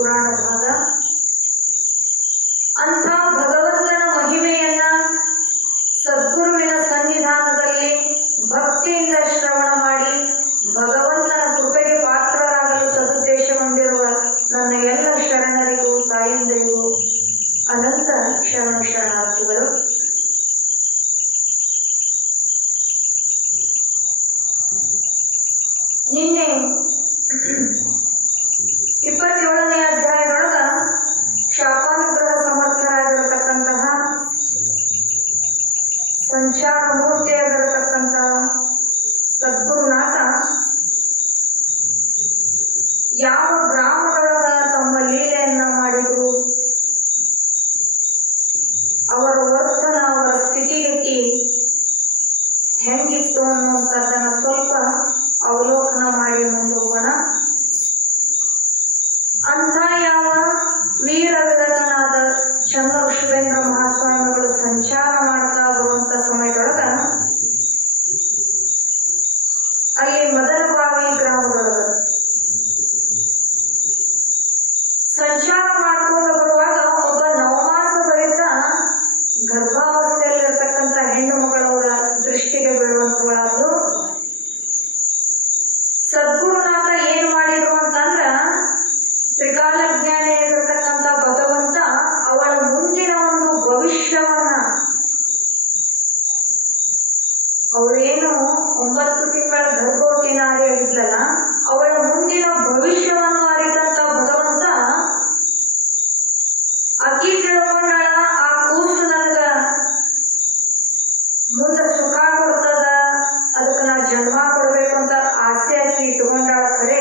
ಪುರಾಣ ಭಾಗ. ಅಂಥ ಭಗವಂತನ ಮಹಿಮೆಯನ್ನ ಸದ್ಗುರುವಿನ ಸನ್ನಿಧಾನದಲ್ಲಿ ಭಕ್ತಿಯಿಂದ ಶ್ರವಣ ಮಾಡಿ ಭಗವಂತನ ಕೃಪೆಗೆ ಪಾತ್ರರಾಗಲು ಸದುದ್ದೇಶ ಹೊಂದಿರುವ ನನ್ನ ಎಲ್ಲ ಶರಣರಿಗೂ ತಾಯಂದಿರಿಗೂ ಅನಂತ ಶರಣಾರ್ಥಿಗಳು. ನಿನ್ನೆ 27ನೇ ಅಧ್ಯಾಯದೊಳಗ ಶಾಪಾನುಗ್ರಹ ಸಮರ್ಥರಾಗಿರತಕ್ಕಂತಹ ಸಂಚಾರ ಮೂರ್ತಿಯಾಗಿರತಕ್ಕಂತಹ ಸದ್ಗುರುನಾಥ ಯಾವ ಗ್ರಾಮದೊಳಗ ತಮ್ಮ ಲೀಲೆಯನ್ನ ಮಾಡಿದ್ರು, ಅವರ ವರ್ತನ, ಅವರ ಸ್ಥಿತಿಗತಿ ಹೆಂಗಿತ್ತು ಅನ್ನುವಂಥದ್ದನ್ನ ಸ್ವಲ್ಪ ಅವಲೋಕನ ಮಾಡಿ ಮುಂದೆ ಹೋಗೋಣ. ಅಂಥ ಯಾವ ವೀರ ವಿರತನಾದ ಚಂದ್ರವೃಷಭೇಂದ್ರ ಮಹಾಸ್ವಾಮಿಗಳು ಸಂಚಾರ ಮಾಡ್ತಾ ಬರುವಂತ ಸಮಯದೊಳಗ ಅಲ್ಲಿ ಮದನಬಾವಿ ಗ್ರಾಮದೊಳಗ ಸಂಚಾರ ಮಾಡ್ಕೊಂಡು ಬರುವಾಗ ಒಬ್ಬ ನವಮಾಸ ಭರಿತ ಗರ್ಭಾವಸ್ಥೆಯಲ್ಲಿರ್ತಕ್ಕಂಥ ಹೆಣ್ಣು ಮಗಳವರ ದೃಷ್ಟಿಗೆ ಬೀಳುವಂತವಳಾದ್ರು. ಸದ್ಗುರುನಾಥ ಏನ್ ಮಾಡಿದ್ರು ಅಂತಂದ್ರ, ತ್ರಿಕಾಲಜ್ಞಾನಿ ಆಗಿರ್ತಕ್ಕಂಥ ಭಗವಂತ ಅವಳ ಮುಂದಿನ ಒಂದು ಭವಿಷ್ಯವನ್ನ, ಅವಳೇನು 9 ತಿಂಗಳ ಗರ್ಭವತಿ ನಾರಿ ಆಗಿದ್ಲಲ್ಲ, ಅವಳ ಮುಂದಿನ ಭವಿಷ್ಯವನ್ನು ಅರಿತಂತ ಭಗವಂತ ಅಕ್ಕಿ ತಿಳ್ಕೊಂಡಾಳ, ಆ ಕೂಸು ನನಗ ಮುಂದೆ ಸುಖ ಕೊಡ್ತದ, ಅದಕ್ಕೆ ನಾ ಜನ್ಮ ಕೊಡ್ಬೇಕು ಅಂತ ಆಸೆ ಅಕ್ಕಿ ಇಟ್ಕೊಂಡಾಳ. ಖರೆ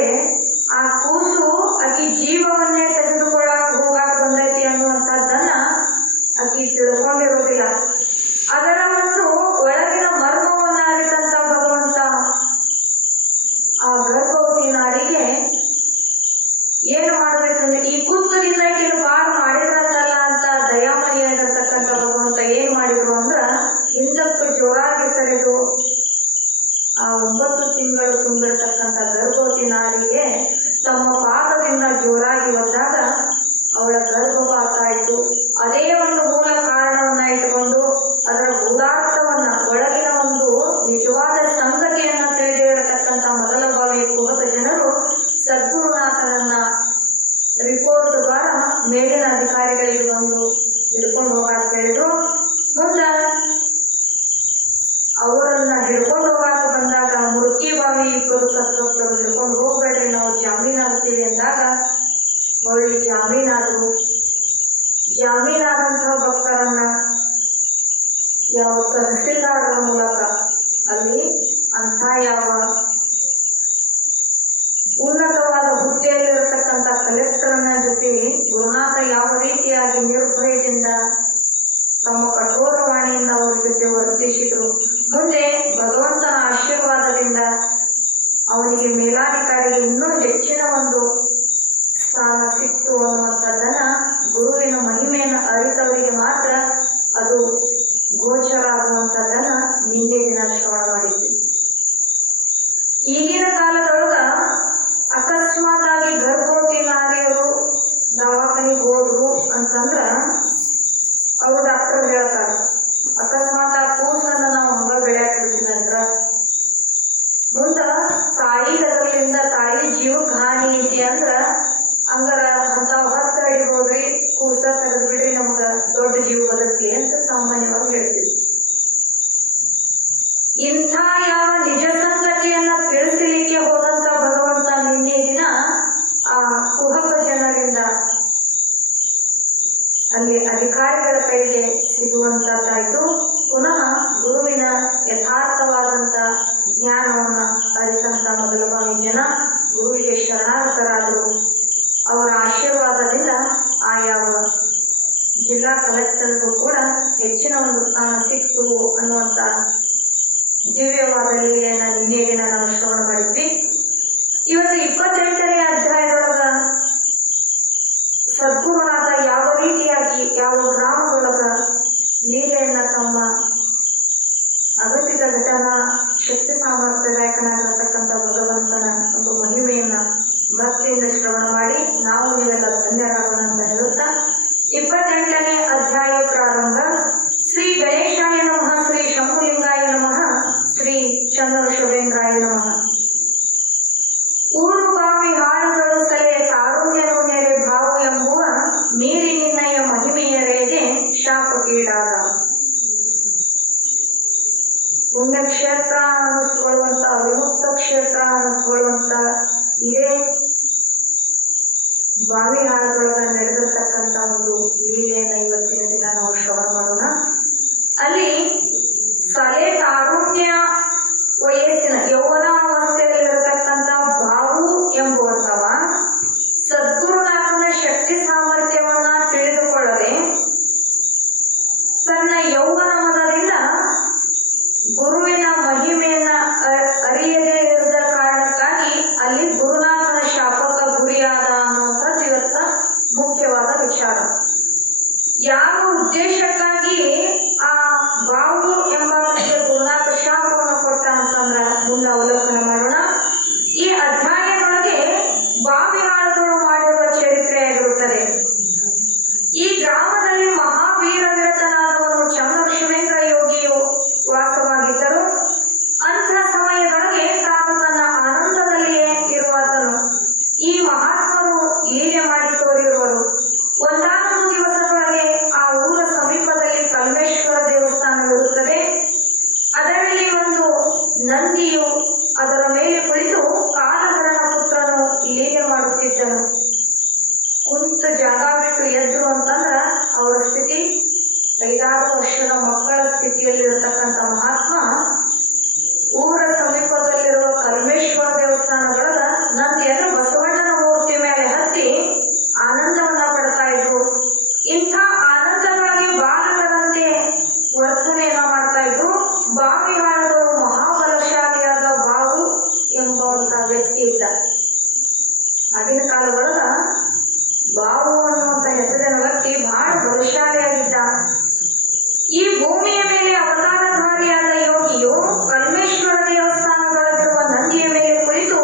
ಆ ಕೂಸು ಅಕ್ಕಿ ಜೀವವನ್ನೇ ತೆಗೆದುಕೊಳ್ಳಕ್ ಹೋಗಾಕ್ ಬಂದೈತಿ ಅನ್ನುವಂಥದ್ದನ್ನ ಅಕ್ಕಿ ತಿಳ್ಕೊಂಡಿರೋದಿಲ್ಲ. ಅದರ ಒಂದು ಒಳಗಿನ ಮರ್ಮವನ್ನ ಅರಿತಂತ ಭಗವಂತ ಆ ಗರ್ಭವತಿ ನಾರಿಗೆ ಏನು ಮಾಡ್ಬೇಕಂದ್ರೆ, ಈ ಪುತ್ರರಿಂದ ಈಗಿನ ಪಾರು ಮಾಡಿದ್ರಂತಲ್ಲ ಅಂತ ದಯಾಮಯಿಯಾಗಿರ್ತಕ್ಕಂಥ ಭಗವಂತ ಏನ್ ಮಾಡಿದ್ರು ಅಂದ್ರ, ಹಿಂದಕ್ಕೆ ಜೋರಾಗಿ ಕರೆದು ಆ 9 ತಿಂಗಳು ತುಂಬಿರ್ತಕ್ಕಂಥ ಗರ್ಭವತಿ ನಾರಿಗೆ ತಮ್ಮ ಪಾದದಿಂದ ಜೋರಾಗಿ ಒದ್ದಾಗ ಅವಳ ಗರ್ಭಪಾತ ಆಯಿತು. ಅದೇ ಒಂದು ಮೂಲ ಕಾರಣವನ್ನ ಇಟ್ಟುಕೊಂಡು ಅದರ ಗೂಢಾರ್ಥವನ್ನ, ಒಳಗಿನ ಒಂದು ನಿಜವಾದ ಸಂಗತಿಯನ್ನ ತಿಳಿದಿರತಕ್ಕಂಥ ಮೊದಲ ಬಾವಿ ಕುಹಕ ಜನರು ಸದ್ಗುರುನಾಥನನ್ನ ರಿಪೋರ್ಟ್ ಬಾರ ಮೇಲಿನ ಅಧಿಕಾರಿಗಳಿಗೆ ಬಂದು ಹಿಡ್ಕೊಂಡು ಹೋಗಾಕ ಹೇಳಿದ್ರು. ಮುಂದ ಅವರನ್ನ ಹಿಡ್ಕೊಂಡು ಹೋಗಾಕ ಬಂದಾಗ ಮುರುಕಿ ಬಾವಿ ಇಬ್ಬರು ಸತ್ತೋಗ್ತರು, ಹಿಡ್ಕೊಂಡು ಹೋಗ್ಬೇಡ್ರಿ ನಾವು ಜಾಮೀನಾಗ್ತೀವಿ ಅಂದಾಗ ಹೊಳ್ಳಿ ಜಾಮೀನಾದ್ರು. ಜಾಮೀನಾದಂತಹ ಭಕ್ತರನ್ನ ಯಾವ ತಹಸೀಲ್ದಾರರ ಮೂಲಕ ಅಲ್ಲಿ ಅಂಥ ಯಾವ ಉನ್ನತವಾದ ಹುದ್ದೆಯಲ್ಲಿರತಕ್ಕಂಥ ಕಲೆಕ್ಟರ್ನ ಜೊತೆ ಗುರುನಾಥ ಯಾವ ರೀತಿಯಾಗಿ ನಿರ್ಭಯದಿಂದ ತಮ್ಮ ಕಠೋರವಾಣಿಯಿಂದ ಅವರ ಜೊತೆ ವರ್ತಿಸಿದ್ರು. ಮುಂದೆ ಭಗವಂತನ ಆಶೀರ್ವಾದದಿಂದ ಅವನಿಗೆ ಮೇಲಾಧಿಕಾರಿಗೆ ಇನ್ನೂ ಹೆಚ್ಚಿನ ಒಂದು ಸ್ಥಾನ ಸಿಕ್ತು ಅನ್ನುವಂಥದ್ದನ್ನ ಗುರುವಿನ ಮಹಿಮೆಯನ್ನು ಅರಿತವರಿಗೆ ಮಾತ್ರ ಅದು ಗೋಚರ ಆಗುವಂಥದ್ದನ್ನ ನಿನ್ನೆ ದಿನ ಶ್ರವಣ ಮಾಡಿದ್ವಿ. ಈಗಿನ ಕಾಲದೊಳಗ ಅಕಸ್ಮಾತ್ ಆಗಿ ಗರ್ಭವತಿ ನಾರಿಯರು ದವಾಖಾನಿಗೆ ಹೋದ್ರು ಅಂತಂದ್ರ ಅವರು ಡಾಕ್ಟರ್ ಹೇಳ್ತಾರೆ, ಅಕಸ್ಮಾತ್ ಆ ಕೂಸನ್ನ ನಾವು ಹಂಗ ಬೆಳೆಯಾಕ ಬಿಡ್ತೀವಿ ಅಂದ್ರ ಮುಂದ ತಾಯಿ ಅದರಲ್ಲಿಂದ ತಾಯಿ ಜೀವಕ್ಕೆ ಹಾನಿ ಐತಿ ಅಂದ್ರ ಹಂಗಾರ ಅಂತ 10 ಅಡಿ ಹೋದ್ರಿ ಕೂಸ ತೆಗೆದು ಬಿಡ್ರಿ, ನಮ್ಗ ದೊಡ್ಡ ಜೀವ ಬದುಕ್ಲಿ ಅಂತ ಸಾಮಾನ್ಯವಾಗಿ ಹೇಳ್ತೀವಿ. ಇಂಥ ಯಾವ ನಿಜ ಸಂಗತಿಯನ್ನ ತಿಳಿಸಲಿಕ್ಕೆ ಹೋದಂತ ಭಗವಂತ ನಿನ್ನೆ ದಿನ ಆ ಕುಹಕ ಜನರಿಂದ ಅಲ್ಲಿ ಅಧಿಕಾರಿಗಳ ಕೈಗೆ ಸಿಗುವಂತದ್ದಾಯ್ತು. ಪುನಃ ಗುರುವಿನ ಯಥಾರ್ಥವಾದಂತ ಜ್ಞಾನವನ್ನ ಅರಿತಂತ ಮೊದಲ ಬಾವಿ ಜನ ಗುರುವಿಗೆ ಶರಣಾಗತರಾದರು. ಅವರ ಆಶೀರ್ವಾದದಿಂದ ಆ ಯಾವ ಜಿಲ್ಲಾ ಕಲೆಕ್ಟರ್ಗೂ ಕೂಡ ಹೆಚ್ಚಿನ ಒಂದು ಸ್ಥಾನ ಸಿಕ್ತು ಅನ್ನುವಂತ ದಿವ್ಯವಾದ ಲೀಲೆಯನ್ನ ನಿನ್ನೆ ದಿನ ನಾವು ಶ್ರವಣ ಮಾಡಿದ್ವಿ. ಇವತ್ತು 28ನೇ ಅಧ್ಯಾಯದೊಳಗ ಸದ್ಗುರುನಾಥ ಯಾವ ರೀತಿಯಾಗಿ ಯಾವ ಗ್ರಾಮದೊಳಗ ಲೀಲೆಯನ್ನ ತಮ್ಮ ಅಗತ್ಯದ ಘಟನಾ ಶಕ್ತಿ ಸಾಮರ್ಥ್ಯದಾಯಕನಾಗಿರತಕ್ಕಂಥ ಭಗವಂತನ ಒಂದು ಮಹಿಮೆಯನ್ನ ಭಕ್ತಿಯಿಂದ ಶ್ರವಣ ಮಾಡಿ ನಾವು ನೀವೆಲ್ಲ ಧನ್ಯ ಬಾವಿಹಾಳದೊಳಗ ನಡೆದಿರ್ತಕ್ಕಂಥ ಒಂದು ಲೀಲೆಯನ್ನ ಇವತ್ತಿನ ದಿನ ನಾವು ಶ್ರವಣ ಮಾಡೋಣ. ಅಲ್ಲಿ ಸಲೆ ತಾರುಣ್ಯ ವಯಸ್ಸಿನ ಯೌವನಾವಸ್ಥೆಯಲ್ಲಿರತಕ್ಕಂಥ ಬಾವು ಎಂಬುವಂತವ ಸದ್ಗುರುನಾಥನ ಶಕ್ತಿ ಸಾಮರ್ಥ್ಯವನ್ನ ತಿಳಿದುಕೊಳ್ಳದೆ ತನ್ನ ಯೌವನ ಮದದಿಂದ ಗುರುವಿನ ಮಹಿಮೆಯನ್ನ ಅರಿಯದೇ ಇರದ ಕಾರಣಕ್ಕಾಗಿ ಅಲ್ಲಿ ಗುರುನಾಥನ ಶಾಪಕ ಗುರಿಯಾದ ಅನ್ನುವಂಥದ್ದು ಇವತ್ತ ಮುಖ್ಯವಾದ ವಿಚಾರ. ಯಾವ ಉದ್ದೇಶಕ್ಕಾಗಿ ಆ ಬಾವು ಎಂಬ ಗುರುನಾಥ ಶಾಪವನ್ನು ಕೊಟ್ಟ ಅಂತಂದ್ರ ಮುಂದೆ ಅವಲೋಕನ ಮಾಡೋಣ. ಈ ಅಧ್ಯಾಯದೊಳಗೆ ಬಾವಿಹಾಳಗಳು ಮಾಡಿರುವ ಚರಿತ್ರೆಯಾಗಿರುತ್ತದೆ. ಈ ಗ್ರಾಮದಲ್ಲಿ ಮಹಾವೀರ ವಿರತನಾದವನು ಚಂದ್ರಶಿವೇಂದ್ರ ಯೋಗಿಯು ವಾಸವಾಗಿದ್ದರು. ಅಂಥ ಸಮಯದೊಳಗೆ ತಾನು ತನ್ನ ಆನಂದದಲ್ಲಿಯೇ ಇರುವಾತನು ಈ ಮಹಾತ್ಮರು ಲೀಲೆ ಮಾಡಿ ತೋರಿರುವರು. ಒಂದಾನೊಂದು ದಿವಸದೊಳಗೆ ಆ ಊರ ಸಮೀಪದಲ್ಲಿ ಕಲ್ಮೇಶ್ವರ ದೇವಸ್ಥಾನವಿರುತ್ತದೆ. ಅದರಲ್ಲಿ ಒಂದು ನಂದಿಯು ಅದರ ಮೇಲೆ ಕುಳಿತು ಕಾಲಹರಣ ಪುತ್ರನು ಲೀಲೆ ಮಾಡುತ್ತಿದ್ದನು. ಕುಂತ ಜಾಗ ಬಿಟ್ಟು ಎದ್ರು ಅಂತಂದ್ರ ಅವರ ಸ್ಥಿತಿ 5-6 ವರ್ಷದ ಮಕ್ಕಳ ಸ್ಥಿತಿಯಲ್ಲಿರತಕ್ಕಂಥ ಮಹಾತ್ಮ ಊರ ಸಮೀಪದಲ್ಲಿರುವ ಕಲ್ಮೇಶ್ವರ ದೇವಸ್ಥಾನಗಳ ನಂದಿಯನ್ನು ಬಸವಣ್ಣನ ಮೂರ್ತಿ ಮೇಲೆ ಹತ್ತಿ ಆನಂದವನ್ನ ಪಡ್ತಾ ಇದ್ರು. ಇಂಥ ಆನಂದವಾಗಿ ಬಾಲಕರಂತೆ ವರ್ತನೆಯನ್ನ ಮಾಡ್ತಾ ಇದ್ರು. ಬಾವಿಹಾಳಗಳು ಮಹಾಬಲಶಾಲಿಯಾದ ಬಾವು ಎಂಬಂತ ವ್ಯಕ್ತಿ ಇದ್ದ. ಆಗಿನ ಕಾಲದೊಳಗ ಬಾವು ಅನ್ನುವಂತ ಹೆಸರಿನ ವ್ಯಕ್ತಿ ಬಹಳ ಬಲಶಾಲಿಯಾಗಿದ್ದ. ಈ ಭೂಮಿಯ ಮೇಲೆ ಅವತಾರಧಾರಿಯಾದ ಯೋಗಿಯು ಕಲ್ಮೇಶ್ವರ ದೇವಸ್ಥಾನದೊಳಗಿರುವ ನಂದಿಯ ಮೇಲೆ ಕುಳಿತು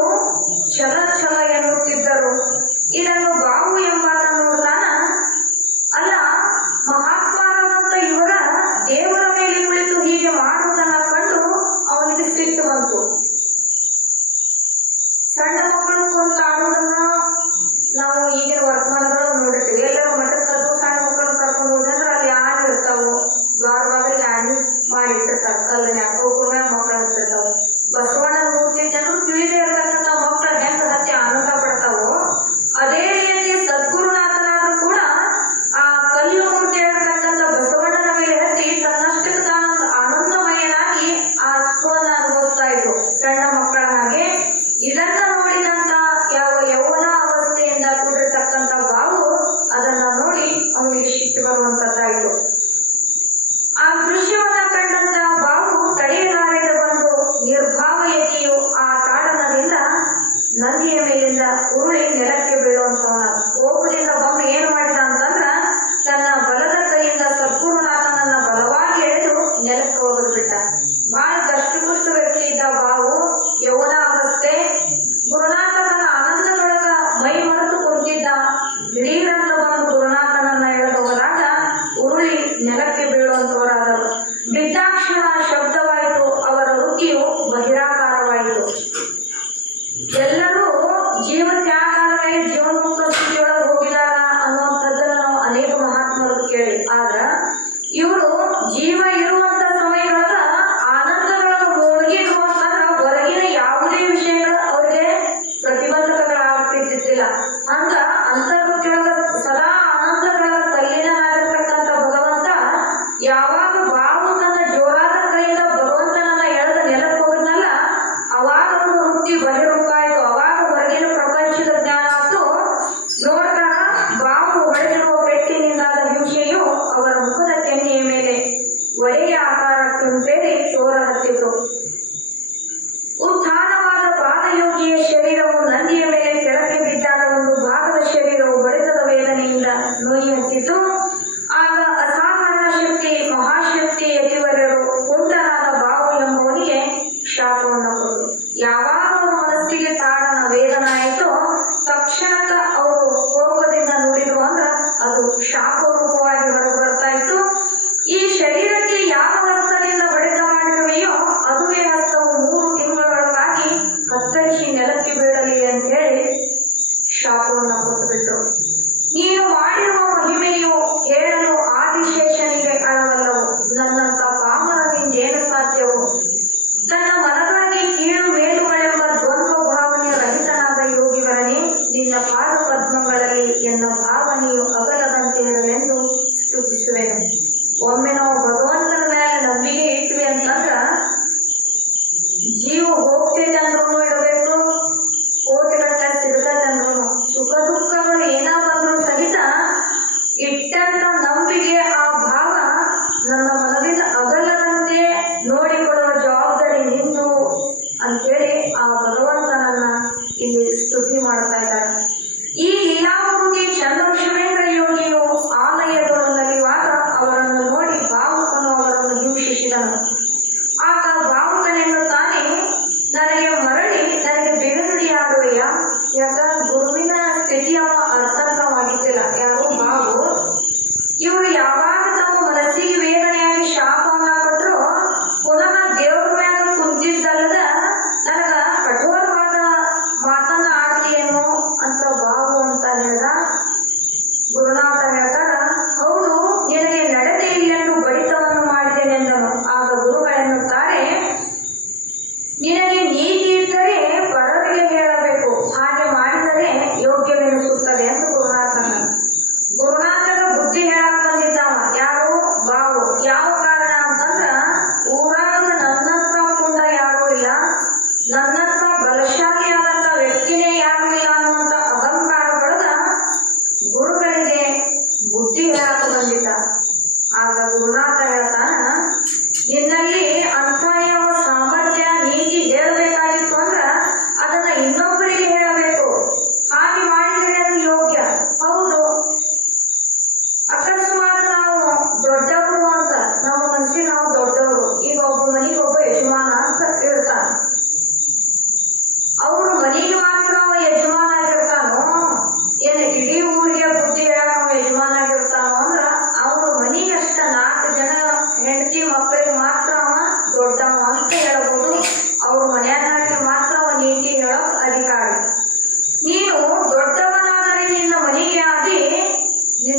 ಛಲ ಛಲ ಎನ್ನುತ್ತಿದ್ದರು. ಇದನ್ನು ಬಾವು ಎಂಬಾತ ನೋಡ್ತಾನ. ಅಲ್ಲ, ಮಹಾತ್ಮಾನಂತ ಇವರ ದೇವರ ಮೇಲೆ ಕುಳಿತು ಹೀಗೆ ಮಾಡುವುದನ್ನ ಕಂಡು ಅವನಿಗೆ ಸಿಟ್ಟು ಬಂತು. ಸಣ್ಣ ಮಕ್ಕಳು ಕುಂತು ಆಡುವುದನ್ನ ನಾವು ಈಗಿನ ವರ್ತಮಾನಗಳು ನೋಡಿರ್ತೀವಿ. ಎಲ್ಲರೂ ಮಠಕ್ಕೆ ಸಣ್ಣ ಮಕ್ಕಳನ್ನ ಕರ್ಕೊಂಡು ಹೋದಂದ್ರೆ ಅಲ್ಲಿ ಆನೆ ಇರ್ತಾವು, ದ್ವಾರವಾಗಲಿಗೆ ಆನೆ ಮಾಡಿಟ್ಟಿರ್ತಾರೆ, ಕಲ್ಲನ್ನ ಗೋಪುರ ಮಕ್ಕಳು ಹತ್ತಿರ್ತಾವ. ಬಸವಣ್ಣನ ಮೂರ್ತಿ ಜನರು ತಿಳಿದೇ ಇರ್ತಕ್ಕಂಥ ಮಕ್ಕಳ ಹೆಂಗ ಹತ್ತಿ ಆನಂದ ಪಡ್ತಾವೋ ಅದೇ ರೀತಿ ಸದ್ಗುರುನಾಥನಾದ್ರೂ ಕೂಡ ಆ ಕಲ್ಲು ಮೂರ್ತಿ ಆಗಿರ್ತಕ್ಕಂಥ ಬಸವಣ್ಣನ ಮೇಲೆ ಹತ್ತಿ ತನ್ನಷ್ಟಕ್ಕೆ ತಾನೊಂದು ಆನಂದಮಯನಾಗಿ ಆ ಸುಖವನ್ನ ಅನುಭವಿಸ್ತಾ ಇದ್ರು ಸಣ್ಣ ಮಕ್ಕಳ ಹಾಗೆ. ಇದನ್ನ ನೋಡಿದಂತ ಯೌವನ ಅವಸ್ಥೆಯಿಂದ ಕೂಡಿರ್ತಕ್ಕಂಥ ಬಾವು ಅದನ್ನ ನೋಡಿ ಅವನಿಗೆ ಸಿಟ್ಟು ಬರುವಂತದ್ದಾಯಿತು. ಆ ದೃಶ್ಯವನ್ನ ಕಂಡಂತ ಬಾವು ತಡೆಯಲಾರದೆ ಬಂದು ನಿರ್ಭಾವಯತಿಯು ಆ ತಾಡನದಿಂದ ನಂದಿಯ ಮೇಲಿಂದ ಉರುಳಿ ನೆಲಕ್ಕೆ ಬೀಳುವಂತವನ ಕೋಪದಿಂದ ಬಂದು ಏನ್ ಮಾಡಿದ ಅಂತಂದ್ರ ತನ್ನ ಬಲದ ಕೈಯಿಂದ ಸದ್ಗುರುನಾಥನನ್ನ ಬಲವಾಗಿ ಎಳೆದು ನೆಲಕ್ಕೆ ಹೋಗಲು ಬಿಟ್ಟ. ಬಹಳ ದಷ್ಟಪುಷ್ಟ ವ್ಯಕ್ತಿ ಇದ್ದ ಬಾವು, ಯೌವನಾವಸ್ಥೆ. ಗುರುನಾಥ ತನ್ನ ಆನಂದದೊಳಗ ಮೈ ಮರೆತು ಕುಂತಿದ್ದ. ದಿಢೀರಂತ ಬಂದು ಗುರುನಾಥನನ್ನ ಎಳೆದು ಹೋದಾಗ ಉರುಳಿ ನೆಲಕ್ಕೆ ಬೀಳುವಂತವರಾದರು. ಬಿದ್ದಾಕ್ಷಣ ಶಬ್ದವಾಯಿತು, ಅವರ ವೃತ್ತಿಯು ಬಹಿರಾಕಾರವಾಯಿತು. ಎಲ್ಲರೂ ಜೀವ ತ್ಯಾಗಕ್ಕಾಗಿ ಜೀವನ್ಮುಕ್ತ ಸ್ಥಿತಿಯೊಳಗೆ ಹೋಗಿದಾರ ಅನ್ನುವಂಥದ್ದನ್ನ ನಾವು ಅನೇಕ ಮಹಾತ್ಮರು ಕೇಳಿ. ಆದ್ರ ಇವರು ಜೀವ ಇರುವಂತ ಸಮಯದೊಳಗ ಆನಂದದೊಳಗ ಮುಳುಗಿದ್ರು ಅಂತಂದ್ರ ಹೊರಗಿನ ಯಾವುದೇ ವಿಷಯಗಳು ಅವರಿಗೆ ಪ್ರತಿಬಂಧಕಗಳಾಗ್ತಿದ್ದಿಲ್ಲ. ಹಂಗ ಅಂತರ್ಬುದ್ಧಿಯೊಳಗ ಸದಾ ಆನಂದದೊಳಗ ತಲ್ಲೀನನಾಗಿರ್ತಕ್ಕಂಥ ಭಗವಂತ ಯಾವಾಗ ಬಾವು ತನ್ನ ಜೋರಾದ ಕೈಯಿಂದ ಭಗವಂತನನ್ನ ಎಳೆದ ನೆಲಕ್ಕೆ ಹೋಗಿದ್ನಲ್ಲ ಅವಾಗ ಅವರು ವೃತ್ತಿ ಬಹಿರ್ಮುಖ ಆಯ್ತು. ಅವಾಗ ಹೊರಗಿನ ಪ್ರಪಂಚದ ಜ್ಞಾನ ಆಯ್ತು. ನೋಡ್ತಾರ ಬಾವು ಹೊಡೆದಿರುವ ಪೆಟ್ಟಿನಿಂದಾದ ಹಿಂಸೆಯು ಅವರ ಮುಖದ ಕೆನ್ನೆಯ ಮೇಲೆ ಒಡೆಯ ಆಕಾರ ತುಂಬೇರಿ ತೋರ ಹತ್ತಿತು. ಉತ್ಥಾನವಾದ ಬಾಲಯೋಗಿಯ ಶರೀರವು ನಂದಿಯ ಮೇಲೆ ಕೆಳಗೆ ಬಿದ್ದಾಗ ಒಂದು ಭಾಗದ ಶರೀರವು ಬಡಿತದ ವೇದನೆಯಿಂದ ನೋಯಿ ಹತ್ತಿತು. ಆಗ ಅಸಾಧಾರಣ ಶಕ್ತಿ, ಮಹಾಶಕ್ತಿ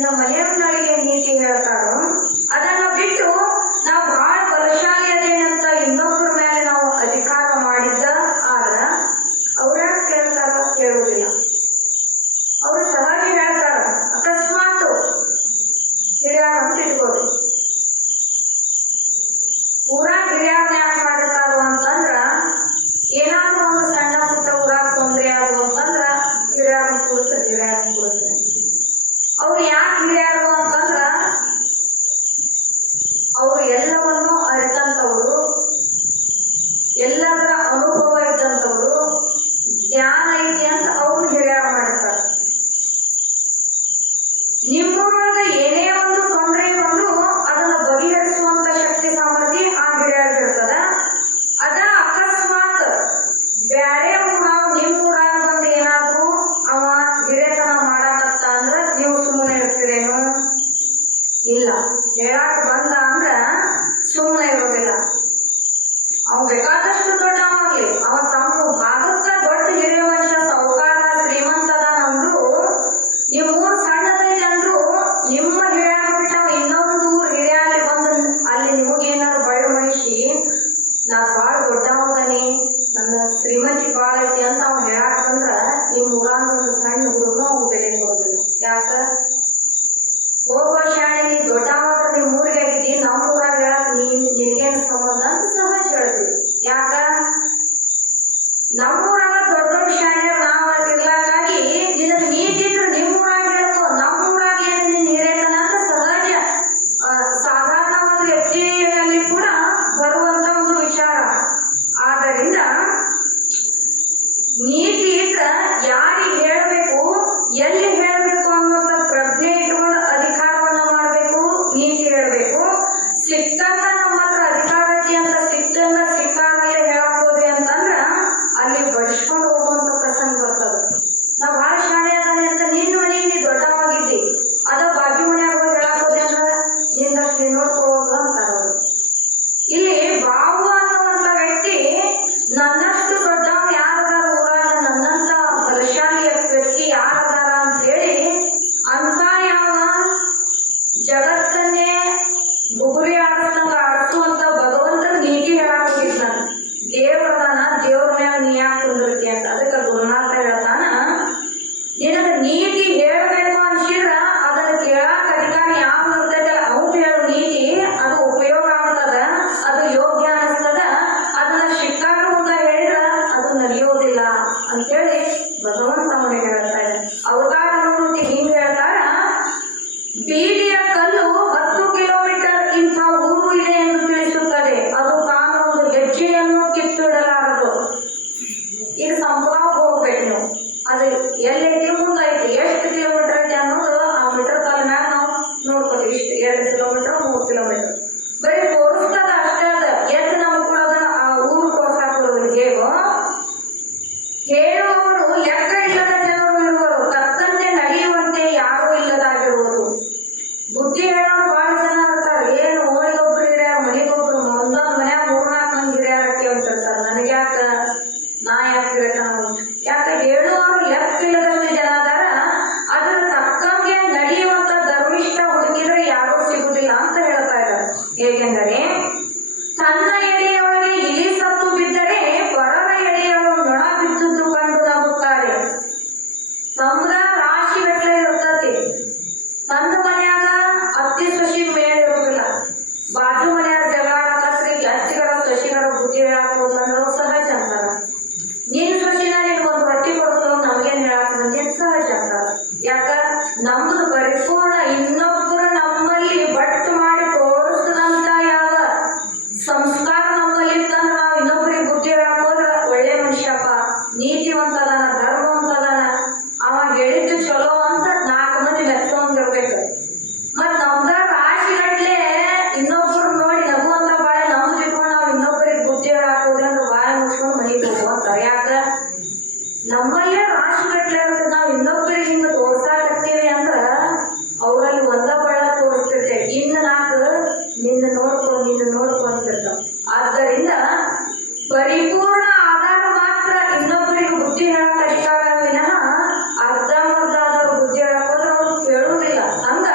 ನಿನ್ನ ಮನೆಯವರಿಗೆ ನೀತಿ ಹೇಳ್ತಾರೋ ಅದನ್ನ ಬಿಟ್ಟು ನಾವು ಬಹಳ ಬಲಶಾಲಿ ಅದೇನಂತ ಇನ್ನೊಬ್ಬರ ಮೇಲೆ ನಾವು ಅಧಿಕಾರ ಮಾಡಿದ್ದ ಆದ್ರ ಅವ್ರ ಕೇಳ್ತಾರ? ಕೇಳುವುದಿಲ್ಲ. ಅವ್ರು ಸಹಜ ಹೇಳ್ತಾರ. ಅಕಸ್ಮಾತ್ ಹಿರಿಯರ ಅಂತ ಇಟ್ಕೋರಿ, ಊರಾಗ ಹಿರಿಯರ್ನ ಯಾಕೆ ಮಾಡಿರ್ತಾರೋ ಅಂತಂದ್ರ ಏನಾದ್ರು ಒಂದು ಸಣ್ಣ ಪುಟ್ಟ ಊರಾಗ ತೊಂದರೆ ಆಗು ಅಂತಂದ್ರ ಹಿರಿಯರನ್ನ ಕೂಡಿಸ್ತಾರೆ. ಅವ್ರು ಯಾಕೆ ಹಿರಿಯರು ಅಂತಂದ್ರ ಅವ್ರು ಎಲ್ಲವನ್ನೂ ಅರಿತಂತವ್ರು, ಎಲ್ಲದರ ಅನುಭವ ಇದ್ದಂಥವ್ರು, ಜ್ಞಾನ ಐತಿ ಅಂತ ಅವ್ರು ಹಿರಿಯರು ಮಾಡಿರ್ತಾರೆ. ನಿಮ್ಮೂರಾಗ ಏನೇ ಒಂದು ತೊಂದರೆ ಬಂದ್ರು ಅದನ್ನ ಬಗೆಹರಿಸುವಂತ ಶಕ್ತಿ ಸಾಮರ್ಥ್ಯ ಆ ಹಿರಿಯರಿಗಿರ್ತದ. ಅದ ಅಕಸ್ಮಾತ್ ಬ್ಯಾರೆ ಊರಾಗ ನಿಮ್ಮೂರಾಗ ಬಂದು ಏನಾದ್ರು ಅವ ಹಿರಿಯತನ ಮಾಡಾಕತ್ತ ಅಂದ್ರ ನೀವು ಸುಮ್ಮನೆ ಇರ್ತೀರೇನು? ಇಲ್ಲ. ಹೇಳಾಕ ಬಂದ ಅಂದ್ರ ಸುಮ್ಮನೆ ಇರೋದಿಲ್ಲ. ಅವ ಬೇಕಾದಷ್ಟು ದೊಡ್ಡವಾಗ್ಲಿ, ಅವ ತಮ್ಮ ಭಾಗಕ್ಕ ದೊಡ್ಡ ಹಿರಿಯ ಮನುಷ್ಯ, ಸಾಹುಕಾರ, ಶ್ರೀಮಂತ ಅದಾನಂದ್ರು, ನೀವು ಊರ್ ಸಣ್ಣದೈತಿ ಅಂದ್ರು ನಿಮ್ಮ ಹಿರಿಯ ಬಿಟ್ಟ ಇನ್ನೊಂದು ಊರ್ ಹಿರಿಯಲ್ಲಿ ಬಂದು ಅಲ್ಲಿ ನಿಮಗೇನಾರು ಬಳ್ಳು ಮನುಷ್ಯ ನಾ ಬಾಳ ದೊಡ್ಡವದನಿ, ನನ್ನ ಶ್ರೀಮಂತಿ ಬಾಳ ಐತಿ ಅಂತ ಅವ್ ಹೇಳಾಕಂದ್ರ ನಿಮ್ಮ ಊರಾಗ ಒಂದು ಸಣ್ಣ ಹುಡುಗ ಅವ್ನು ಬೆಲೆ ಕೊಡೋದಿಲ್ಲ. ಯಾಕ? ಹೋಗೋ ಶಾಣೆ ನೀ ದೊಡ್ಡವಾದ್ರೆ ನಿಮ್ಮ ಊರಿಗೆ ಆಗಿದ್ದಿ, ನಮ್ಮ ಊರಾಗ ಹೇಳಕ್ ನಿನಗೇನು ಸಂಬಂಧ ಅಂತ ಸಹಜ ಹೇಳ್ತೀವಿ. ಯಾಕ? ನಮ್ಮೂರಾಗ ದೊಡ್ಡ ದೊಡ್ಡ ಶಾಣ್ಯರು ನಾವು ಇರ್ಲಾಕಾಗಿ ನಿನಗೆ ನೀತಿದ್ರು ನಿಮ್ಮೂರಾಗ ಹೇಳ್ಕೊ, ನಮ್ಮೂರಾಗ ಏನು ನಿನ್ನ ಹಿರೇತನ ಅಂತ ಸಹಜ ಸಾಧಾರಣವಾದ ವ್ಯಕ್ತಿಯಲ್ಲಿ ಕೂಡ ಬರುವಂತ ಒಂದು ವಿಚಾರ. ಆದ್ದರಿಂದ ನೀತಿ ಇಟ್ರ ಯಾರಿಗೆ ಹೇಳಬೇಕು, ಎಲ್ಲಿ ಹೇಳಬೇಕು ಅನ್ನುವಂಥ ಪ್ರಜ್ಞೆ ಇಟ್ಕೊಂಡು ಅಧಿಕಾರವನ್ನ ಮಾಡಬೇಕು, ನೀತಿ ಹೇಳಬೇಕು. ಸಿಕ್ಕಂಗ ನಮ್ಮ ಹತ್ರ ಅಧಿಕಾರ ಐತಿ ಅಂತ ಸಿಕ್ಕಂಗ ಸಿಕ್ಕಾಗಲೇ ಹೇಳಕ್ ಹೋದ್ವಿ ಅಂತಂದ್ರ ಅಲ್ಲಿ ಬಡ್ಸ್ಕೊಂಡು ಹೋಗುವಂತ ಪ್ರಸಂಗ ಬರ್ತದ. ನಾವ್ ಭಾಳ ಶಾಣೆ ಅದಾನೆ ಅಂತ ನಿನ್ನ ಮನೆಗೆ ನೀ ದೊಡ್ಡವಾಗಿದ್ದಿ, ಅದ ಬಾಜು ಮನ್ಯಾಗ ಹೋಗಿ ಹೇಳಕ್ ಹೋದೆ ಅಂದ್ರ ನಿಂದಷ್ಟು ನೀನ್ ನೋಡ್ಕೋದು ಅಂತಾರ ಅವರು. ಇಲ್ಲಿ ಬಾವು ಅನ್ನುವಂತ ವ್ಯಕ್ತಿ ನನ್ನಷ್ಟು ದೊಡ್ಡವ ಯಾರದಾರ ಊರಾಗ, ನನ್ನಂತ ಬಲಶಾಲಿ ವ್ಯಕ್ತಿ ಯಾರದಾರ ಅಂತ ಹೇಳಿ ಅಂತ ಯಾವ ಜಗತ್ತನ್ನೇ ಬುಗುರಿ ಆಡಿಸಂಗ ಆಡಿಸುವಂತ ಭಗವಂತನ ನೀತಿ ಹೇಳಕ್ ಹೋಗಿದ್ ನಾನು. ದೇವ್ರದಾನ, ದೇವ್ರ ಮ್ಯಾಗ ನೀ ಯಾಕೆ ಕುಂದಿರ್ತಿ ಅಂತ. ಅದಕ್ಕೆ ಗುರುನಾಥ ಹೇಳ್ತಾನ, ನಿನಗ ನೀತಿ ಹೇಳ್ಬೇಕು ಅನ್ಸಿದ್ರ ಅದನ್ನ ಕೇಳಾಕ ಅಧಿಕಾರ ಯಾವ ಇರ್ತೈತಲ್ಲ ಅವ್ನು ಹೇಳೋ ನೀತಿ ಅದು ಉಪಯೋಗ ಆಗ್ತದ, ಅದು ಯೋಗ್ಯ ಅನಿಸ್ತದ. ಅದನ್ನ ಶಿಕ್ಕಾರ ಮುಂದ ಹೇಳಿದ್ರ ಅದು ನಡೆಯೋದಿಲ್ಲ ಅಂತೇಳಿ ಭಗವಂತ ಅವನಿಗೆ ಹೇಳ್ತಾ ಇದ್ದಾನೆ. ಅವತಾರ ನೋಡಿ ಹಿಂಗ್ ಹೇಳ್ತಾರ, ಬೀದಿಯ ಕಲ್ಲು 10 ಕಿಲೋಮೀಟರ್ ಇಂಥ ಊರು ಇದೆ ಎಂದು ತಿಳಿಸುತ್ತದೆ, ಅದು ತಾನು ಒಂದು ಹೆಜ್ಜೆಯನ್ನು ಕಿತ್ತಿಡಲಾರದು. ಈಗ ಸಂಪ್ರಾವ್ ಹೋಗ್ಬೇಕು ನೀವು, ಅದು ಎಲ್ಲೈತಿ ಮುಂದೈತಿ, ಎಷ್ಟು ಕಿಲೋಮೀಟರ್ ಐತಿ ಅನ್ನೋದು ಆ ಮೀಟರ್ ಕಾಲ ಮ್ಯಾಗ ನಾವು ನೋಡ್ಕೋತೀವಿ. ಇಷ್ಟು 2 ಕಿಲೋಮೀಟರ್ 3 ಕಿಲೋಮೀಟರ್ ಬರೀ ತೋರಿಸ್ತದ ಅಷ್ಟೇ. ಅದ ಎದ್ದು ನಮ್ಗೆ ಕೂಡ ಅದನ್ನ ಆ ಊರು ತೋರ್ಸಾಕೋದು ಹೇಗೋ ಹೇಳುವವರು ಲೆಕ್ಕ ಇಲ್ಲದ ಜನರು ಇರುವರು, ತಕ್ಕಂತೆ ನಡೆಯುವಂತೆ ಯಾರೂ ಇಲ್ಲದಾಗಿರುವುದು. ಬುದ್ಧಿ ಹೇಳೋರು ಬಹಳ ಜನ ಇರ್ತಾರೆ. ಏನು ಓಣಿಗೊಬ್ರು ಹಿರಿಯರು, ಮನೆಗೊಬ್ರು, ಒಂದೊಂದು ಮನ್ಯಾಗ 3-4 ಮಂದಿ ಹಿರಿಯರಕ್ಕೆ ಅಂತಿರ್ತಾರೆ. ನನಗೆ ಯಾಕ, ನಾ ಯಾಕೆ ಹಿರಿಯತನ? ಯಾಕೆ ಹೇಳುವವರು ಲೆಕ್ಕ ಇಲ್ಲದಷ್ಟು ಜನ ಅದಾರ. ಅದ್ರ ತಕ್ಕಂಗೆ ನಡೆಯುವಂತ ಧರ್ಮಿಷ್ಠ ಹುಡುಗಿದ್ರೆ ಯಾರೂ ಸಿಗುದಿಲ್ಲ ಅಂತ ಹೇಳ್ತಾ ಇದ್ದಾರೆ. ಹೇಗೆಂದರೆ ತನ್ನ ಎಡೆಯೊಳಗೆ ಇಲಿ ಸತ್ತು ಬಿದ್ದರೆ ಪರರ ಎಡೆಯೊಳಗೆ ನೊಣ ಬಿದ್ದುದು ಕಂಡು ನಗುತ್ತಾರೆ. ಸಮುದ್ರ ರಾಶಿ ಗಟ್ಟಲೆ ಇರ್ತತಿ. ತನ್ನ ಮನ್ಯಾಗ ಅತ್ತಿ ಸೊಸಿ ಮೇಲೆ ಇರೋದಿಲ್ಲ, ಬಾಜು ಮನ್ಯಾಗ ಜಗಳ ಆಡಕತ್ರಿ ಅತ್ತಿಗರ ಸೊಸಿಗರ ಬುದ್ಧಿ ಹೇಳಾಕೋದು ಅನ್ನೋ ಸಹಜ ಅಂತಾರ. ನಿನ್ ಸೊಸಿನ ನಿನ್ ಒಂದು ರೊಟ್ಟಿ ಕೊಡೋದು ನಮ್ಗೇನ್ ಹೇಳಾಕ ಬಂದೇನ್ ಸಹಜ ಅಂತಾರ. ಯಾಕ? ನಮ್ದು ಪರಿಪೂರ್ಣ ಇನ್ನೊಬ್ಬರು ನಮ್ಮಲ್ಲಿ ಬಟ್ಟು ಮಾಡಿ ತೋರಿಸದಂತ ಯಾವ ಸಂಸ್ಕಾರ ನಮ್ಮಲ್ಲಿ ಇತ್ತಂದ್ರ ನಾವು ಇನ್ನೊಬ್ಬರಿಗೆ ಬುದ್ಧಿ ಹೇಳಕ್ ಹೋದ್ರ ಒಳ್ಳೆ ಮನುಷ್ಯಪ್ಪ, ನೀತಿವಂತದಾನ, ಧರ್ಮವಂತದಾನ, ಅವ ಹೇಳಿದ್ದು ಚಲೋ ಅಂತ 4 ಮಂದಿ ಮೆಚ್ಚೋಂಗಿರ್ಬೇಕು. ಮತ್ ನಮ್ದ ರಾಶಿ ಗಟ್ಲೆ ಇನ್ನೊಬ್ರು ನೋಡಿ ನಗುವಂತ ಬಾಳೆ ನಮ್ದು ಇಟ್ಕೊಂಡು ನಾವು ಇನ್ನೊಬ್ಬರಿಗೆ ಬುದ್ಧಿ ಹೇಳಕ್ ಹೋದ್ರೆ ಅಂದ್ರೆ ಬಾಳೆ ಮುಚ್ಕೊಂಡು ಮನೆಗೆ ಹೋಗುವಂತ. ಯಾಕ? ನಮ್ಮಲ್ಲೇ ರಾಶಿ ಗಟ್ಲೆ ಇರುತ್ತೆ. ನಾವು ಇನ್ನೊಬ್ಬರಿಗೆ ಹಿಂಗ ತೋರ್ಸಾಕತ್ತೀವಿ ಅಂದ್ರ ಅವರಲ್ಲಿ ಒಂದ ಬಳ್ಳ ತೋರಿಸ್ತಿರ್ತೇವೆ, ಇನ್ನು 4 ನಿನ್ನ ನೋಡ್ಕೊ ಅಂತಿರ್ತಾವ. ಆದ್ದರಿಂದ ಪರಿಪೂರ್ಣ ಆಧಾರ ಮಾತ್ರ ಇನ್ನೊಬ್ಬರಿಗೆ ಬುದ್ಧಿ ಹೇಳಕ್ ಅಧಿಕಾರ ವಿನಃ ಅರ್ಧಂಬರ್ಧ ಆದವ್ರು ಬುದ್ಧಿ ಹೇಳಕ್ ಹೋದ್ರೆ ಅವ್ರು ಕೇಳುವುದಿಲ್ಲ. ಹಂಗ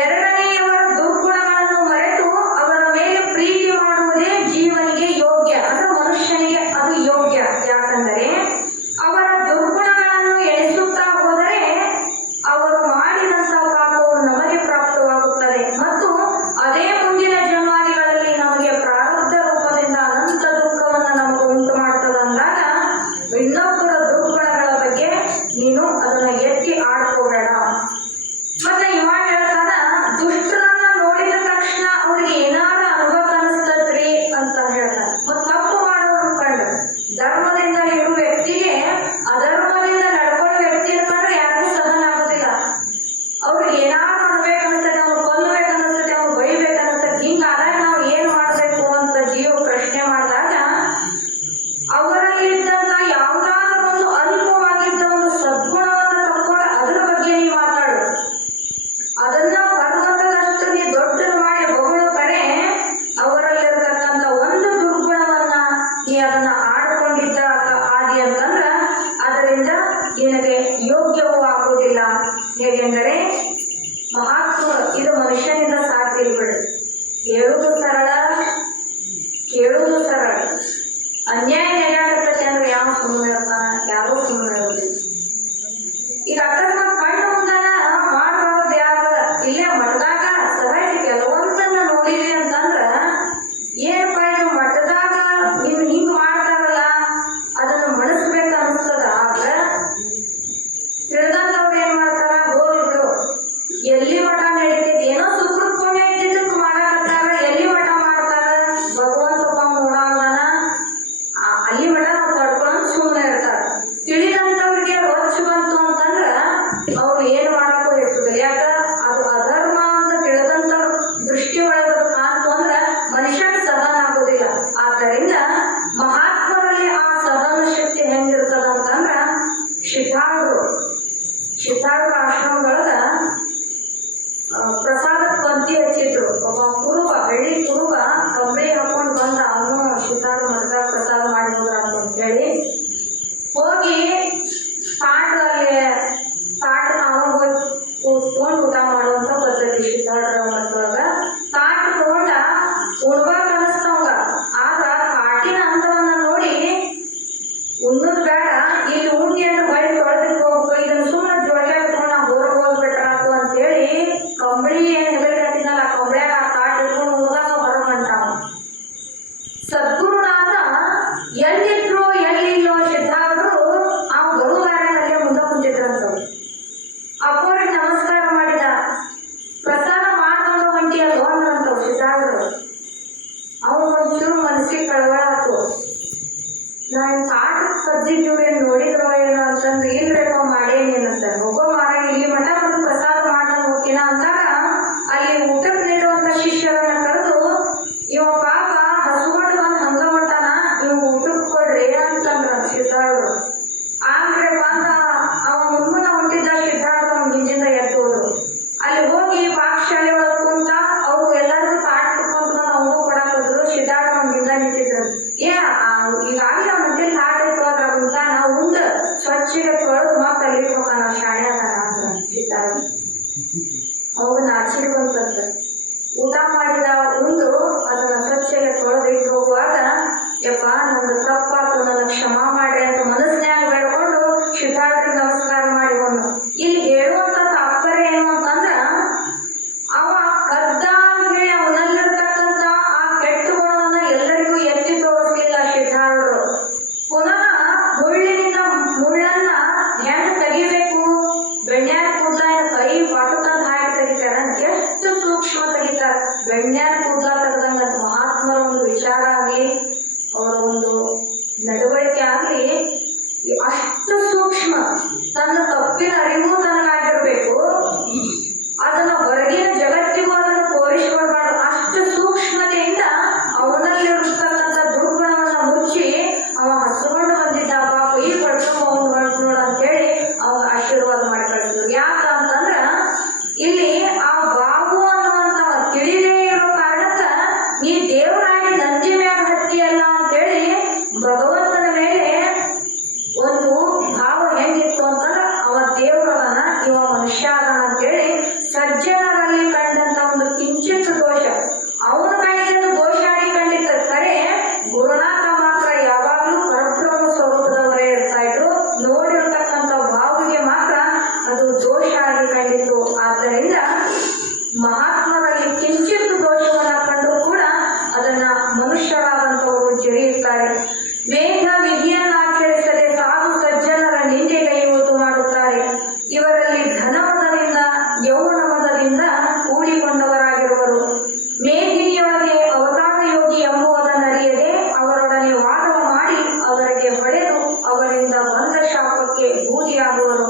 ಎರಡನೆಯವರ ದುರ್ಗುಣಗಳನ್ನು ಮರೆತು ಅವರ ಮೇಲೆ ಪ್ರೀತಿ ಮಾಡುವುದೇ ಜೀವನಿಗೆ ಯೋಗ್ಯ, ಅಂದ್ರೆ ಮನುಷ್ಯನಿಗೆ ಅದು ಯೋಗ್ಯ. ಯಾಕಂದರೆ ಅವರ ದುರ್ಗುಣಗಳನ್ನು ಎಣಿಸುತ್ತಾ ಹೋದರೆ ಅವರು ಮಾಡಿದಂತಹ ಪಾಪವು ನಮಗೆ ಪ್ರಾಪ್ತವಾಗುತ್ತದೆ ಮತ್ತು ಅದೇ ಮುಂದಿನ ಜನ್ಮಾದಿಗಳಲ್ಲಿ ನಮಗೆ ಪ್ರಾರಬ್ಧ ರೂಪದಿಂದ ಅನಂತ ದುಃಖವನ್ನು ನಮಗೆ ಉಂಟು ಮಾಡ್ತದಂದಾಗ ಇನ್ನೊಬ್ಬರ ದುರ್ಗುಣಗಳ ಬಗ್ಗೆ ನೀನು ಅದನ್ನ ಎತ್ತಿ ಆಡ್ಕೋಬೇಡ. ಮತ್ತೆ ಇವಾಗ ಹೇಳ್ತಾನ, ದುಷ್ಟರನ್ನ ನೋಡಿದ ತಕ್ಷಣ ಅವ್ರಿಗೆ ಏನಾರ ಅನುಭವ ಅನಿಸ್ತದ್ರಿ ಅಂತ ಹೇಳ್ತಾನೆ. ಮತ್ ತಪ್ಪು ಮಾಡೋರು ಕಂಡು ಧರ್ಮದಿಂದ ಇರುವ ವ್ಯಕ್ತಿಗೆ ಅಧರ್ಮದಿಂದ ನಡ್ಕೊಳ್ಳೋ ವ್ಯಕ್ತಿ ಕಂಡ್ರೆ ಯಾರಿಗೂ ಸಹನ ಆಗುದಿಲ್ಲ. ಅವ್ರಿಗೆ ಏನಾರು ಅನ್ಬೇಕನ್ಸ್ತದೆ, ಅವ್ರು ಕೊಲ್ಲಬೇಕನ್ಸ್ತದೆ, ಅವ್ರು ಬೈಬೇಕನ್ಸ್ತದೆ. ಹಿಂಗಾದಾಗ ನಾವು ಏನ್ ಮಾಡ್ಬೇಕು ಅಂತ ಜೀವ ಪ್ರಶ್ನೆ ಮಾಡಿದಾಗ ಅವರಲ್ಲಿದ್ದಂತ ಯಾವ್ದಾದ್ರು ಒಂದು ಅಲ್ಪವಾಗಿದ್ದ ಒಂದು ಸದ್ಗುಣವನ್ನು ತಕ್ಕೊಂಡು ಅದ್ರ ಬಗ್ಗೆ ನೀವು ಮಾತಾಡು. ಅದನ್ನ ಪರ್ವತದಷ್ಟು ನೀ ದೊಡ್ಡದು ಮಾಡಿ ಹೊಗಳು ಕರೆ ಅವರಲ್ಲಿರ್ತಕ್ಕಂಥ ಒಂದು ದುರ್ಗುಣವನ್ನ ನೀ ಅದನ್ನ ಆಡ್ಕೊಂಡಿದ್ದ ಆದಿ ಅಂತಂದ್ರ ಅದರಿಂದ ನಿನಗೆ ಯೋಗ್ಯವೂ ಆಗುವುದಿಲ್ಲ. ಹೇಗೆಂದರೆ ಮಹಾತ್ಮ ಇದು ಮನುಷ್ಯನಿಂದ ಸಾಧ್ಯ ಇಲ್ಲ ಬಿಡು. ಹೇಳುವುದು ಸರಳ, ಕೇಳುವುದು ಸರಳ. ಅನ್ಯಾಯ ನಡೆಯಕತ್ತೈತೆ ಅಂದ್ರೆ ಯಾವ ಸುಮ್ಮನೆ ಇರ್ತಾನ? ಯಾರೋ ಸುಮ್ಮನೆ ಇರೋದಿಲ್ಲ. ಈಗ ಅಕಸ್ಮಾತ್ ಕಣ್ಣು ಮುಂದಾನ ಮಾಡಬಾರ್ದು ಯಾರು ಇಲ್ಲೇ ಮಠದಾಗ ಸಹಜ ಕೆಲವೊಂದನ್ನ ನೋಡಿದ್ವಿ ಅಂತಂದ್ರ ಏನಪ್ಪ ಇದು ಮಠದಾಗ ನೀವು ಹಿಂಗ್ ಮಾಡ್ತಾರಲ್ಲ ಅದನ್ನ ಮನಸ್ಬೇಕು ಅನಿಸ್ತದ. ಆದ್ರ ತಿಳಿದಂತವ್ರು ಏನ್ ಮಾಡ್ತಾರ, ಹೋಗಿ ಬಿಡು ಎಲ್ಲಿ ಮಠ ನಡೀತೈತಿ, ಏನೋ ಸುಖ ಪುಣ್ಯ ಇದ್ದಿದ್ದಕ್ಕೆ ಮಾಡಕತ್ತಾರ, ಎಲ್ಲಿ ಮಠ ಮಾಡ್ತಾರ, ಭಗವಂತಪ್ಪ ನೋಡೋದನ ಅಲ್ಲಿ ಮಠ ನಾವು ತಡ್ಕೊಂಡು ಸುಮ್ಮನೆ ಇರ್ತಾರ. ತಿಳಿದಂತವ್ರಿಗೆ ರೊಚ್ಚು ಬಂತು ಅಂತಂದ್ರ ಅವ್ರು ಏನ್ ಮಾಡಕ್ಕೂ ಇರ್ತದೆ. ಯಾಕ ಅದು ಅಧರ್ಮ ಅಂತ ತಿಳಿದಂತವ್ರ ದೃಷ್ಟಿ ಒಳಗೆ ಕಾಣ್ತು ಅಂದ್ರ ಮನುಷ್ಯನ ಸಹನ ಆಗೋದಿಲ್ಲ. ಆದ್ದರಿಂದ ಮಹಾತ್ಮರಲ್ಲಿ ಆ ಸಹನ ಶಕ್ತಿ ಹೆಂಗಿರ್ತದ ಅಂತಂದ್ರ ಶಿತಾಳ್ರ ಆಶ್ರಮದೊಳಗ ಪ್ರಸಾದಕ್ಕೆ ಪಂಕ್ತಿ ಹಚ್ಚಿದ್ರು. ಒಬ್ಬ ಕುರುಬ, ಬೆಳ್ಳಿ ಕುರುಬ ಕಂಬಳಿ ಹಾಕೊಂಡು ಬಂದ, ಅವನು ಶಿತಾಳು ಮಠದಾಗ ಪ್ರಸಾದ ಮಾಡಿ ಹೋದ್ರ ಅಂತ ಹೇಳಿ ಹೋಗಿ ತಾಟ ನಾವು ಹೋಗಿ ಕೂತ್ಕೊಂಡು ಊಟ ಮಾಡುವಂತ ಪದ್ಧತಿ ಶಿತಾಳ್ರ ಮಠದೊಳಗ. ತಾಟ ತಗೊಂಡ ಉಣ್ಬಾಕ ಅನಿಸ್ತವಂಗ. ಆಗ ಕಾಟಿನ ಅಂತವನ್ನ ನೋಡಿ ಉಣ್ಣದ್ ಬೇಡ, ಇಲ್ಲಿ ಉಣ್ಣಿ ಅಂತ ಬಳಿ ತೊಳೆದಿಟ್ಟು ಹೋಗ್ಬೇಕು, ಇದನ್ನ ಸುಮ್ಮನೆ ಜೋಳಿಗೆ ಇಟ್ಕೊಂಡು ನಾವು ಹೊರಗೆ ಹೋಗ್ಬಿಟ್ರಾತು ಅಂತೇಳಿ ಕಂಬಳಿ ಏನ್ ಹೆಗಲ್ ಕಟ್ಟಿದ್ನಲ್ಲ ಕಂಬಳಿಯಾಗ ಆ ತಾಟ ಇಟ್ಕೊಂಡು ಹೋದಾಗ ಹೊರಗಂಟಾವ. ಸದ್ಗುರುನಾಥ ಎಲ್ಲಿದ್ರು ಎಲ್ಲಿಲ್ಲೋ ಸಿದ್ಧಾರ್ಥರು ಆ ಬರುವಾರದಲ್ಲಿ ಮುಂದೆ ಕುಂತಿದ್ರಂತವ್ರು. ಅಪ್ಪವ್ರಿಗೆ ನಮಸ್ಕಾರ ಮಾಡಿದ, ಪ್ರಸಾದ ಮಾಡ್ಕೊಂಡು ಹೊಂಟಿಯಲ್ಲೋ ಅಂದ್ರಂತವ್ರು ಸಿದ್ಧಾರ್ಥರು. ಅವ್ರು ಒಂಚೂರು ಮನಸ್ಸಿಗೆ ಕಳವಳ ಆಯ್ತು. ನಾನು ತಾಟ ಸದ್ದಿದ್ದು ಏನು ನೋಡಿದ್ರೋ ಏನೋ ಅಂತಂದ್ರೆ ಇಲ್ರೇಕೋ ಮಾಡೇನಿ ಅಂತ ಹೋಗೋ ಮಾರ ಇಲ್ಲಿ ಮಠ ಬಂದು ಪ್ರಸಾದ ಮಾಡ್ದಂಗೆ ಹೋಗ್ತೀನ ಅಂದಾಗ ಅಲ್ಲಿ ಊಟಕ್ಕೆ ನೀಡುವಂತ ಶಿಷ್ಯರನ್ನ ಕರೆದು ಇವ ಪಾಪ ಹಸುಗೊಂಡು ಬಂದು ಹಂಗ ಹೊಂಟಾನ, ಇವ್ ಊಟಕ್ಕೆ ಕೊಡ್ರಿ ಅಂತಂದ್ರ ಸಿದ್ಧಾರ್ಢರು. ಆದ್ರೆ ಬಂದ ಅವ ಮುನ್ಮುನ ಹೊಂಟಿದ್ದ ಸಿದ್ಧಾರ್ಥ ಅವ್ನ ಹಿಂದಿಂದ ಎದ್ದು ಹೋದ್ರು. ಅಲ್ಲಿ ಹೋಗಿ ಪಾಕಶಾಲೆ ಒಳಗೆ ಕುಂತ ಅವ್ರು ಎಲ್ಲರಿಗೂ ತಾಟ ಕುತ್ಕೊಂಡ್ ಅವಂಗ ಕೊಡಾಕಿದ್ರು. ಸಿದ್ಧಾರ್ಥ ಅವ್ನ ಹಿಂದ ನಿಂತಿದ್ರು. ಈಗಾಗಲೇ ಅವ್ನ ಹತ್ತಿರ ತಾಟ ಇಟ್ಟೋದ್ರ ಕುಂತ ನಾವು ಉಂಡ ಸ್ವಚ್ಛಗೆ ತೊಳೆದು ಮತ್ತೆ ಅಲ್ಲಿ ಹೋಗಾನ ಶಾಣೆ ಅದಾನ ಅಂತ ಸಿದ್ಧಾರ್ಥ. ಅವಾಗ ನಾಚಿಕೆ ಬಂತಂತ. ಊಟ ಮಾಡಿದ ಉಂಡು ಅದನ್ನ ಸ್ವಚ್ಛಗೆ ತೊಳೆದಿಟ್ಟು ಹೋಗುವಾಗ ಯಪ್ಪ ನಂದು ತಪ್ಪಾತು, ನನ್ನ ಕ್ಷಮಾ ಮಾಡ್ರಿ ಅಂತ ಮನಸ್ಸಿನಾಗ ಬೇಡ್ಕೊಂಡು ಸಿದ್ಧಾರ್ಥಿಗೆ ನಮಸ್ಕಾರ ಮಾಡಿ ಬಂದು. ಇಲ್ಲಿ ಹೇಳುವಂತ ತಾತ್ಪರ್ಯ ಏನು ಅಂತಂದ್ರ ಅವ ಕದ್ದ ಅಂತೇಳಿ ಅವನಲ್ಲಿರ್ತಕ್ಕಂಥ ಆ ಕೆಟ್ಟ ಗುಣವನ್ನ ಎಲ್ಲರಿಗೂ ಎತ್ತಿ ತೋರಿಸ್ಲಿಲ್ಲ ಸಿದ್ಧಾರ್ಥರು. ಪುನಃ ಮುಳ್ಳಿನಿಂದ ಮುಳ್ಳನ್ನ ಹೆಂಗ್ ತೆಗಿಬೇಕು, ಬೆಣ್ಣ್ಯಾನ ಕೂದಲ ಕೈ ಪಾಟುಕಂತ ಹಾಕಿ ತೆಗಿತಾರ, ಎಷ್ಟು ಸೂಕ್ಷ್ಮ ತೆಗಿತಾರ. ಬೆಣ್ಣ್ಯಾನ ಕೂದಲ ತೆಗೆದಂಗ ಮಹಾತ್ಮರ ಒಂದು ವಿಚಾರ ಆಗ್ಲಿ, ಅವರ ಒಂದು ನಡವಳಿಕೆ ಆಗ್ಲಿ ಅಷ್ಟು ಸೂಕ್ಷ್ಮ. ತನ್ನ ತಪ್ಪಿನ ಅರಿವು ತನಗಾಗಿರ್ಬೇಕು, ಅದನ್ನ ಹೊರಗಿನ ಜಗತ್ತಿಗೂ ಅದನ್ನು ತೋರಿಸಿಕೊಡ್ಬಾರ್ದು. ಅಷ್ಟು ಸೂಕ್ಷ್ಮತೆಯಿಂದ ಅವನಲ್ಲಿರ್ತಕ್ಕಂಥ ದುರ್ಗುಣವನ್ನ ಮುಚ್ಚಿ ಅವ ಹಸುಕೊಂಡು ಬಂದಿದ್ದ ಪಾಪ ಈ ಪಡ್ಕೊಂಡು ಅವ್ನು ಹೊರಟು ನೋಡ ಅಂತೇಳಿ ಅವಾಗ ಆಶೀರ್ವಾದ ಮಾಡಿ ಕಳಿಸಿದ್ರು. ಯಾಕ ಅಂತಂದ್ರ ಇಲ್ಲಿ ಆ ಬಾಬು ಅನ್ನುವಂಥವ ತಿಳಿದೇ ಇರೋ ಕಾರಣಕ್ಕ ನೀ ದೇವರಾಗಿ ನಂದಿ ಮ್ಯಾಗ ಹತ್ತಿಯಲ್ಲ ಅಂತೇಳಿ ಭಗವಂತನ ಮೇಲೆ ಒಂದು ಭಾವ ಹೆಂಗಿತ್ತು ಅಂತಂದ್ರ ಅವ ದೇವರನ್ನ ಇವ ಮನುಷ್ಯ ಅದನ ಅಂತೇಳಿ ಸಜ್ಜನರಲ್ಲಿ ಆದ್ದರಿಂದ ಮಹಾತ್ಮರಲ್ಲಿ ಕಿಂಚಿತ್ ದೋಷವನ್ನ ಕಂಡು ಕೂಡ ಅದನ್ನ ಮನುಷ್ಯರಾದಂಥವರು ಜರಿಯುತ್ತಾರೆ. ವೇದ ವಿಧಿಯನ್ನಾಚರಿಸದೆ ಸಾಧು ಸಜ್ಜನರ ನಿಂದೆಗೈಯುವುದು ಮಾಡುತ್ತಾರೆ. ಇವರಲ್ಲಿ ಧನಮದದಿಂದ ಯೌವನಮದದಿಂದ ಕೂಡಿಕೊಂಡವರಾಗಿರುವರು. ಮೇದಿನಿಯೊಳಗೆ ಅವತಾರ ಯೋಗಿ ಎಂಬುವುದನ್ನರಿಯದೆ ಅವರೊಡನೆ ವಾದವ ಮಾಡಿ ಅವರಿಗೆ ಹೊಡೆದು ಅವರಿಂದ ಬಂದ ಶಾಪಕ್ಕೆ ಬೂದಿಯಾಗುವರು.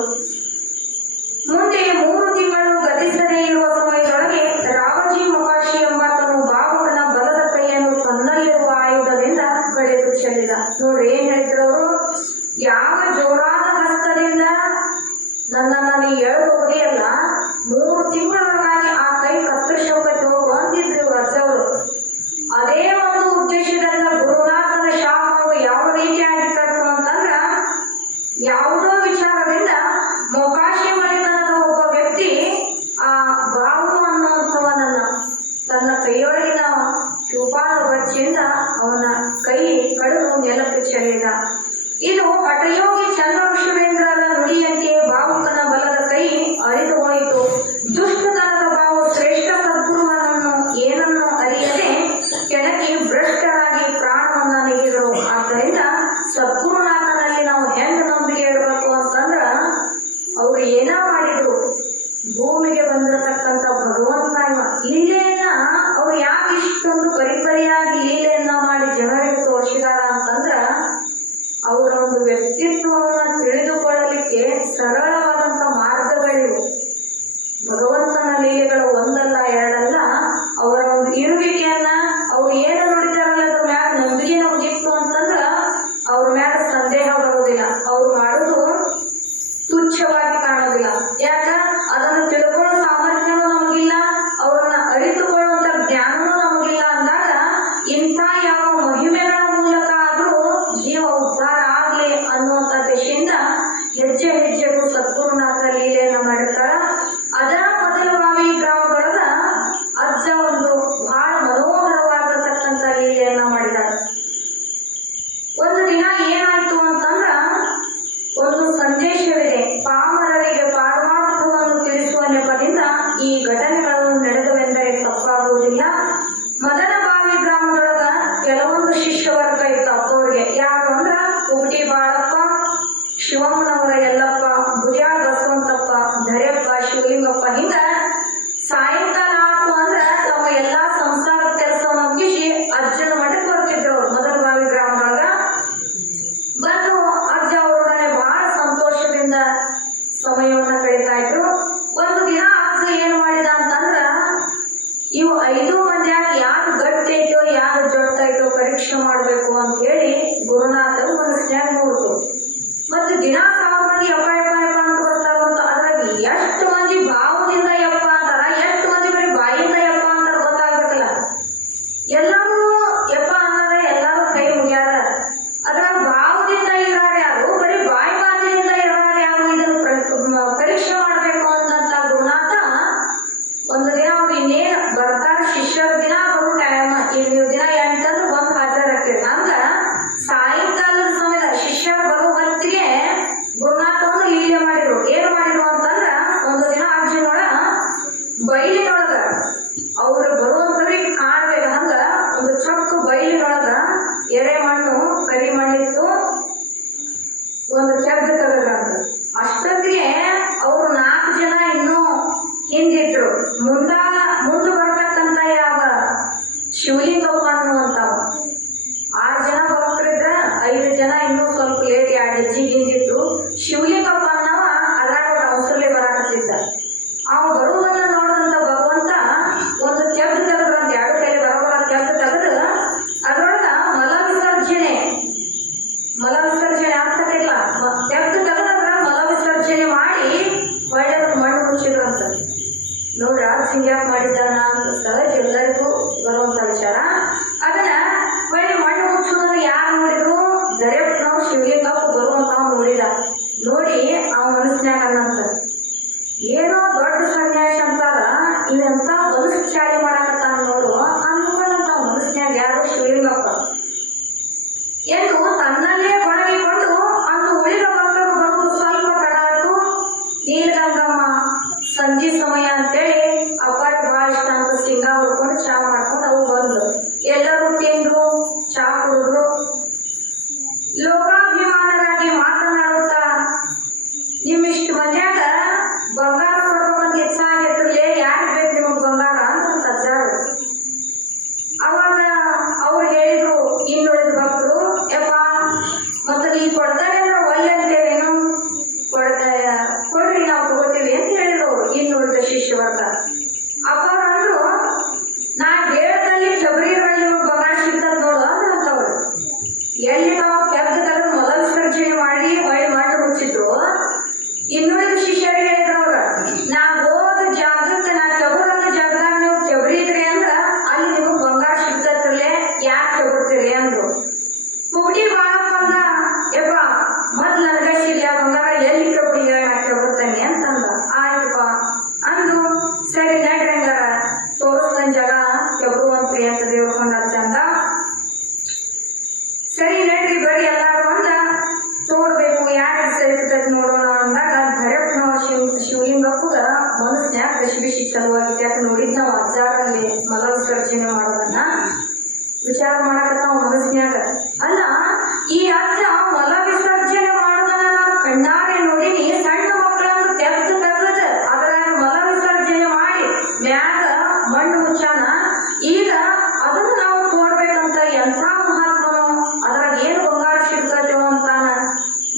ಮುಂದೆ 3 ತಿಂಗಳು ಗತಿಸದೇ ಇರುವ ಸಮಯದೊಳಗೆ ರಾವಜಿ ಮೊಕಾಶಿ ಎಂಬಾತನು ಬಾಹುಕನ ಬಲದ ಕೈಯನ್ನು ತನ್ನಲ್ಲಿರುವ ಆಯುಧದಿಂದ ಕಳೆದು ಚೆಲ್ಲಿದ. ನೋಡ್ರಿ ಏನ್ ಹೇಳ್ತಿರೋರು, ಯಾವ ಜೋರಾದ ಹಸ್ತದಿಂದ ನನ್ನನ್ನು ನೀ ಎಳ್ಬಹುದೆಯಲ್ಲ, 3 ತಿಂಗಳೊಳಗಾಗಿ ಆ ಕೈ ಕತ್ತರಿಸೋಕಟ್ಟು ಅಂದಿದ್ರು ಅಜ್ಜವರು. ಅದೇ ಒಂದು ಉದ್ದೇಶದಿಂದ ಗುರುನಾಥನ ಶಾಪವು ಯಾವ ರೀತಿಯಾಗಿ ಕಟ್ಟು ಅಂತಂದ್ರ, ಯಾವುದೋ ವಿಚಾರದಿಂದ ಮೊಕಾಶಿ ಮನೆತನದ ಒಬ್ಬ ವ್ಯಕ್ತಿ ಆ ಬಾವು ಅನ್ನುವಂಥವನನ್ನ ತನ್ನ ಕೈಯೊಳಗಿನ ಚೂಪಾದ ಬಚ್ಚಿಯಿಂದ ಅವನ ಕೈ ಕಡಿದು ನೆಲಕ್ಕೆ ಚೆಲ್ಲಿದ. ಇದು ಹಠಯೋಗಿ ಚಂದ್ರವೃಷಭೇಂದ್ರರ ನುಡಿಯಂತೆ ಬಾವುಕನ ಬಲದ ಕೈ ಅಳಿದು ಹೋಯಿತು. ದುಷ್ಟತನದ ಬಾವು ಶ್ರೇಷ್ಠ ಸದ್ಗುರುವನನ್ನು ಏನನ್ನು ಅರಿಯದೆ ಕೆಣಕಿ ಭ್ರಷ್ಟರಾಗಿ ಪ್ರಾಣವನ್ನ ನೆಗೆದರು. ಆದ್ದರಿಂದ ಸದ್ಗುರುನಾಥನಲ್ಲಿ ನಾವು ಹೆಂಗ್ ನಂಬಿಕೆ ಇಡಬೇಕು ಅಂತಂದ್ರ, ಅವ್ರು ಏನ ಮಾಡಿದ್ರು ಭೂಮಿಗೆ ಬಂದಿರತಕ್ಕಂಥ ಭಗವಂತ ಲೀಲೆಯನ್ನ ಅವ್ರು ಯಾಕೆ ಇಷ್ಟೊಂದು ಪರಿಪರಿಯಾಗಿ ಲೀಲೆಯನ್ನ ಮಾಡಿ ಜನರಿಗೆ ತೋರಿಸಿದಾರ ಅಂತಂದ್ರ, ಅವರ ಒಂದು ವ್ಯಕ್ತಿತ್ವವನ್ನ ತಿಳಿದುಕೊಳ್ಳಲಿಕ್ಕೆ ಸರಳವಾದಂತ ಮಾರ್ಗಗಳಿವು. ಭಗವಂತನ ಲೀಲೆಗಳು ಒಂದಲ್ಲ ಎರಡಲ್ಲ. ಅವರ ಒಂದು ಇರುವಿಕೆಯನ್ನ ಅವ್ರು ಏನು ನೋಡಿದಾರಲ್ಲ ಅದ್ರ ಮ್ಯಾಲ ನಂಬಿಕೆ ನಮಗಿತ್ತು ಅಂತಂದ್ರ ಅವ್ರ ಮ್ಯಾಲ ಸಂದೇಹ ಬರೋದಿಲ್ಲ. ಅವ್ರು ಮಾಡುದು ತುಚ್ಛವಾಗಿ ಕಾಣೋದಿಲ್ಲ. ಯಾಕ, ಅದನ್ನು ತಿಳ್ಕೊಳ್ಳೋ ಸಾಮರ್ಥ್ಯನೂ ನಮಗಿಲ್ಲ, ಅವ್ರನ್ನ ಅರಿತುಕೊಳ್ಳುವಂತ ಜ್ಞಾನವೂ ನಮಗಿಲ್ಲ ಅಂದಾಗ ಇಂಥ ಯಾವ ಮಹಿಮೆಗಳ ಮೂಲಕ ಆದ್ರೂ ಜೀವ ಉದ್ಧಾರ ಆಗ್ಲಿ ಅನ್ನುವಂಥ ದಶೆಯಿಂದ ಹೆಜ್ಜೆ ಹೆಜ್ಜೆಗೂ ಸದ್ಗುರುನಾಥ ಲೀಲೆಯನ್ನ ಮಾಡಿರ್ತಾರ. ಅದರ ಮೊದಲಬಾವಿ ಗ್ರಾಮದೊಳಗ ಅಜ್ಜ ಒಂದು ಬಹಳ ಮನೋಹರವಾಗಿರತಕ್ಕಂಥ ಲೀಲೆಯನ್ನ ಮಾಡಿದ್ದಾರೆ. ಒಂದು ದಿನ ಏನಾಯ್ತು ಅಂತಂದ್ರ, ಒಂದು ಸಂದೇಶವಿದೆ. ಪಾಮರರಿಗೆ ಪಾರಮಾರ್ಥವನ್ನು ತಿಳಿಸುವ ನೆಪದಿಂದ ಈ ಘಟನೆಗಳನ್ನು ನಡೆದವೆಂದರೆ ತಪ್ಪಾಗುವುದಿಲ್ಲ. ಮದನಬಾವಿ ಗ್ರಾಮದೊಳಗ ಕೆಲವೊಂದು ಶಿಷ್ಯವರ್ಗ ಇತ್ತು ಅಪ್ಪವ್ರಿಗೆ. ಯಾರು ಅಂದ್ರ ಉಬಟಿ ಬಾಳಪ್ಪ, ಶಿವಮ್ಮನವರ ಯಲ್ಲಪ್ಪ, ಬುರ್ಯಾಳ ಬಸವಂತಪ್ಪ, ಧರೆಯಪ್ಪ, ಶಿವಲಿಂಗಪ್ಪ. ಹಿಂಗ ಸಾಯಂಕಾಲ ಆಯ್ತು ಅಂದ್ರ ತಮ್ಮ ಎಲ್ಲಾ ಸಂಸಾರ ಕೆಲಸವನ್ನ ಮುಗಿಸಿ ಅಜ್ಜನ ಮಠಕ್ಕೆ ಬರ್ತಿದ್ರು. ಅವ್ರು ಮದನಬಾವಿ ಗ್ರಾಮದೊಳಗ ಬಂದು ಅಜ್ಜ ಅವರೊಡನೆ ಬಹಳ ಸಂತೋಷದಿಂದ ಸಮಯವನ್ನ ಕಳೀತಾ ಇದ್ರು. ಒಂದು ದಿನ ಅಜ್ಜ ಏನ್ ಮಾಡಿದ ಅಂತಂದ್ರ, ಇವು 5 ಮಂದಿಯಾಗ ಯಾರು ಗಟ್ಟಿ ಐತೋ ಯಾರು ಜೊಟ್ಟೈತೋ ಪರೀಕ್ಷೆ ಮಾಡ್ಬೇಕು ಅಂತ ಹೇಳಿ ಗುರುನಾಥ ಮನಸ್ಸಿನಾಗ ನೋಡ್ತು. ಮತ್ತೆ ದಿನ 1000 ಮಂದಿ ಯಪ್ಪ ಯಪ್ಪ ಯಪ್ಪ ಅಂತ ಬರ್ತಾರ ಅಂತ. ಅದ್ರಾಗ ಎಷ್ಟು ಮಂದಿ ಭಾವದಿಂದ ಯಪ್ಪ ಅಂತಾರ, ಎಷ್ಟು ಮಂದಿ ಬರೀ ಬಾಯಿಂದ ಯಪ್ಪ ಅಂತಾರ ಗೊತ್ತಾಗ್ಬೇಕಲ್ಲ. ಎಲ್ಲರೂ ಯಪ್ಪ ಅಂತಾರ, ಎಲ್ಲರೂ ಕೈ ಮುಗ್ಯಾರ. ಅದ್ರ ಭಾವದಿಂದ ಇರಾರ ಯಾರು, ಬರೀ ಬಾಯಿ ಬಾಂಧದಿಂದ ಇರಾರ ಯಾರು, ಇದನ್ನು ಪರೀಕ್ಷೆ ಮಾಡ್ಬೇಕು ಅಂತಂತ ಗುರುನಾಥ ಒಂದು ದಿನ ಅವ್ರು ಇನ್ನೇನು ಬರ್ತಾರ ಶಿಷ್ಯರ ದಿನ ಬರೋ ಟೈಮ್, ನೀವು ದಿನ 8 ಅಂದ್ರೆ ಬಂದು ಹಾಜರಾಗ್ತೀರಿ. ಹಂಗ ಸಾಯಂಕಾಲದ ಸಮಯದ ಶಿಷ್ಯರು ಬರೋ ಹೊತ್ತಿಗೆ ಗುರುನಾಥವನ್ನು ಲೀಲೆ ಮಾಡಿದ್ರು. ಏನ್ ಮಾಡಿದ್ರು ಅಂತಂದ್ರ, ಒಂದು ದಿನ ಅಜ್ಜನೊಳ ಬೈಲಿನೊಳಗ ಅವ್ರು ಬರುವಂತವ್ರಿಗೆ ಕಾಣ್ಬೇಕು ಹಂಗ ಒಂದು ಚೊಕ್ಕ ಬೈಲಿನೊಳಗ ಎರೆ ಮಣ್ಣು ಕರಿ ಮಣ್ಣಿತ್ತು, ಒಂದು ಕೆಬ್ಬ ತಗದ್ರಂತ. ಅಷ್ಟೊತ್ತಿಗೆ ಅವ್ರು 4 ಜನ ಇನ್ನೂ ಹಿಂದಿದ್ರು. ಮುಂದೆ ಬರ್ತಕ್ಕಂತ ಯಾವ ಶಿವಲಿಂಗಪ್ಪ ಅನ್ನುವಂತವ 6 ಜನ ಭಕ್ತರಿದ್ರ, 5 ಜನ ಇನ್ನೂ ಸ್ವಲ್ಪ ಲೇಟ್ 2 ಹೆಜ್ಜೆ ಹಿಂದಿದ್ರು. ಶಿವಲಿಂಗಪ್ಪ ಅನ್ನವ ಅದ್ರಾಗ ಅವಸರಲೆ ಬರಾಕತ್ತಿದ್ದ. ಅವ ಬರುವುದನ್ನ ನೋಡಿದಂತ ಭಗವಂತ ಒಂದು ಕೆಬ್ಬ ತೆಗದ್ರಂತ, 2 ಕೈಲಿ ಬರೋಬರ ಕೆಬ್ಬ ತೆಗೆದು ಅದ್ರೊಳಗ ಮಲ ವಿಸರ್ಜನೆ ಆಗ್ತದಿಲ್ಲ, ಕೆಬ್ಬ ತೆಗೆದ್ರ ಮಲ ವಿಸರ್ಜನೆ ಮಾಡಿ ಒಳ್ಳೆ ಮಣ್ಣು ಮುಚ್ಚಿದ್ರಂತ. ನೋಡ್ರ ಹಿಂಗ್ಯಾಕ್ ಮಾಡಿದ್ದಾನ ಅಂತ ಸಹಜ ಎಲ್ಲರಿಗೂ ಬರುವಂತ ವಿಚಾರ. ಅದನ್ನ ಒಳ್ಳೆ ಮಣ್ಣು ಮುಚ್ಚುವುದನ್ನು ಯಾರು ನೋಡಿದ್ರು, ದರೆಯಪ್ಪನವ್ರು ಶಿವಲಿಂಗಪ್ಪ ಬರುವಂತ ನೋಡಿದ. ನೋಡಿ ಅವ ಮನಸ್ಸಿನಾಗ ಅನ್ನಂತ, ಏನೋ ದೊಡ್ಡ ಸನ್ಯಾಸ ಅಂತಾರ, ಇವಂತ ಹೊಲಸು ಚಾಳಿ ಮಾಡಕತ್ತಾನ ನೋಡು ಅನ್ಕೊಂಡಂತ ಮನಸ್ಸಿನಾಗ ಯಾರು ಶಿವಲಿಂಗಪ್ಪ ಎಂದು ತನ್ನಲ್ಲೇ ಕೊಡಗಿಕೊಂಡು ಅಂದು ಉಳಿದ ಭಕ್ತರು ಬರುವುದು ಸ್ವಲ್ಪ ತಡ ಆಯ್ತು. ನೀಲಗಂಗಮ್ಮ ಸಂಜೆ ಸಮಯ ಅಂತೇಳಿ ಅಪ್ಪಾರಿ ಭಾಳ ಇಷ್ಟ ಅಂತ ಶೇಂಗಾ ಹುರ್ಕೊಂಡು ಚಾ ಮಾಡ್ಕೊಂಡು ಅವು ಬಂದು ಎಲ್ಲರೂ ತಿಂದ್ರು, ಚಾ ಕುಡಿದ್ರು. ಲೋಕಾಭಿಮಾನರಾಗಿ ಮಾತನಾಡುತ್ತಾ, ನಿಮ್ಮಿಷ್ಟು ಮನ್ಯಾಗ ಬಂಗಾರ ಕೊಡ್ಬೇಕಂತ ಹೆಚ್ಚಾಗಿರ್ಲಿ, ಯಾರು ಬೇಕು ನಿಮಗೆ ಬಂಗಾರ ಅಂತ ಅಜ್ಜಾರು. ಅವಾಗ ಅವ್ರು ಹೇಳಿದ್ರು ಇನ್ನುಳಿದ ಭಕ್ತರು, ಯಪ್ಪ ಮತ್ತೆ ನೀ ಕೊಡ್ತಾನೆ ಅಂದ್ರೆ ಒಳ್ಳೆ ಅಂತೇವೇನು, ಕೊಡ್ರಿ ನಾವು ತಗೋತೀವಿ ಅಂತ ಹೇಳಿದ್ರು ಇನ್ನುಳಿದ ಶಿಷ್ಯವರ್ಗ. ಅಪ್ಪ ಅಂದ್ರು, ನಾ ದೇಹದಲ್ಲಿ ಶಬರಿಗಳಲ್ಲಿ ಬಂಗಾರ ಸಿಗ್ತದ ನೋಡು ಅಂತವ್ರು. ಎಲ್ಲಿ ನಾವು ಕೆಬ್ಬದಲ್ಲಿ ಮೊದಲ ವಿಸರ್ಜನೆ ಮಾಡಿ ಹೊಳ್ಳಿ ಮಾಡಿ ಮುಚ್ಚಿದ್ರು. ಇನ್ನುಳಿದ ಶಿಷ್ಯರಿಗೆ ಹೇಳಿದ್ರು ಅವ್ರ, ನಾ ಹೋದ ಜಾಗಕ್ಕೆ ನಾ ಚಬುರನ್ನ ಜಾಗದಾಗ ನೀವು ಚಬರಿದ್ರಿ ಅಂದ್ರ ಅಲ್ಲಿ ನಿಮಗೆ ಬಂಗಾರ ಸಿಗ್ತತ್ರಲೆ, ಯಾಕೆ ಚಬರ್ತೀರಿ ಅಂದ್ರು. ಪುಗಡಿ ಬಾಳಪ್ಪ ಅಂದ, ಯಪ್ಪ ಮೊದ್ಲು ನನಗೆ ಸಿಗ್ಲ ಬಂಗಾರ, ಎಲ್ಲಿ ಚಬಡಿಗೆ ನಾ ಚಬರ್ತಾನೆ ಅಂತಂದ. ಆಯ್ತಪ್ಪ ಅಂದು, ಸರಿ ನಡ್ರಿ ಹಂಗಾರ ತೋರಿಸ್ದನ್ ಜಾಗ ಚಬರುವಂತ್ರಿ ಅಂತ ದೇವ್ರಕೊಂಡ ಚಂದ. ಸರಿ ನಡ್ರಿ ಬರೀ ಎಲ್ಲಾರು ಅಂದ, ತೋಡ್ಬೇಕು ಯಾರು ಸರಿತೈತಿ ನೋಡೋಣ ಅಂದಾಗ ಧರಪ್ನವ ಶಿವಲಿಂಗಪ್ಪಗ ಮನಸ್ನ್ಯಾಗ ಕಸಿ ಬಿಸಿ ಚಲುವಾಗಿತ್ತು. ಯಾಕೆ ನೋಡಿದ್ ನಾವು ಅಜ್ಜಾರಲ್ಲಿ ಮಲ ವಿಸರ್ಜನೆ ಮಾಡೋದನ್ನ ವಿಚಾರ ಮಾಡಕತ್ತಾವ ಮನಸ್ನ್ಯಾಗ. ಅಲ್ಲ, ಈ ಅಜ್ಜ ಮಲ ವಿಸರ್ಜನೆ ಮಾಡೋದನ್ನ ನಾನು ಕಣ್ಣಾರೆ ನೋಡಿನಿ. ಸಣ್ಣ ಮಕ್ಕಳನ್ನು ತೆಗೆದು ಅದ್ರಾಗ ಮಲ ವಿಸರ್ಜನೆ ಮಾಡಿ ಮ್ಯಾಗ ಮಣ್ಣು ಮುಚ್ಚಾನ. ಈಗ ಅದನ್ನು ನಾವು ನೋಡ್ಬೇಕಂತ ಎಂಥ ಮಹಾತ್ಮನು, ಅದ್ರಾಗ ಏನು ಬಂಗಾರ ಸಿಗ್ತೇವೋ ಅಂತಾನ.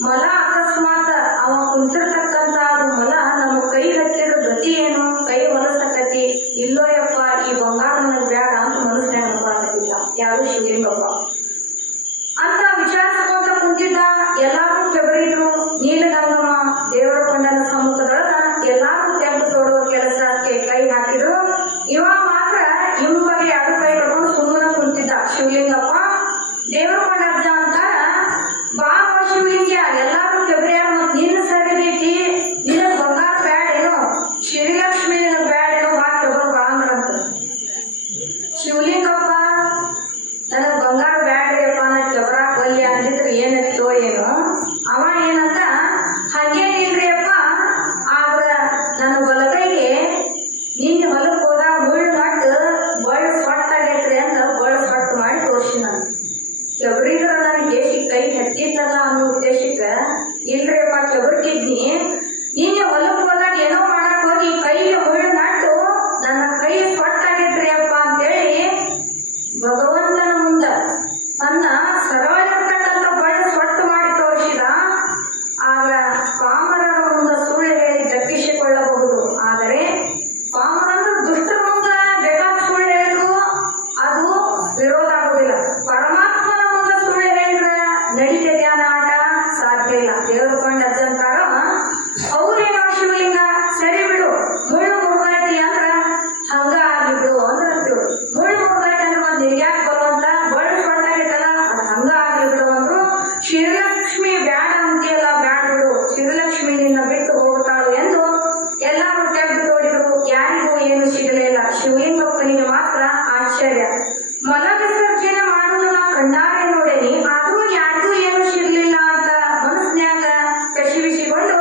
ಮಲ ಅಕಸ್ಮಾತ್ ಅವ ಕುಂತಿರ್ತಕ್ಕಂತ ಅದು ಮಲ ನಮ್ಮ ಕೈ ಹತ್ತಿರೋ ಗತಿ ಏನು, ಕೈ ಹೊಲಸಕತಿ ಇಲ್ಲೋ ಯಪ್ಪ, ಈ ಬಂಗಾರ ನನಗೆ ಬೇಡ ಅಂತ ಮನಸ್ಸಿನಾಗ ಅನ್ಕೊಳಕತ್ತಿದ್ದ ಯಾರು ಶಿವಲಿಂಗಪ್ಪ ಅಂತ ವಿಚಾರಿಸ್ಕೊಂತ ಕುಂತಿದ್ದ. ಎಲ್ಲಾರು ಕೆಬರಿದ್ರು. ನೀಲಗಂಗಮ್ಮ ದೇವರ ಕೊಂಡನ ಸಮ್ಮುಖದೊಳಗ ಎಲ್ಲಾರು ತೆಗೆದು ತೋಡುವ ಕೆಲಸಕ್ಕೆ ಕೈ ಹಾಕಿದ್ರು. ಇವ ಮಾತ್ರ ಇವ್ ಬಗ್ಗೆ ಎರಡು ಕೈ ಕಟ್ಕೊಂಡು ಸುಮ್ಮನೆ ಕುಂತಿದ್ದ ಶಿವಲಿಂಗಪ್ಪ. ದೇವರ ಕೊಂಡ ಅಜ್ಜ ಅಂತಾರ, ಬಾಬಾ ಶಿವಲಿಂಗ ಎಲ್ಲಾರು ಕೆಬರಿಯಾರ ಮತ್ ನಿನ್ನ ಸರಿದೈತಿ, ನಿನಗ್ ಬಂಗಾರ ಬ್ಯಾಡ ಏನೋ, ಶ್ರೀಲಕ್ಷ್ಮಿ ನಿನಗ್ ಬ್ಯಾಡ ಏನೋ, ಬಾ ಕೆಬರ್ ಬಾ ಅಂದ್ರಂತ. ಶಿವಲಿಂಗಪ್ಪ ನನಗ್ ಬಂಗಾರ ಬ್ಯಾಡ್ರಿಯಪ್ಪ, ನಾ ಕೆಬರಾಕ್ ಒಲ್ಲೆ ಅಂದಿದ್ರೆ ಏನಿತ್ತೋ ಏನೋ. ಅವ ಏನಂತ, ಹಂಗೇನಿಲ್ರಿಯಪ್ಪ, ಆದ್ರ ನನ್ನ ಹೊಲಕೈಗೆ ನಿನ್ನ ಹೊಲಕ್ಕೆ ಹೋದಾಗ ಮುಳ್ಳು ನಟ್ಟು ಬಳ್ಳ ಸೊಟ್ಟಾಗೈತ್ರಿ ಅಂತ ಬಳ್ಳ ಸೊಟ್ಟು ಮಾಡಿ ತೋರ್ಸಿ. ನಾನು ಕೆಬರಿದ್ರ ನನಗೆ ಕೈ ಹತ್ತಿತ್ತಲ್ಲ ಅನ್ನೋ ಉದ್ದೇಶಕ್ಕೆ ಇಲ್ರಿಯಪ್ಪ ಕೆಬರ್ತಿದ್ನಿ. ನಿನ್ನೆ ಹೊಲಕ್ಕೆ ಹೋದಾಗ ಏನೋ ಮಾಡಕ್ ಹೋಗಿ ಕೈಗೆ ಮುಳ್ಳು ನಟ್ಟು ನನ್ನ ಕೈ ಸೊಟ್ಟಾಗೈತ್ರಿಯಪ್ಪ ಅಂತೇಳಿ ಭಗವಂತನ ಮುಂದ ತನ್ನ ಸರಳ ಇರ್ತಕ್ಕಂಥ ಬಳ್ಳ ಸೊಟ್ಟು ಮಾಡಿ ತೋರಿಸಿದ. ಆಗ ಪಾಮರರ ಮುಂದ ಸುಳ್ಳು ಹೇಳಿ ದಕ್ಕಿಸಿಕೊಳ್ಳಬಹುದು. ಆದರೆ ಪಾಮರಂದ್ರೆ ದುಷ್ಟರ ಮುಂದ ಬೇಕಾದ ಸುಳ್ಳು ಹೇಳಿದ್ರು ಅದು ವಿರೋಧ ಆಗುದಿಲ್ಲ. ಪರಮಾತ್ಮನ ಮುಂದ ಸುಳ್ಳು ಹೇಳಿದ್ರೆ ನಡೀತದೆ ಅನ್ನೋ ಆಟ ಸಾಧ್ಯ ಇಲ್ಲ. ದೇವರು ಕೊಂಡ ಅಜ್ಜಂತಾರ, ಹೌದೇನೋ ಶಿವಲಿಂಗ, ಸರಿ ಬಿಡು, ಮುಳ್ಳು ಮುರುಗೈತಿ ಅಂದ್ರ ಹಂಗ ಆಗ್ಲಿ ಬಿಡು ಅಂದ್ರು. ಮುಳ್ಳು ಮುರುಗೈತಿ ಅಂದ್ರೆ ಒಂದ್ ನಿರ್ಯಾಕ ಬರುವಂತ ಬಳ್ಳ ಸೊಟ್ಟಾಗಿತ್ತಲ್ಲ ಅದು ಹಂಗ ಆಗ್ಲಿ ಬಿಡು ಅಂದ್ರು. ಶ್ರೀಲಕ್ಷ್ಮಿ ಬ್ಯಾಡ ಅಂತೀಯಲ್ಲ, ಬ್ಯಾಡ ಬಿಡು, ಶ್ರೀಲಕ್ಷ್ಮಿ ನಿನ್ನ ಬಿಟ್ಟು ಹೋಗುತ್ತಾಳು ಎಂದು ಎಲ್ಲಾರು ತೆಗೆದು ತೋಡಿದ್ರು. ಯಾರಿಗೂ ಏನು ಸಿಗಲಿಲ್ಲ. ಶಿವಲಿಂಗಪ್ಪನಿಗೆ ಮಾತ್ರ ಆಶ್ಚರ್ಯ. ಮಲ ವಿಸರ್ಜನೆ ಮಾಡುವುದು ನಾ ಕಣ್ಣಾರೆ ನೋಡೇನಿ, ಆದ್ರೂ ಯಾರಿಗೂ ಏನು ಸಿಗ್ಲಿಲ್ಲ ಅಂತ ಮನಸ್ನ್ಯಾಗ ಕಸಿ ಬಿಸಿಕೊಂಡು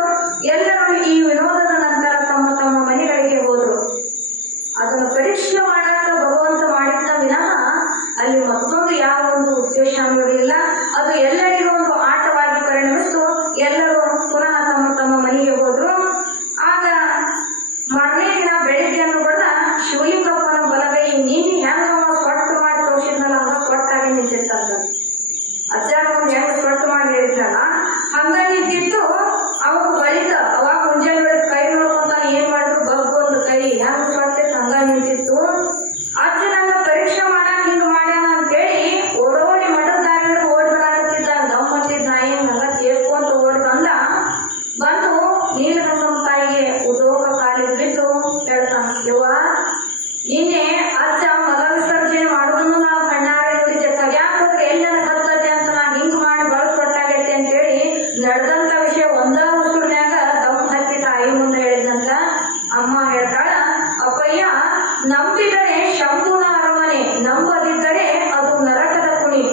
ಎಲ್ಲರೂ ಈ ವಿನೋದದ ನಂತರ ತಮ್ಮ ತಮ್ಮ ಮನೆಗಳಿಗೆ ಹೋದ್ರು. ಅದನ್ನು ಪರೀಕ್ಷೆ ಮಾಡಾಕ ಭಗವಂತ ಮಾಡಿದ್ದ ವಿನಃ ಅಲ್ಲಿ ಮತ್ತೊಂದು ಯಾವ ಒಂದು ಉದ್ದೇಶ ಇರಲಿಲ್ಲ. ಅದು ಎಲ್ಲರಿಗೂ ಒಂದು ಆಟವಾಗಿ ಪರಿಣಮಿಸಿತು. ಎಲ್ಲರೂ ಪುನಃ ತಮ್ಮ ತಮ್ಮ ಮನೆಗೆ ಹೋದ್ರು. ಆಗ ಮಾರನೇ ದಿನ ಬೆಳಿಗ್ಗೆ ಕೂಡ ಶಿವಲಿಂಗಪ್ಪನ ಬಲಗೈ ನೀನು ಹೆಂಗಮ್ಮ ಸೊಟ್ಟು ಮಾಡಿ ತೋರಿಸಿದ್ನಲ್ಲ ಹಂಗ ಸೊಟ್ಟಾಗಿ ನಿಂತಿರ್ತಂತ. ಅಜ್ಜಾರ ಒಂದು ಹೆಂಗ ಸೊಟ್ಟು ಮಾಡಿ ಹೇಳಿದ್ನಲ್ಲ ಹಂಗ ನಿಂತಿತ್ತು. ಅವಾಗ ಬಳಿಕ ಅವಾಗ ಮುಂಜಾನೆ ಕೈ ನೋಡ್ಕೊಂತ ಏನ್ ಮಾಡಿದ್ರು ಬಗ್ಗು ಒಂದು ಕೈ ಹೆಂಗ ಸೊಟ್ಟಿತ್ತು ಹಂಗ ನಿಂತಿತ್ತು. ಅಜ್ಜ ನನ್ನ ಪರೀಕ್ಷೆ ಮಾಡಾಕ ಹಿಂಗ ಮಾಡ್ಯಾನ ಅಂತೇಳಿ ಓಡೋಡಿ ಮಠದ ದಾರಿ ಓಡಿ ಬರಾಕತ್ತಿದ್ದ. ಗಮ್ಮತ್ತಿದ್ದ ಏನ್ ಹಂಗ ತೇರ್ಕೊಂತ ಓಡಿ ಬಂದು ನೀಲಗಂಗಮ್ಮ ತಾಯಿಗೆ ಉದೋಗ ಕಾಲಿಗೆ ಬಿದ್ದು ಹೇಳ್ತಾನ, ಯವ್ವ ನಿನ್ನೆ ಅಜ್ಜ ಮಲ ವಿಸರ್ಜನೆ ಮಾಡೋದನ್ನು ನಾವು ಕಣ್ಣಾರೆ ನೋಡಿದ್ದೆ, ತಗ್ಯಾಕ ಹೋದ್ರೆ ಎಲ್ಲಿ ನನಗೆ ಹತ್ತತ್ತೆ ಅಂತ ನಾನು ಹಿಂಗ್ ಮಾಡಿ ಬಳ ಕೊಟ್ಟಾಗೈತೆ ಅಂತೇಳಿ ನಡೆದಂತ ವಿಷಯ ಒಂದ ಉಸುರ್ನ್ಯಾಗ ದಮ್ ಹತ್ತಿ ತಾಯಿ ಮುಂದೆ ಹೇಳಿದ್ನಂತ. ಅಮ್ಮ ಹೇಳ್ತಾಳ, ಅಪ್ಪಯ್ಯ ನಂಬಿದರೆ ಶಂಭುನ ಅರಮನೆ, ನಂಬದಿದ್ದರೆ ಅದು ನರಕದ ಕುಣಿ.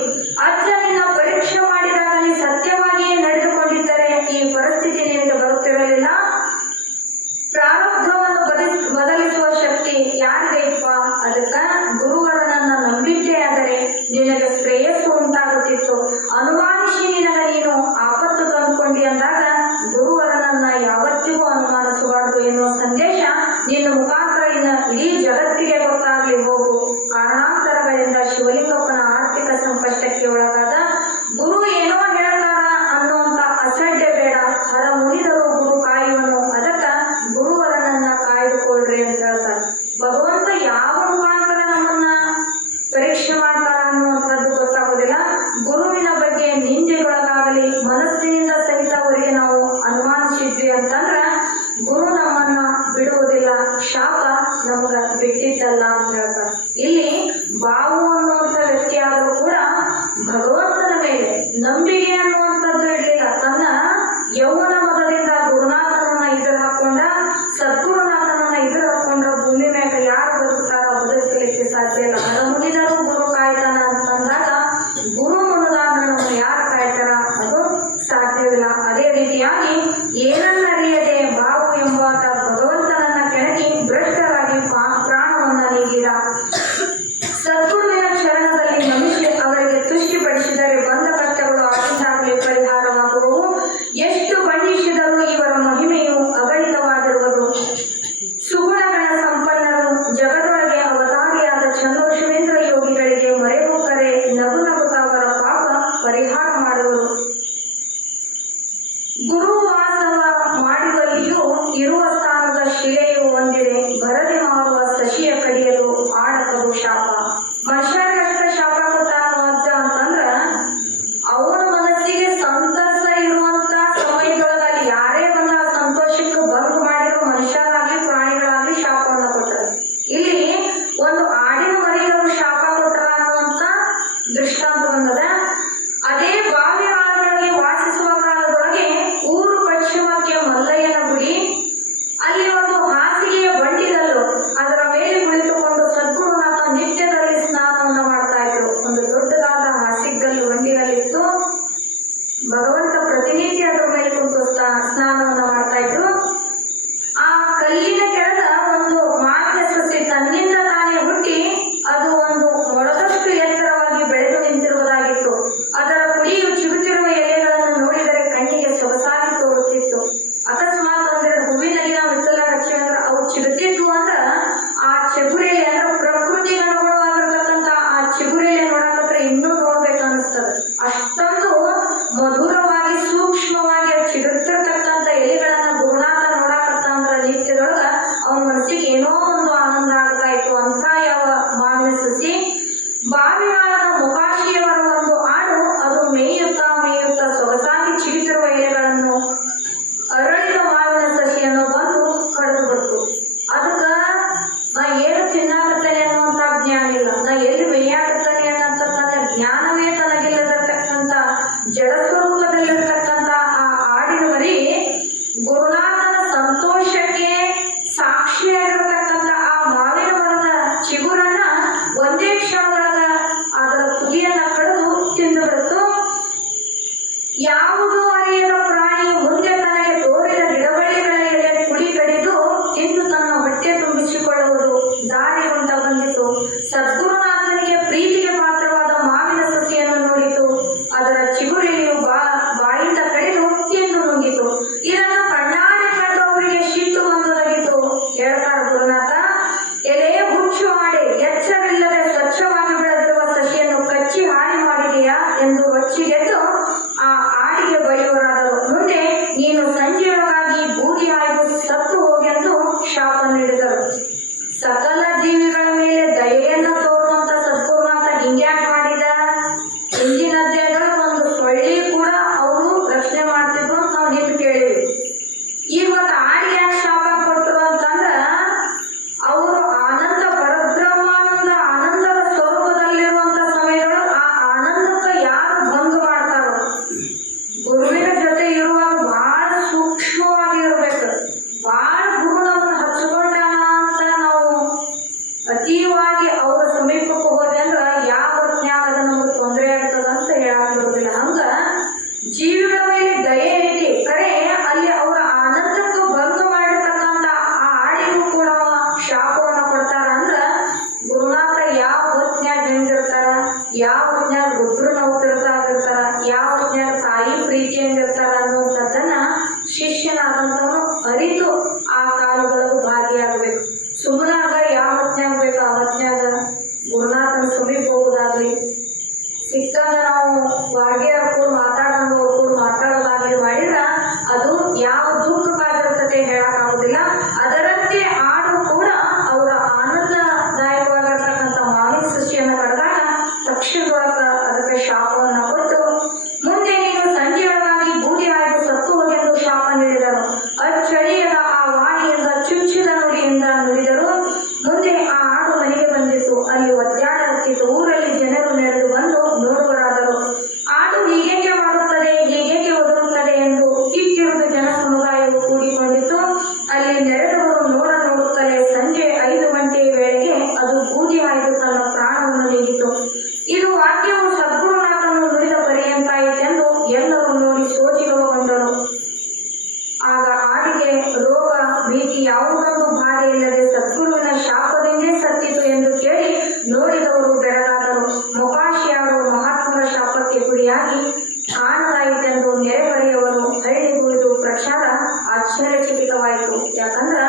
ಅಜ್ಜ ನಿನ್ನ ಪರೀಕ್ಷೆ ಮಾಡಿದಾಗ ನೀ ಸತ್ಯವಾಗಿಯೇ ನಡೆದುಕೊಂಡಿದ್ದರೆ ಈ ಪರಿಸ್ಥಿತಿ ನಿನಗೆ ಬರುತ್ತಿರಲಿಲ್ಲ. ಪ್ರಾರಬ್ಧವನ್ನು ಶಾಪ ನಮಗ ಬಿಟ್ಟಿದ್ದಲ್ಲ ಅಂತ ಹೇಳ್ತಾರೆ. ಇಲ್ಲಿ ಬಾವು ಅನ್ನುವಂಥ ವ್ಯಕ್ತಿ ಆದರೂ ಕೂಡ ಭಗವಂತನ ಮೇಲೆ ನಂಬಿಕೆ ಅನ್ನುವಂಥದ್ದು ಇರಲಿಲ್ಲ. ತನ್ನ ಯೌವನ ಮದದಿಂದ ಗುರುನಾಥನನ್ನ ಎದುರು ಹಾಕೊಂಡ, ಸದ್ಗುರುನಾಥನನ್ನ ಎದುರು ಹಾಕೊಂಡ ಭೂಮಿ ಮ್ಯಾಗ ಯಾರು ಬದುಕ್ತಾರ ಬದುಕಲಿಕ್ಕೆ ಸಾಧ್ಯ ಇಲ್ಲ. ಹರಮುನಿದರು ಗುರು ಕಾಯ್ತಾನ ಅಂತಂದಾಗ ಗುರು ಮುನುದಾನವನ್ನು ಯಾರು ಕಾಯ್ತಾರ ಅದು ಸಾಧ್ಯವಿಲ್ಲ. ಅದೇ ರೀತಿಯಾಗಿ ಏನನ್ನರಿಯದೆ ಬಾವು ಎಂಬಾತ ಭಗವಂತನನ್ನ ಕೆಣಕಿ ಭ್ರಷ್ಟರಾಗಿ ಪ್ರಾಣವನ್ನ ನೀಡಿದ. ಸದ್ಗುರುವಿನ ಶರಣದಲ್ಲಿ ಮನುಷ್ಯ ಅವರಿಗೆ ತುಷ್ಟಿಪಡಿಸಿದರೆ ಬಂದ ಕಷ್ಟಗಳು ಆಗಿಂದಾಗಲೇ ಪರಿಹಾರವಾಗುವವು. ಎಷ್ಟು ಬಣ್ಣಿಸಿದರೂ ಇವರ ಮಹಿಮೆಯು ಅಗಣಿತವಾಗಿರುವುದು. ಸುಗುಣಗಳ ಸಂಪನ್ನರು ಜಗದೊಳಗೆ ಅವತಾರಿಯಾದ ಚಂದ್ರಶಿವೇಂದ್ರ ಯೋಗಿಗಳಿಗೆ ಮೊರೆಹೊಕ್ಕರೆ ನಗು ನಗುತ್ತಾ ಅವರ ಪಾಪ ಪರಿಹಾರ ಮಾಡುವರು. ಗುರುವಾಸವ ಮಾಡುವಲ್ಲಿಯೂ ಇರುವ ಸ್ಥಾನದ ಶಿಲೆಯು ಒಂದಿದೆ, ಬರದೆ ಮಾರುವ ಸಸಿಯ ಕಡಿಯಲು ಆಡಕರು ಶಾಪ. ಮನುಷ್ಯರಿಗಷ್ಟ ಶಾಪ ಕೊಟ್ಟಾನ ಅಜ್ಜ ಅಂತಂದ್ರ ಅವನ ಮನಸ್ಸಿಗೆ ಸಂತಸ ಇರುವಂತ ಸಮಯದೊಳಗಾಗಿ ಯಾರೇ ಬಂದ ಸಂತೋಷಕ್ಕೆ ಭಂಗ ಮಾಡಿರೋ ಮನುಷ್ಯರಾಗ್ಲಿ ಪ್ರಾಣಿಗಳಾಗ್ಲಿ ಶಾಪವನ್ನು ಕೊಟ್ಟರು. ಇಲ್ಲಿ ಒಂದು ಆಡಿನ ಮರಿಗೆ ಅವರು ಶಾಪ ಕೊಟ್ಟರ ಅನ್ನುವಂತ ದೃಷ್ಟಾಂತ ಬಂದದ. ಅದೇ ಬಾವಿ ಆಳದೊಳಗೆ ವಾಸಿಸುವ ಕಾಲದೊಳಗೆ ಊರು ಪಶ್ಚಿಮಕ್ಕೆ ಮಲ್ಲಯ್ಯನ ಗುಡಿ, ಅಲ್ಲಿ ಒಂದು ಹಾಸಿಗೆಯ ಬಂಡಿಗಲ್ಲು, ಅದರ ಮೇಲೆ ಕುಳಿತುಕೊಂಡು ಸದ್ಗುರುನಾಥ ನಿತ್ಯದಲ್ಲಿ ಸ್ನಾನವನ್ನು ಮಾಡ್ತಾ ಇದ್ರು. ಒಂದು ದೊಡ್ಡದಾದ ಹಾಸಿಗೆಗಲ್ಲು ಬಂಡಿಗಲ್ಲಿತ್ತು. ಭಗವಂತ ಪ್ರತಿನಿತ್ಯ ಅದರ ಮೇಲೆ ಕುಂತು ಸ್ನಾನವನ್ನು ಮಾಡ್ತಾ ಇದ್ರು. ಆ ಕಲ್ಲಿನ ಕೆಳಗ ಒಂದು ಮಾವಿನ ಸಸಿ ತನ್ನಿಂದ ತಾನೇ ಹುಟ್ಟಿ ಅದು ಒಂದು ಮೊಳದಷ್ಟು ಎತ್ತರವಾಗಿ ಬೆಳೆದು ನಿಂತಿರುವುದಾಗಿತ್ತು. ಅದರ ಕುಡಿಯು ಚಿಗುತ್ತಿರುವ ಎಲೆಗಳನ್ನು ನೋಡಿದರೆ ಕಣ್ಣಿಗೆ ಸೊಗಸಾಗಿ ತೋರುತ್ತಿತ್ತು. ಅಕಸ್ಮಾತ್ ಒಂದೆರಡು ಹೂವಿನಲ್ಲಿ ನಾವು ಇದ್ದೆಲ್ಲ ಹಚ್ಚಿ ಅಂದ್ರೆ ಅವು ಚಿಗುತ್ತಿದ್ವು ಅಂದ್ರ ಆ ಚಿಗುರೆಲೆ ಅಂದ್ರೆ ಪ್ರಕೃತಿಗೆ ಅನುಗುಣವಾಗಿರ್ತಕ್ಕಂಥ ಆ ಚಿಗುರೆಲೆ ನೋಡಕತ್ರ ಇನ್ನೂ ನೋಡ್ಬೇಕು ಅನಿಸ್ತದೆ. ಅಷ್ಟೊಂದು ಮಧುರವಾಗಿ ಸೂಕ್ಷ್ಮವಾಗಿ ಚಿಗುರ್ತಿರ್ತಕ್ಕಂಥ ಎಲೆಗಳನ್ನ ಗುರುನಾಥ ನೋಡಕತ್ತ ಅಂದ್ರ ನಿತ್ಯದೊಳಗ ಅವನ ಮನಸ್ಸಿಗೆ ಏನೋ ಒಂದು ಆನಂದ ಆಗ್ತಾ ಇತ್ತು. ಅಂತ ಯಾವ ಮಾವಿನ ಸಸಿ. ಬಾವಿವಾಳದ ಮೊಕಾಶಿಯವರ ಒಂದು ಆಡು ಅದು ಮೇಯುತ್ತಾ ಸೊಗಸಾಗಿ ಚಿಗುತ್ತಿರುವ ಎಲೆಗಳನ್ನು ಅರಳಿದ ಮಾವಿನ ಸಸಿಯನ್ನು ಬಂದು ಕಡಿದು ಬಿಡ್ತು. ಅದಕ್ಕ ನಾ ಏನು ತಿನ್ನಾಕತ್ತೇನೆ ಅನ್ನುವಂತ ಜ್ಞಾನ ಇಲ್ಲ, ನಾ ಎಲ್ಲಿ ಮೇಯಾಕತ್ತೇನೆ ಅನ್ನತಕ್ಕಂಥ ಜ್ಞಾನವೇ ತನಗಿಲ್ಲದಿರ್ತಕ್ಕಂಥ ಜಡ ಸ್ವರೂಪದಲ್ಲಿರ್ತಕ್ಕಂಥ ಆ ಆಡಿನ ಮರಿ ಗುರುನಾಥನ ಸಂತೋಷಕ್ಕೆ ಸಾಕ್ಷಿಯಾಗಿರ್ತಕ್ಕಂಥ ಆ ಮಾವಿನ ಮರದ ಚಿಗುರನ್ನ ಒಂದೇ ಕ್ಷಣದೊಳಗ ಅದರ ತುದಿಯನ್ನ ಕಡಿದು ತಿಂದು ಬಿಡ್ತು. ಯಾವುದು ಅರಿಯದ ಪ್ರಾಣಿಯು ಮುಂದೆ ತನಗೆ ತೋರಿದ ಗಿಡಬಳ್ಳಿಗಳ ಎಲೆ ಕುಳಿ ಕಡಿದು ತಿಂದು ತನ್ನ ಹೊಟ್ಟೆ ತುಂಬಿಸಿಕೊಳ್ಳುವುದು ದಾರಿ ಉಂಟ ಬಂದಿತು. ಸದ್ಗುರುನಾಥನಿಗೆ ಪ್ರೀತಿಗೆ ಪಾತ್ರವಾದ ಮಾವಿನ ಸಸಿಯನ್ನು ನೋಡಿತು. ಅದರ ಚಿಗುರೆಲೆಯು ಬಾಯಿಂದ ಕಡಿದು ತಿಂದು ನುಂಗಿತು. ಇದನ್ನು ಕಣ್ಣಾರೆ ಕಂಡವರಿಗೆ ಸಿಟ್ಟು ಬಂದೊದಗಿತು. ಹೇಳ್ತಾರ ಗುರುನಾಥ, ಎಲೆ ಹುಚ್ಚು ಆಡೆ, ಎಚ್ಚರವಿಲ್ಲದೆ ಸ್ವಚ್ಛವಾಗಿ ಬೆಳೆದಿರುವ ಸಸಿಯನ್ನು ಕಚ್ಚಿ ಹಾನಿ ಮಾಡಿದೆಯಾ ಎಂದು ರೊಚ್ಚಿಗೆದ್ದು ಆ ಆಡಿಗೆ ಬೈಯುವರಾದರು. ಮುಂದೆ ನೀನು ಸಂಜೆಯೊಳಗಾಗಿ ಬೂದಿ ಹಾಯ್ದು ಸತ್ತು ಹೋಗೆಂದು ಶಾಪ ನೀಡಿದರು. ಸಕಲ ಜೀವಿಗಳ ಮೇಲೆ ದಯೆಯನ್ನು ತೋರುವಂತ ಸದ್ಗುರುನಾಥ ಹಿಂಗ್ಯಾಕ್ ಮಾಡಿದ? ಹಿಂದಿನ ಅಧ್ಯಾಯದಲ್ಲಿ ಒಂದು ಸೊಳ್ಳಿ ಕೂಡ ಅವರು ರಕ್ಷಣೆ ಮಾಡ್ತಿದ್ರು ಅಂತ ನಾವು ಹಿಂದೆ ಕೇಳಿವಿ. ಈಗ ಒಂದು ಆಡಿಗೆ ಯಾಕೆ ಶಾಪ ಕೊಟ್ಟರು ಅಂತಂದ್ರ ಅವರು ಆನಂದ ಪರಬ್ರಹ್ಮಾನಂದ ಆನಂದದ ಸ್ವರೂಪದಲ್ಲಿರುವಂತ ಸಮಯದೊಳಗೆ ಆ ಆನಂದಕ್ಕೆ ಯಾರು ಭಂಗ ಮಾಡ್ತಾರೋ, ಗುರುವಿನ ಜೊತೆ ಇರುವಾಗ ಬಹಳ ಸೂಕ್ಷ್ಮವಾಗಿ ಇರ್ಬೇಕು. ಬಹಳ ಗುರು ನಮ್ಮನ್ನು ಹಚ್ಕೊಂಡಾನ ಅಂತ ನಾವು ಅತೀವಾಗಿ ಅವರ ಸಮೀಪಕ್ಕೆ ಹೋದೆ ಅಂದ್ರ ಯಾವ ಜ್ಞಾನದ ನಮಗೆ ತೊಂದರೆ ಆಗ್ತದ ಅಂತ ಹೇಳಕ್ ಬರುದಿಲ್ಲ. ಹಂಗ ಜೀವಿಗಳ ಮೇಲೆ ದಯೆ ಐತಿ ಕರೆ, ಅಲ್ಲಿ ಅವರ ಆನಂದಕ್ಕೆ ಭಂಗ ಮಾಡಿರ್ತಕ್ಕಂಥ ಆ ಆಡಿಗೂ ಕೂಡ ಶಾಪವನ್ನ ಕೊಡ್ತಾರ. ಅಂದ್ರ ಗುರುನಾಥ ಯಾವ ಹೊತ್ನ್ಯಾಗ ಹೆಂಗಿರ್ತಾರ, ಯಾವ ಹೊತ್ನ್ಯಾಗ ರುದ್ರನ ಅವತರಿರ್ತಾರ, ಯಾವ ಹೊತ್ನ್ಯಾಗ ತಾಯಿ ಪ್ರೀತಿಯಂಗಿರ್ತಾರ ಅನ್ನುವಂಥದ್ದನ್ನ ಶಿಷ್ಯನಾದಂಥವನು ಅರಿತು ಆ ಕಾಲದೊಳಗೂ ಭಾಗಿಯಾಗಬೇಕು. ಸುಮ್ಮನಾಗ ಯಾವ ಹೊತ್ನ್ಯಾಗ ಬೇಕು ಆ ಹೊತ್ನ್ಯಾಗ ಗುರುನಾಥನ ಸಮೀಪ ಹೋಗೋದಾಗ್ಲಿ, ಸಿಕ್ಕಾಗ ನಾವು ವಾಗ್ಯಾರ ಕೂಡ ಮಾತಾಡೋದು ಅವ್ರು ಕೂಡ ಮಾತಾಡೋದಾಗ್ಲಿ ಮಾಡಿದ್ರ ಅದು ಯಾವ ದುಃಖವಾಗಿರುತ್ತದೆ ಹೇಳಕ್ಕಾಗೋದಿಲ್ಲ. ಅದರಂತೆ ಆಡು ಕೂಡ ಅವರ ನುಡಿದರು. ಮುಂದೆ ಆ ಆಡು ಮನೆಗೆ ಬಂದಿತು. ಅಲ್ಲಿ ಒದ್ದಾಡತ್ತಿತು. ಊರಲ್ಲಿ ಜನರು ನೆರೆದು ಬಂದು ನೋಡುವರಾದರು. ಆಡು ಹೀಗೇಕೆ ಮಾಡುತ್ತದೆ, ಹೀಗೇಕೆ ಒದರುತ್ತದೆ ಎಂದು ಕಿಕ್ಕಿರಿದು ಜನ ಸಮುದಾಯವು ಕೂಡಿಕೊಂಡಿತು. ಅಲ್ಲಿ ನೆರೆದವರು ನೋಡುತ್ತಲೇ ಸಂಜೆ 5 ಗಂಟೆಯ ವೇಳೆಗೆ ಅದು ಬೂದಿ ಹಾಯ್ದು ತನ್ನ ಪ್ರಾಣವನ್ನು ನೀಡಿತು. ಇದು ವಾಕ್ಯವು ಸದ್ಗುರುನಾಥನು ನುಡಿದ ಪರ್ಯಂತಾಯಿತೆಂದು ಎಲ್ಲರೂ ನೋಡಿ ಸೋಜಿಗಗೊಂಡರು. ಆಗ ಆಡಿಗೆ ರೋಗ ಭೀತಿ ಯಾವುದೊಂದು ಬಾಧೆ ಇಲ್ಲದೆ ಸದ್ಗುರುವಿನ ಶಾಪದಿಂದೇ ಸತ್ತಿತು ಎಂದು ಕೇಳಿ ನೋಡಿದವರು ಬೆರಗಾದರು. ಮೊಕಾಶಿಯಾರು ಮಹಾತ್ಮರ ಶಾಪಕ್ಕೆ ಗುರಿಯಾಗಿ ಕಾಣಲಾಯಿತೆಂದು ನೆರೆಹೊರೆಯವರು ಹಳ್ಳಿಗುಳಿದು ಪ್ರಚಾರ ಆಶ್ಚರ್ಯಚಕಿತವಾಯಿತು. ಯಾಕಂದ್ರ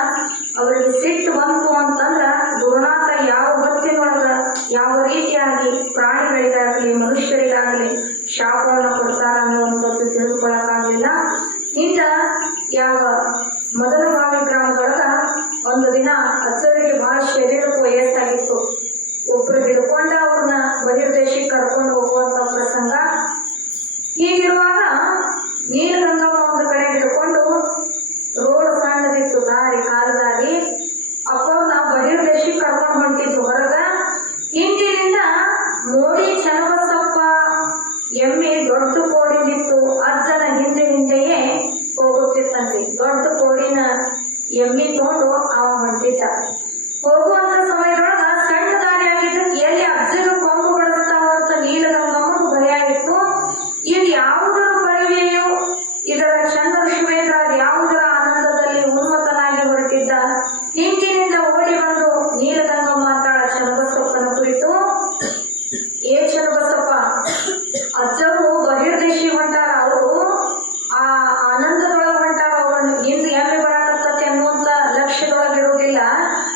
ಅವರಿಗೆ ಸಿಟ್ಟು ಬಂತು ಅಂತಂದ್ರ ಗುರುನಾಥ ಯಾವ ಹೊತ್ತಿನೊಳಗ ಯಾವ ರೀತಿಯಾಗಿ ಪ್ರಾಣಿಗಳಿಗಾಗಲಿ ಮನುಷ್ಯರಿಗಾಗಲಿ ಶಾಪವನ್ನು ಕೊಡ್ತಾರ ಅನ್ನುವಂಥದ್ದು ತಿಳ್ಕೊಳಕ್ಕಾಗಲಿಲ್ಲ. ಹಿಂದ ಯಾವ ಮೊದಲಬಾವಿ ಗ್ರಾಮದೊಳಗ ಒಂದು ದಿನ ಅಜ್ಜರಿಗೆ ಬಹಳ ಶರೀರಕ್ಕೆ ವಯಸ್ಸಾಗಿತ್ತು. ಒಬ್ರು ಹಿಡ್ಕೊಂಡ ಅವ್ರನ್ನ ಬಹಿರ್ದೇಶಕ್ಕೆ ಕರ್ಕೊಂಡು ಹೋಗುವಂತ ಪ್ರಸಂಗ. ಹೀಗಿರುವಾಗ ನೀಲಗಂಗಮ್ಮ ಒಂದು ಕಡೆ ಹಿಡ್ಕೊಂಡು ರೋಡ್ ಸಣ್ಣದಿತ್ತು, ದಾರಿ ಕಾಲದಾರಿ, ಅಪ್ಪವ್ರನ್ನ ಬಹಿರ್ದೇಶಕ್ಕೆ ಕರ್ಕೊಂಡು ಹೊಂಟಿದ್ರು ಹೊರಗ. ಹಿಂದಿನಿಂದ ಮೋಡಿ ಚನ್ನಬಸಪ್ಪ ಎಮ್ಮೆ ದೊಡ್ಡ ಕೋಡಿನಿತ್ತು. ಅಜ್ಜನ ಹಿಂದೆಯೇ ಹೋಗುತ್ತಿತ್ತಂತೆ. ದೊಡ್ಡ ಕೋಡಿನ ಎಮ್ಮೆ ತಗೊಂಡು ಅವ ಹೊಂಟಿದ್ದ. ಹೋಗುವಂತ ಸಮಯದೊಳಗ ಸಣ್ಣ ದಾರಿ ಆಗಿದ್ದು ಎಲ್ಲಿ ಅಜ್ಜನ ಕೊಂಬು ಬಳಸ್ತಾವ ಅಂತ ನೀಲಗಂಗಮ್ಮಗೂ ಭಯ ಇತ್ತು. ಇದು ಯಾವುದರ ಪರಿವೆಯೋ ಇದರ ಚಂದ್ರ ಶಿವೇಂದ್ರ ಯಾವುದರ ಆನಂದದಲ್ಲಿ ಉನ್ಮತ್ತನಾಗಿ ಹೊರಟಿದ್ದ. ಹಿಂದಿನಿಂದ ಓಡಿ ಬಂದು ನೀಲಗಂಗಮ್ಮ ಅಂತಾಳ ಚನ್ನಬಸಪ್ಪನ ಕುರಿತು, ಏ ಚನ್ನಬಸಪ್ಪ, ಅಜ್ಜರು ಬಹಿರ್ದೇಶಿ ಹೊಂಟಾರ, ಅವರು ಆ ಆನಂದದೊಳಗೆ ಹೊಂಟಾರ, ಅವ್ರನ್ನ ಹಿಂದ್ ಎಮ್ಮೆ ಬರಕತ್ತತೆ ಅನ್ನುವಂತ ಲಕ್ಷ್ಯದೊಳಗಿರುವುದಿಲ್ಲ.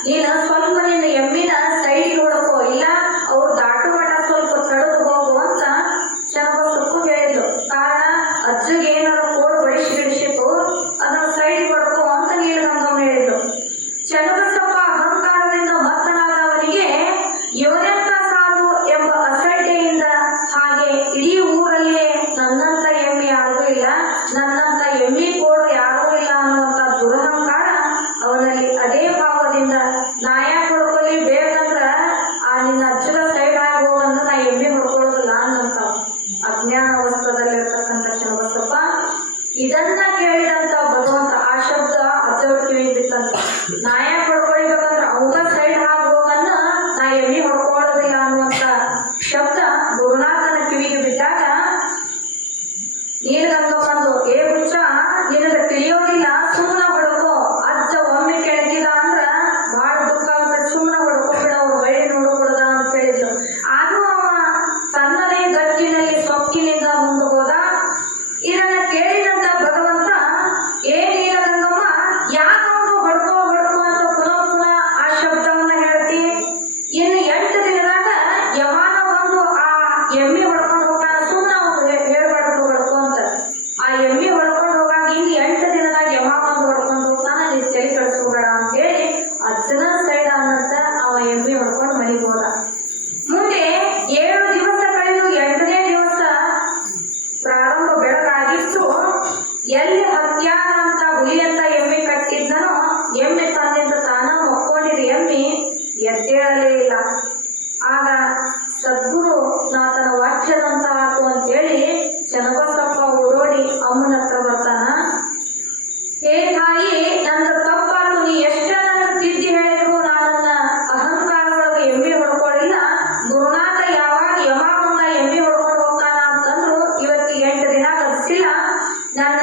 ನೀನು ಸ್ವಲ್ಪ ನಿನ್ನ ಎಮ್ಮಿನ ಸೈಡಿಗೆ ಹೊಡಕೋ, ಇಲ್ಲ ಅವ್ರು ದಾಟು ಮಠ ಸ್ವಲ್ಪ ತಡೆದು ಹೋಗು ಅಂತ ಚನ್ನಬಸಪ್ಪು ಹೇಳಿದ್ಲು. ಕಾರಣ ಅಜ್ಜಗೆ ಏನಾರ ಕೋಡ್ ಬಿಡಿಸಿತು, ಅದನ್ನ ಸೈಡಿಗೆ ಹೊಡ್ಕೋ ಅಂತ ನೀಲಗಂಗಮ್ಮ ಹೇಳಿದ್ಲು. ಚನ್ನಬಸಪ್ಪ ಅಹಂಕಾರದಿಂದ ಮತ್ತನಾದವನಿಗೆ ಇವನೆಂತ ಸಾಧು ಎಂಬ ಅಸಡ್ಡೆಯಿಂದ, ಹಾಗೆ ಇಡೀ ಊರಲ್ಲಿಯೇ ನನ್ನಂತ ಎಮ್ಮೆ ಯಾರಿಗೂ ಇಲ್ಲ, ನನ್ನಂತ ಎಮ್ಮೆ ಕೋಡು ಯಾರೂ ಇಲ್ಲ ಅನ್ನುವಂತ ದುರಹಂಕಾರ ಅವನಲ್ಲಿ ಅದೇ ಭಾವದಿಂದ, ನಾಯ ಹೊಡ್ಕೊಳ್ಳಿ ಬೇಕಂದ್ರ ಆ ನಿನ್ನ ಅಜ್ಜಗ ಸೈಡ್ ಆಗಿ ಹೋಗಂದ್ರೆ ನಾ ಎಮ್ಮೆ ಹೊಡ್ಕೊಳ್ಳೋದಿಲ್ಲ ಅನ್ನಂತ ಅಜ್ಞಾನ ಅವಸ್ಥದಲ್ಲಿರ್ತಕ್ಕಂಥ ಚನ್ನಬಸಪ್ಪ. ಇದನ್ನ ಕೇಳಿದಂತ ಭಗವಂತ ಆ ಶಬ್ದ ಅಜ್ಜವ್ರ ಕಿವಿ ಬಿತ್ತಂತ, ನಾಯ ಹೊಡ್ಕೊಳ್ಬೇಕಂದ್ರ ಅವಾಗ ಸೈಡ್ ಆಗಿ ಹೋಗನ್ನ ನಾ ಎಮ್ಮೆ ಹೊಡ್ಕೊಳ್ಳೋದಿಲ್ಲ ಅನ್ನುವಂತ ಶಬ್ದ ಗುರುನಾಥನ ಕಿವಿಗೆ ಬಿದ್ದಾಗ ನೀಲಗಂಗಮ್ಮಂದು, ಏ ಹುಚ್ಚ, ನಿನಗೆ ತಿಳಿಯೋದಿಲ್ಲ, ಸುಮ್ಮನ ಹೊಡ್ಕೋ. ಅಜ್ಜ ಒಮ್ಮೆ ಕೆಳಗಿದ ಅಂದ್ರ ಬಹಳ ದುಃಖ ಆಗುತ್ತೆ, ಸುಮ್ಮನ ಹೊಡ್ಕೋ ಬಿಡ, ಅವ್ರು ಬಳಿ ನೋಡಬಿಡದ ಅಂತ ಹೇಳಿದ್ಲು. ಆದ್ರೂ ಅವ ತನ್ನದೇ ಗಟ್ಟಿನಲ್ಲಿ ಸೊಕ್ಕಿನಿಂದ ಮುಂದೆ ಹೋದ. ಇದನ್ನ ಕೇಳಿದಂತ ಭಗವಂತ, ಏ ನೀಲಗಂಗಮ್ಮ, ಯಾಕವನು ಹೊಡ್ಕೋ ಅಂತ ಪುನಃ ಆ ಶಬ್ದವನ್ನ ಹೇಳ್ತಿ? ಇನ್ನು 8 ದಿನದಾಗ ಯಮಾನ ಬಂದು ಆ ಎಮ್ಮೆ ಹೊಡ್ಕೊಂಡು ಹೋಗಾನ, ಸುಮ್ಮನೆ ಅವ್ನು ಹೇಳ್ಬಾರ್ದು ಹೊಡ್ಕೊ ಅಂತ. ಆ ಎಮ್ಮೆ ಹೊಡ್ಕೊಂಡು ಹೋಗಾಗ ಇನ್ನು 8 ದಿನದಾಗ ಯಮ ಬಂದು ಹೊಡ್ಕೊಂಡು ಹೋಗ್ತಾನ, ನೀನು ತಲೆ ಕಳಿಸ್ಕೋಬೇಡ ಅಂತೇಳಿ ಅಜ್ಜನ ಸೈಡ್ ಅನ್ನಂತ ಅವ ಎಮ್ಮೆ ಹೊಡ್ಕೊಂಡು ಮನೆಗೆ ಹೋದ. ಮುಂದೆ 7 ದಿವಸ ಕಳೆದು 8ನೇ ದಿವಸ ಪ್ರಾರಂಭ ಬೆಳಗಾಗಿತ್ತು. ಎಲ್ಲಿ ಹತ್ಯಾನ ಅಂತ ಹುಲಿ ಅಂತ ಎಮ್ಮೆ ಕಟ್ಟಿದ್ದನೋ, ಎಮ್ಮೆ ತನ್ನಿಂದ ತಾನ ಮಕ್ಕೊಂಡಿದ್ದ ಎಮ್ಮೆ ಎದ್ದೇಳಲೇ ಇಲ್ಲ. ಆಗ ಸದ್ಗುರು ನಾಥನ ವಾಕ್ಯದಂತ ಆತು ಅಂತೇಳಿ ಚನ್ನಬಸಪ್ಪ ಓಡೋಡಿ ಅಮ್ಮನ ಹತ್ರ ಬರ್ತಾನ. ಹೇ ತಾಯಿ, ನನ್ನ ತಪ್ಪಾತು, ನೀ ಎಷ್ಟ ನನಗೆ ತಿದ್ದಿ ಹೇಳಿದ್ರು ನಾನನ್ನ ಅಹಂಕಾರದೊಳಗೆ ಎಮ್ಮೆ ಹೊಡ್ಕೊಳ್ಳಿಲ್ಲ. ಗುರುನಾಥ ಯಾವಾಗ ಯಮಾವಂಗ ಎಮ್ಮೆ ಹೊಡ್ಕೊಂಡು ಹೋಗ್ತಾನ ಅಂತಂದ್ರು ಇವತ್ತಿಗೆ 8 ದಿನ ಕಲಿಸಿಲ್ಲ. ನನ್ನ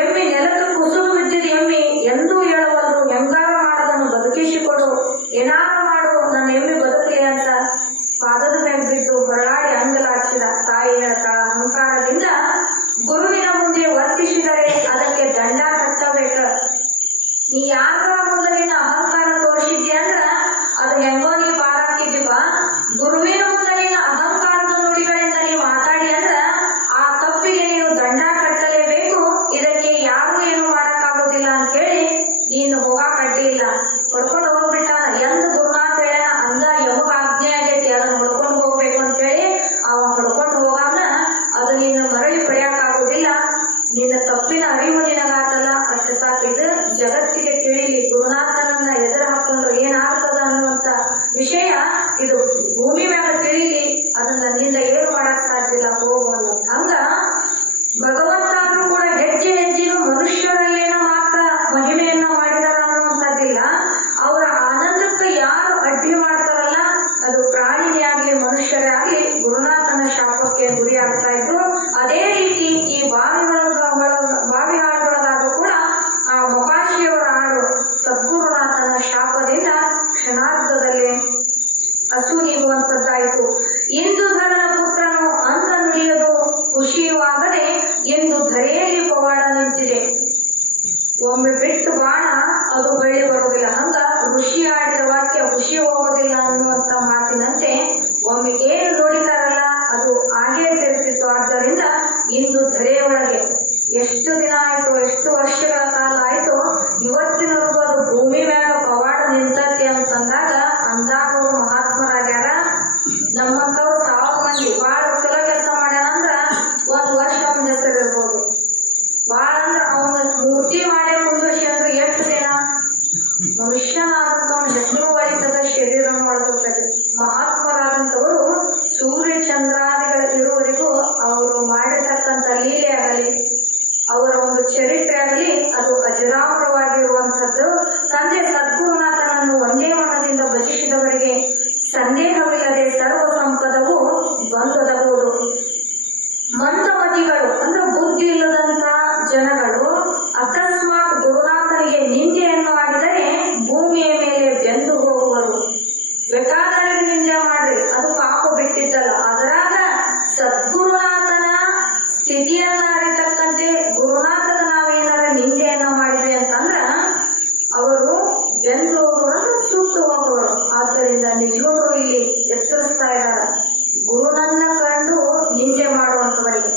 ಎಮ್ಮೆ ನೆಲಕ್ಕೆ ಕುಸುರು ಬಿದ್ದಿದ ಎಮ್ಮೆ ಎಂದೂ ಹೇಳವಲ್ರು, ಹೆಂಗಾರ ಮಾಡದನ್ನು ಬದುಕಿಸಿಕೊಡು, ಏನಾರು ಮಾಡು, ನನ್ನ ಎಮ್ಮೆ ಬದುಕಲಿ ಅಂತ ಪಾದದ ಮೇಲೆ ಬಿದ್ದು ಹೊರಳಾಡಿ ಅಂಗಲಾಚಿದ. ತಾಯಿ ಹೇಳ್ತಾಳ, ಅಹಂಕಾರದಿಂದ ಗುರುವಿನ ಮುಂದೆ ವರ್ತಿಸಿದರೆ ಅದಕ್ಕೆ ದಂಡ ಕಟ್ಟಬೇಕ. ನೀ ಯಾರ ಮುಂದೆ ನಿನ್ನ ಅಹಂಕಾರ ತೋರಿಸಿದ್ಯ ಅಂದ್ರ ಅದು ಹೆಂಗೋ ನೀ ಪಾರಾಕಿದ್ದೀವ. ಗುರುವಿನ ಮುಂದೆ ನಿನ್ನ ಅಹಂಕಾರದ ನುಡಿಗಳಿಂದ ನೀವು ಮಾತಾಡಿ ಅಂದ್ರ ಆ ತಪ್ಪಿಗೆ ನೀನು ದಂಡ ಕಟ್ಟಲೇಬೇಕು. ಇದಕ್ಕೆ ಯಾರು ಏನು ಮಾಡಕ್ಕಾಗೋದಿಲ್ಲ ಅಂತೇಳಿ ನೀನು ಹೋಗಾಕ ಅಡ್ಡಿ ಇಲ್ಲ, ಹೊಡ್ಕೊಂಡು ಹೋಗ್ಬಿಟ್ಟಾನ. ಎಂದು ಗುರುನಾಥ ಹೇಳ ಅಂದ ಆಡಿದ ವಾಕ್ಯ ಖುಷಿ ಹೋಗೋದಿಲ್ಲ ಅನ್ನುವಂಥ ಮಾತಿನಂತೆ ಒಮ್ಮೆ ಏನು ನೋಡಿದಾರಲ್ಲ ಅದು ಹಾಗೇ ತಿರುಗ್ತಿತ್ತು. ಆದ್ದರಿಂದ ಇಂದು ಧರೆಯೊಳಗೆ ಎಷ್ಟು ದಿನ ಆಯಿತು, ಎಷ್ಟು ವರ್ಷಗಳ ಕಾಲ ಆಯಿತು, ಇವತ್ತಿನವರೆಗೂ ಅದು ಭೂಮಿ ಮ್ಯಾಗ ಪವಾಡ ನಿಂತತಿ ಅಂತಂದಾಗ ಅವರು ಮಹಾತ್ಮರಾಗ್ಯಾರ. ನಮ್ಮಂಥವ್ರು 1000 ಮಂದಿ ಭಾಳ ಚಲೋ ಕೆಲಸ ಮಾಡ್ಯಾನಂದ್ರ 1 ವರ್ಷ ಅವನ ಹೆಸರು ಇರ್ಬೋದು. ಭಾಳ ಅಂದ್ರೆ ಅವನ ಮೂರ್ತಿ ಮಾಡೇ ಮುಂದುವರ್ಸಿ ಅಂದ್ರೆ ಎಷ್ಟು ದಿನ ಮನುಷ್ಯನಾದಂಥವನ ಹೆಸರು ವಹಿಸದ ಶರೀರ ಒಳಗುತ್ತದೆ. ಮಹಾತ್ಮರಾದಂಥವರು ಸೂರ್ಯ ಚಂದ್ರಾದಿಗಳ ಇರುವವರೆಗೂ ಅವರು ಮಾಡಿರ್ತಕ್ಕಂಥ ಲೀಲೆ ಆಗಲಿ, ಅವರ ಒಂದು ಚರಿತ್ರೆ ಆಗಲಿ ಅದು ಅಜರಾಮರವಾಗಿರುವಂಥದ್ದು. ತಂದೆ ಸದ್ಗುರುನಾಥನನ್ನು ಒಂದೇ ಮನದಿಂದ ಭಜಿಸಿದವರಿಗೆ ಸಂದೇಹವಿಲ್ಲದೆ ಸರ್ವ ಸಂಪದವು ಬಂದೊದಗುವುದು. ಮಂದಮತಿಗಳು ಅಂದ್ರೆ ಬುದ್ಧಿ ಇಲ್ಲದಂತ ಜನಗಳು ಅಕಸ್ಮಾತ್ ಗುರುನಾಥನಿಗೆ ನಿಂದೆಯನ್ನು ಮಾಡಿದರೆ ಭೂಮಿಯ ಮೇಲೆ ಬೆಂದು ಹೋಗುವರು. ಬೇಕಾದರೆ ನಿಂದೆ ಮಾಡ್ರಿ, ಅದು ಪಾಪ ಬಿಟ್ಟಿದ್ದಲ್ಲ. ಅದರಾಗ ಸದ್ಗುರುನಾಥನ ಸ್ಥಿತಿಯನ್ನ ಅರಿತಕ್ಕಂತೆ ಗುರುನಾಥನ ನಾವೇನಾರ ನಿಂದೆಯನ್ನ ಮಾಡಿದ್ವಿ ಅಂತಂದ್ರ ಅವರು ಬೆಂದು ಹೋಗುವರು, ಸುಟ್ಟು ಹೋಗುವರು. ಆದ್ದರಿಂದ ನಿಜಗಳು ಇಲ್ಲಿ ಎಚ್ಚರಿಸ್ತಾ ಇದ್ದಾರೆ, ಗುರುನನ್ನ ಕಂಡು ನಿಂದೆ ಮಾಡುವಂಥವರಿಗೆ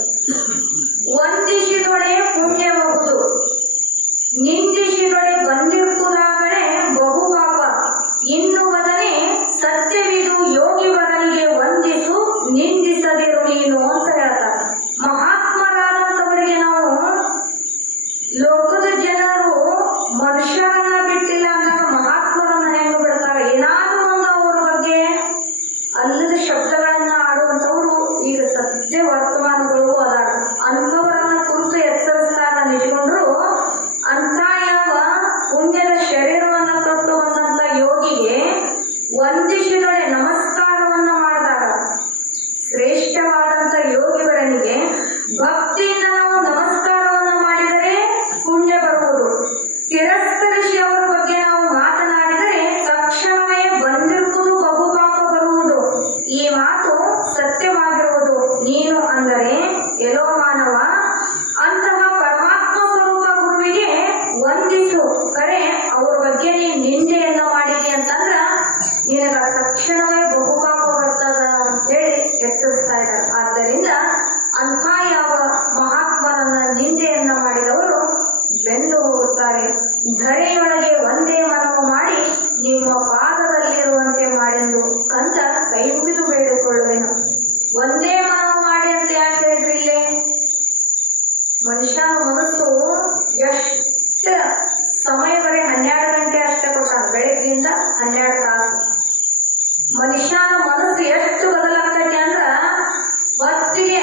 ವಂದಿಸಿದೊಡೆ ಪುಣ್ಯಬಹುದು, ನಿಂದಿಸಿದೊಡೆ ಬಂದಿರುವುದಾಗಲೇ ಬಹು ಪಾಪ. ಇನ್ನು ಬದನೆ ಸತ್ಯವಿದು ಯೋಗಿ ಬದಲಿಗೆ ವಂದಿಸು, ನಿಂದಿಸದಿರು ನೀನು ಅಂತ ಹೇಳ್ತಾರೆ. ಮಹಾತ್ಮರಾದಂಥವರಿಗೆ ನಾವು ಲೋಕದ ಜನರು ಮನುಷ್ಯರನ್ನ ಬಿಟ್ಟಿಲ್ಲ ಅಂದಾಗ ಮಹಾತ್ಮರನ್ನ ಹೆಂಗ ಬಿಡ್ತಾರೆ? ಏನಾದ್ರೂ ಒಂದು ಅವ್ರ ಬಗ್ಗೆ ಅಲ್ಲದ ಶಬ್ದಗಳನ್ನ ಆಡುವಂಥವ್ರು ಈಗ ಸದ್ಯ ವರ್ತಮಾನಗಳು ಅದಾರ. ಅಂಥವರನ್ನ ಕುರಿತು ಎಚ್ಚರಿಸಿದಾಗ ನಿಜಗೊಂಡ್ರು ಅಂತ ಯಾವ ಪುಣ್ಯದ ಶರೀರವನ್ನ ತೊಟ್ಟು ಬಂದಂತ ಯೋಗಿಗೆ ವಂದಿಸಿದೊಡೆ ನಮಸ್ಕಾರವನ್ನ ಮಾಡಿದಾಗ ಶ್ರೇಷ್ಠವಾದಂತ ಯೋಗಿಗಳಿಗೆ ಭಕ್ತಿಯಿಂದ ನಾವು ನಮಸ್ಕಾರವನ್ನ ಮಾಡಿದರೆ ಪುಣ್ಯ ಬರುವುದು. ತಿರಸ್ಕರಿಸಿ ಅವರ ಬಗ್ಗೆ ನಾವು ಮಾತನಾಡಿದರೆ ತಕ್ಷಣವೇ ಬಂದಿರುವುದು ಬಹು ಪಾಪ ಬರುವುದು. ಈ ಮಾತು ಸತ್ಯವಾಗಿರುವುದು. ನೀನು ಅಂದರೆ ಎಲ್ಲೋ ಮಾನವ ಅಂತಹ ಪರಮಾತ್ಮ ಸ್ವರೂಪ ಗುರುವಿಗೆ ವಂದಿಸು. ಕರೆ ಅವ್ರ ಬಗ್ಗೆ ನೀನು ನಿಂದೆಯನ್ನ ಮಾಡಿದಿ ಅಂತಂದ್ರ ನಿನಗ ತಕ್ಷಣವೇ ಬಹುಪಾಪ ಬರ್ತದ ಅಂತೇಳಿ ಎಚ್ಚರಿಸ್ತಾ ಇದ್ದಾರೆ. ಆದ್ದರಿಂದ ಅಂಥ ಯಾವ ಮಹಾತ್ಮರನ್ನ ನಿಂದೆಯನ್ನ ಮಾಡಿದವರು ಬೆಂದು ಹೋಗುತ್ತಾರೆ. ಧರೆಯೊಳಗೆ ಒಂದೇ ಮನವು ಮಾಡಿ ನಿಮ್ಮ ಪಾದದಲ್ಲಿರುವಂತೆ ಮಾಡೆಂದು ಕಂದ ಕೈ ಮುಗಿದು ಬೇಡಿಕೊಳ್ಳುವೆನು. ಒಂದೇ ಮನವು ಮಾಡಿ ಅಂತ ಯಾಕೆ ಹೇಳಿದ್ರಿ? ಇಲ್ಲೇ ಮನುಷ್ಯನ ಮನಸ್ಸು ಎಷ್ಟು ಸಮಯ ಬರೀ 12 ಗಂಟೆ ಅಷ್ಟೇ ಕೊಟ್ಟಾನ, ಬೆಳಗ್ಗಿಂದ 12 ತಾಸು. ಮನುಷ್ಯನ ಮನಸ್ಸು ಎಷ್ಟು ಬದಲಾಗ್ತೈತಿ ಅಂದ್ರ ಹೊತ್ತಿಗೆ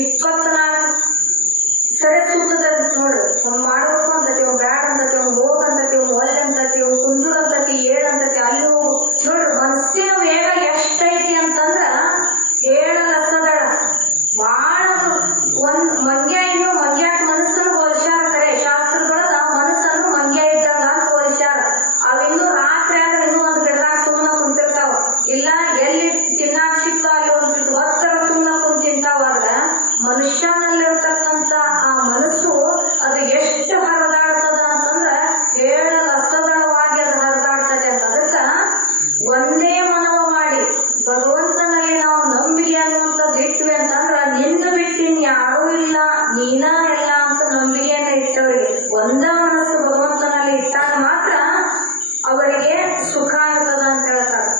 24 ಸರಿ ಸುತ್ತದ ನೋಡ್ರಿ. ಅವ್ನು ಮಾಡ್ಬೇಕು ಅಂತತಿ, ಅವ್ನು ಬ್ಯಾಡ ಅಂತತಿ, ಅವ್ನು ಹೋಗಂತತಿ, ಅವ್ನು ಒಲ್ಲೆ ಅಂತತಿ, ಅವ್ನು ಕುಂದೂರ್ ಅಂತತಿ, ಏಳಂತತಿ, ಅಲ್ಲಿ ಹೋಗು. ನೋಡ್ರಿ ಮನಸ್ಸಿನ ವೇಗ ಎಷ್ಟೈತಿ ಅಂತಂದ್ರ ಹೇಳಲಸದಳ. ಭಾಳ ಒಂದ್ ಮಂಗ್ಯ ಇನ್ನು ಮಂಗ್ಯಾಕ ಮನಸ್ಸನ್ನು ಹೋಲಿಸ್ಯಾರ. ಕರೆ ಶಾಸ್ತ್ರದೊಳಗ ಮನಸ್ಸನ್ನು ಮಂಗ್ಯ ಇದ್ದಂಗ ಅಂತ ಹೋಲಿಸ್ಯಾರ. ಅವಿನ್ನೂ ರಾತ್ರಿ ಆದ್ರೆ ಇನ್ನೂ ಒಂದು ಗಿಡದಾಗ ಸುಮ್ಮನ ಕುಂತಿರ್ತಾವ, ಇಲ್ಲ ಎಲ್ಲಿ ತಿನ್ನಾಕ ಸಿಕ್ತಾವ ಅಲ್ಲಿ ಒಂದು ಹೊತ್ತರ ಸುಮ್ಮನ ಕುಂತ ತಿಂತಾವಾದ್ರ ಮನುಷ್ಯನಲ್ಲಿರ್ತಕ್ಕಂಥ ಆ ಮನಸ್ಸು ಅದು ಎಷ್ಟು ಹರಿದಾಡ್ತದ ಅಂತಂದ್ರ ಹೇಳಲಸದಳವಾಗಿ ಅದು ಹರಿದಾಡ್ತದೆ ಅಂತ. ಅದಕ್ಕ ಒಂದೇ ಮನವ ಮಾಡಿ ಭಗವಂತನಲ್ಲಿ ನಾವು ನಂಬಿಕೆ ಅನ್ನುವಂಥದ್ದು ಇಟ್ವಿ ಅಂತಂದ್ರ ನಿಂದು ಬಿಟ್ಟಿನ್ ಯಾರೂ ಇಲ್ಲ, ನೀನ ಇಲ್ಲ ಅಂತ ನಂಬಿಕೆಯನ್ನ ಇಟ್ಟವರಿಗೆ ಒಂದ ಮನಸ್ಸು ಭಗವಂತನಲ್ಲಿ ಇಟ್ಟಾಗ ಮಾತ್ರ ಅವರಿಗೆ ಸುಖ ಆಗ್ತದ ಅಂತ ಹೇಳ್ತಾರೆ.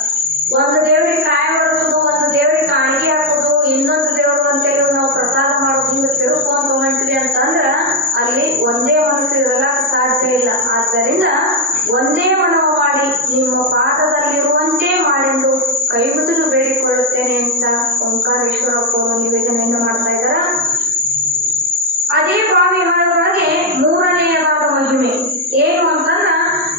ಒಂದು ದೇವ್ರಿಗೆ ಕಾಯಿ ಹೊಡೆಸೋದು, ಒಂದು ದೇವ್ರಿಗೆ ಕಾಣಿಕೆ ಹಾಕೋದು, ಇನ್ನೊಂದು ದೇವರು ಅಂತೇಳಿ ನಾವು ಪ್ರಸಾದ ಮಾಡೋದು, ಹಿಂಗೆ ತಿರುಕೊಂತ ಹೊಂಟ್ವಿ ಅಂತಂದ್ರ ಅಲ್ಲಿ ಒಂದೇ ಮನಸ್ಸು ಇರಲಕ್ಕ ಸಾಧ್ಯ ಇಲ್ಲ. ಆದ್ದರಿಂದ ಒಂದೇ ಮನವ ಮಾಡಿ ನಿಮ್ಮ ಪಾದದಲ್ಲಿರುವಂತೆ ಮಾಡೆಂದು ಕೈ ಮುಗಿದು ಬೇಡಿಕೊಳ್ಳುತ್ತೇನೆ ಅಂತ ಓಂಕಾರೇಶ್ವರಪ್ಪ ನಿವೇದನೆಯನ್ನು ಮಾಡ್ತಾ ಇದ್ದಾರ. ಅದೇ ಬಾವಿ ಹಾಳೊಳಗೆ 3ನೇಯದಾದ ಮಹಿಮೆ ಏನು ಅಂತಂದ್ರ,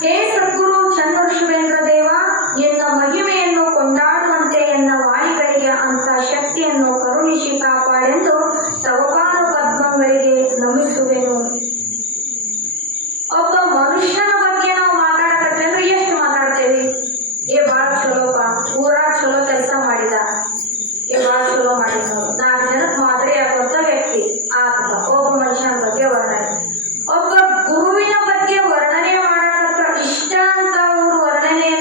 ಹೇ ಸದ್ಗುರು ಚಂದ್ರಶುಭೇಂದ್ರ ದೇವ, ನಿನ್ನ ಮಹಿಮೆಯನ್ನು ಕೊಂಡಾಡುವಂತೆ ಎನ್ನ ವಾಣಿಗಳಿಗೆ ಅಂತ ಶಕ್ತಿಯನ್ನು ಕರುಣಿಸಿ ಕಾಪಾಡೆಂದು ತವಪಾದ ಪದ್ಮಗಳಿಗೆ ನಮಿಸುವೆನು. ಒಬ್ಬ ಮನುಷ್ಯನ ಬಗ್ಗೆ ನಾವು ಮಾತಾಡಕತ್ತೇವೆ ಅಂದ್ರೆ ಎಷ್ಟು ಮಾತಾಡ್ತೇವಿ? ಏ ಬಾಳ ಚಲೋಪ್ಪ, ಊರಾಗ ಚಲೋ ಕೆಲಸ ಮಾಡಿದ, ಏ ಬಾಳ ಚಲೋ ಮಾಡಿದ, 4 ಜನಕ್ಕೆ ಮಾದರಿ ಆಗುವಂತ ವ್ಯಕ್ತಿ ಆತ ಒಬ್ಬ ಮನುಷ್ಯನ ಬಗ್ಗೆ ವರ್ಣನೆ. ಒಬ್ಬ ಗುರುವಿನ ಬಗ್ಗೆ ವರ್ಣನೆ ಮಾಡಕತ್ರ ಇಷ್ಟ ಅಂತ ಅವರು ವರ್ಣನೆಯನ್ನ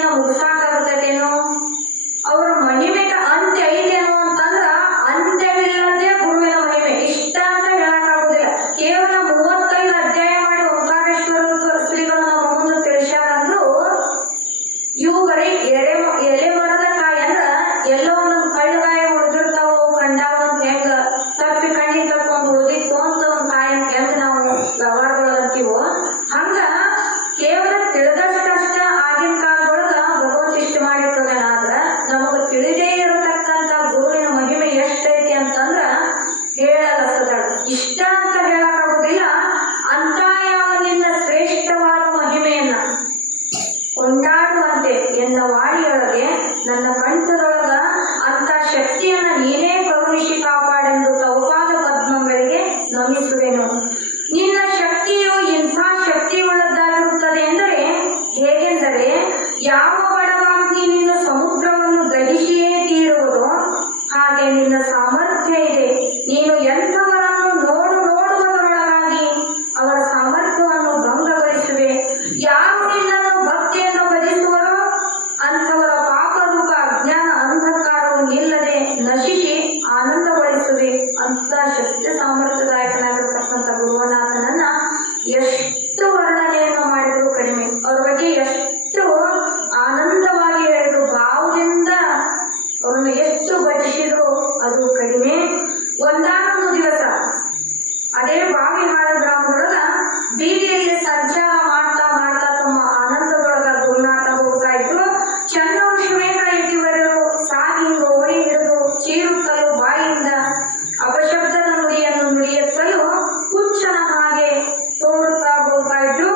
ಇವು ಬರೀ ಎಲೆ ಮರದ ಕಾಯಿ ಅಂದ್ರ ಎಲ್ಲೋ ಒಂದೊಂದು ಕಳ್ಳಗಾಯಿ ಉಳಿದಿರ್ತಾವ ಕಂಡಾವ ಅಂತ ಹೆಂಗ ತಪ್ಪಿ ಕಣ್ಣಿ ತಕ್ಕೊಂಡ್ ಉಳಿದಿತ್ತು ಅಂತ ಒಂದು ಕಾಯಿ ಅಂತ ಹೆಂಗ ನಾವು ವ್ಯವಹಾರಗಳಂತೀವೋ ಹಂಗ ಕೇವಲ ತಿಳಿದಷ್ಟಷ್ಟ ಆಗಿನ ಕಾಲದೊಳಗ ಭಗವಂತ ಇಷ್ಟ ಮಾಡಿರ್ತದೇನ ಆದ್ರ ನಮಗ ತಿಳಿದೇ ಇರತಕ್ಕಂತ ಗುರುವಿನ ಮಹಿಮೆ ಎಷ್ಟೈತಿ ಅಂತಂದ್ರ ಹೇಳಲಸದ ಇಷ್ಟ ಅಂತ ಹೇಳಕ್ಕಾಗುದಿಲ್ಲ. ಅಂತ ಯಾವ ನಿನ್ನ ಶ್ರೇಷ್ಠವಾದ ಮಹಿಮೆಯನ್ನ ಕೊಂಡಾಡುವಂತೆ ಎನ್ನ ವಾಣಿಯೊಳಗೆ ನನ್ನ ಕಂಠದೊಳಗ ಅಂತ ಶಕ್ತಿಯನ್ನ ನೀನೇ ಕರುಣಿಸಿ ಕಾಪಾಡೆಂದು ತೌಪಾದ ಪದ್ಮಗಳಿಗೆ ನಮಿಸುವೆನು. ನಿನ್ನ ಶಕ್ತಿಯು ಇಂಥ ಶಕ್ತಿಯುಳ್ಳದ್ದಾಗಿರುತ್ತದೆ ಎಂದರೆ ಹೇಗೆಂದರೆ ಯಾವ ಬಡವಾಗಿ ನಿನ್ನ ಸಮುದ್ರವನ್ನು ದಹಿಸಿಯೇ ತೀರುವುದು ಹಾಗೆ ನಿನ್ನ ಸಾಮರ್ಥ್ಯ ಇದೆ. ನೀನು ಎಂಥವರನ್ನು ನೋಡುವುದರೊಳಗಾಗಿ ಅವರ ಸಾಮರ್ಥ್ಯವನ್ನು ಭಂಗಗೊಳಿಸುವೆ. ಯಾರು ನಿನ್ನನ್ನು ಭಕ್ತಿಯನ್ನು ಭಜಿಸುವರೋ ಅಂಥವರ ಪಾಪ ದುಃಖ ಅಜ್ಞಾನ ಅಂಧಕಾರವು ನಿಲ್ಲದೆ ನಶಿಸಿ ಆನಂದಗೊಳಿಸುವೆ. ಅಂತ ಶಕ್ತಿ ಸಾಮರ್ಥ್ಯದಾಯಕನಾಗಿರ್ತಕ್ಕಂಥ ಗುರುವನಾಥನನ್ನ ಎಷ್ಟು ವರ್ಣನೆಯನ್ನು ಮಾಡಿದ್ರು ಕಡಿಮೆ. ಅವ್ರ ಬಗ್ಗೆ ಎಷ್ಟು ಆನಂದವಾಗಿ ಹೇಳಿದ್ರು, ಭಾವದಿಂದ ಅವ್ರನ್ನ ಎಷ್ಟು ಭಜಿಸಿದ್ರು ಅದು ಕಡಿಮೆ. ಒಂದಾನೊಂದು ದಿವಸ ಅದೇ ಬಾವಿಹಾಳ ಗ್ರಾಮದೊಳಗ ಬೀದಿಯಲ್ಲಿ ಸಂಚಾರ ಮಾಡ್ತಾ ಮಾಡ್ತಾ ತಮ್ಮ ಆನಂದದೊಳಗ ಗುರುನಾಥ ಹೋಗ್ತಾ ಇದ್ರು. ಚನ್ನವರು ಶಿವೇಂದ್ರ ಯತಿವರರು ಸಾಗಿ ಓಡಿ ಹಿಡಿದು ಚೀರುತ್ತಲೂ ಬಾಯಿಯಿಂದ ಅಪಶಬ್ದದ ನುಡಿಯನ್ನು ನುಡಿಯುತ್ತಲೂ ಹುಚ್ಚನ ಹಾಗೆ ತೋರುತ್ತಾ ಹೋಗ್ತಾ ಇದ್ರು.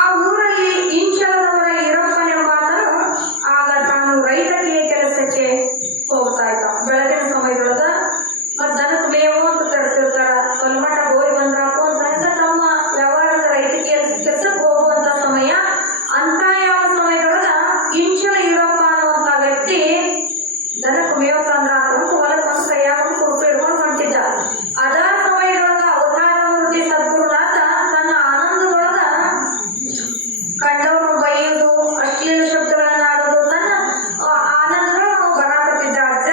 ಆ ಊರಲ್ಲಿ ಇಂಚಲದವರ ಈರಪ್ಪನೆಂಬಾತನು ಆಗ ತಾನು ರೈತರಿಗೆ ಕೆಲಸಕ್ಕೆ ಹೋಗ್ತಾ ಇದ್ದ. ಬೆಳಗಿನ ಸಮಯದೊಳಗ ಮತ್ ದನಕ್ಕೆ ಮೇವು ಅಂತ ತರ್ತಿರ್ತಾರ, ಕಲ್ಮಠ ಹೋಗಿ ಬಂದ್ರಾಕು ಅಂತ ತಮ್ಮ ವ್ಯವಹಾರದ ರೈತರಿಗೆ ಕೆಲಸಕ್ಕೆ ಹೋಗುವಂತ ಸಮಯ. ಅಂತ ಯಾವ ಸಮಯದೊಳಗ ಇಂಚಲ ಈರಪ್ಪ ಅನ್ನುವಂತ ವ್ಯಕ್ತಿ ದನಕ್ಕೆ ಮೇವು ತಂದ್ರಾಕು ಅಂತ ಹೊಲಕ್ಕೆ ಕೈಯಾಗ ಕುರುಪು ಹಿಡ್ಕೊಂಡು ಹೊಂಟಿದ್ದ. ಅದ ಸಮಯದೊಳಗ ಅವತಾರ ಮೂರ್ತಿ ಸದ್ಗುರುನಾಥ ತನ್ನ ಆನಂದದೊಳಗ ಕಂಡವರು ಬೈಯುವುದು ಅಶ್ಲೀಲ ಶಬ್ದಗಳನ್ನ ಆಡೋದು ತನ್ನ ಆನಂದದೊಳಗ ನಾವು ಬರಾಕತ್ತಿದ್ದ ಅಜ್ಜ.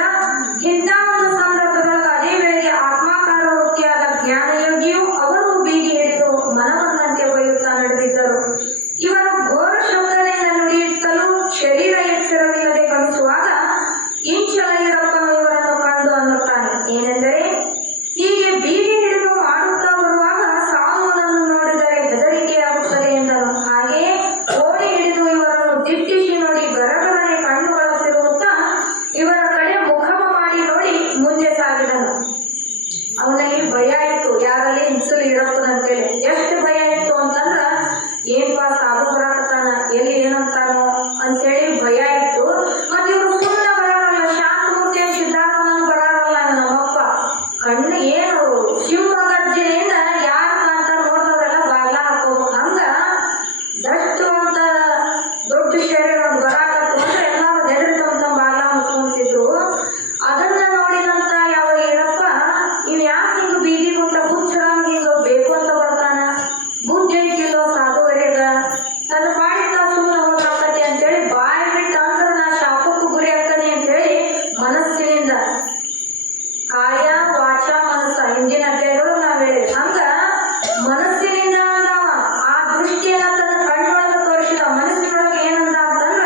ಇಂಥ ಒಂದು ಸಂದರ್ಭದೊಳಗ ಅದೇ ವೇಳೆಗೆ ಆತ್ಮಾಕಾರ ವೃತ್ತಿಯಾದ ಜ್ಞಾನಯೋಗಿಯು ಅವರು ಬೀದಿ ಹಿಡಿದು ಮನವನ್ನಂತೆ ಬೈಯುತ್ತಾ ನಡೆದಿದ್ದರು. ಇವರು ಘೋರ ಶಬ್ದದಿಂದ ನುಡಿಯುತ್ತಲೂ ಶರೀರ ಎಚ್ಚರವಿಲ್ಲದೆ ಗಮಿಸುವಾಗ ಇಂಚಲ ಈರಪ್ಪನು ಇವರನ್ನು ಕಂಡು ಅನ್ನುತ್ತಾನೆ ಏನೆಂದರೆ, ಹೀಗೆ ಬೀದಿ ಹಿಡಿದು ಮಾಡುತ್ತಾ ಬರುವಾಗ ಸಾಧುವನ್ನು ನೋಡಿದರೆ ಹೆದರಿಕೆಯಾಗುತ್ತದೆ ಎಂದನು. ಹಾಗೆಯೇ ಓಡಿ ಹಿಡಿದು ಇವರನ್ನು ದಿಟ್ಟಿಸಿ ನೋಡಿ ಗರಗರನೆ ಕಣ್ಣುಗಳ ತಿರುಗುತ್ತಾ ಇವರ ಕಡೆ ಮುಖವ ಮಾಡಿ ನೋಡಿ ಮುಂದೆ ಸಾಗಿದನು. ಅವನಲ್ಲಿ ಭಯ ಇತ್ತು, ಯಾರಲ್ಲಿ ಇಂಚಲ ಈರಪ್ಪನಂತೇಳಿ. ಎಷ್ಟು ಭಯ ಇತ್ತು ಅಂತಂದ್ರ ಏನ್ಪಾ ಸಾಧು ಬರಾಕತ್ತಾನ, ಎಲ್ಲಿ ಏನಂತಾನೋ ಅಂತೇಳಿ ಭಯ ಇತ್ತು. ಮತ್ತೆ ಇವರು ಸುಮ್ಮನೆ ಬರಾರಲ್ಲ, ಶಾಂತಮೂರ್ತಿ ಸಿದ್ಧಾರ್ಥನ ಬರಾರಲ್ಲ ನಮ್ಮಪ್ಪ. ಕಣ್ಣು ಏನು ಸಿಂಹಗರ್ಜನೆಯಿಂದ ಯಾರು ಅಂತ ನೋಡಿದವರೆಲ್ಲ ಬಾಗ್ಲ ಹಾಕೋದು. ಹಂಗ ದಷ್ಟು ಅಂತ ದೊಡ್ಡ ಶರೀರ ಬರಾಕತ್ತು ಅಂದ್ರೆ ಎಲ್ಲಾರು ಹೆದರಿ ತಮ್ಮ ಬಾಗ್ಲ ಮುಚ್ಕೊಂತಿದ್ರು. ಅದನ್ನ ನೋಡಿದಂತ ಯಾವ ಈರಪ್ಪ ಇವ್ ಯಾಕೆ ಹಿಂಗ ಬೀದಿ ಮುಂದ ಹುಚ್ಚರಂಗ ಹಿಂಗ ಬೇಕು ಅಂತ ಬರ್ತಾನ, ಬುದ್ಧಿ ಐತಿಲ್ಲೋ ಸಾಧುವರೆಗ, ತನ್ನ ಮಾಡಿದ ಸುಮ್ಮನೆ ಹೋಗ್ಲಾಕತಿ ಅಂತೇಳಿ ಬಾಯಿ ಬಿಟ್ಟು ಅಂದ್ರೆ ನಾ ಶಾಪಕ್ಕೂ ಗುರಿ ಆಗ್ತಾನೆ ಅಂತೇಳಿ ಮನಸ್ಸಿನಿಂದ ಕಾಯ ವಾಚ ಮನಸ್ಸ ಹಿಂದಿನ ಅಧ್ಯಾಯಗಳು ನಾವ್ ಹೇಳಿದ್ವಿ. ಹಂಗ ಮನಸ್ಸಿನಿಂದ ನಾವ ಆ ದೃಷ್ಟಿಯನ್ನ ತನ್ನ ಕಣ್ಣೊಳಗ ತೋರಿಸಿದ. ಮನಸ್ಸಿನೊಳಗೆ ಏನಂದ ಅಂತಂದ್ರ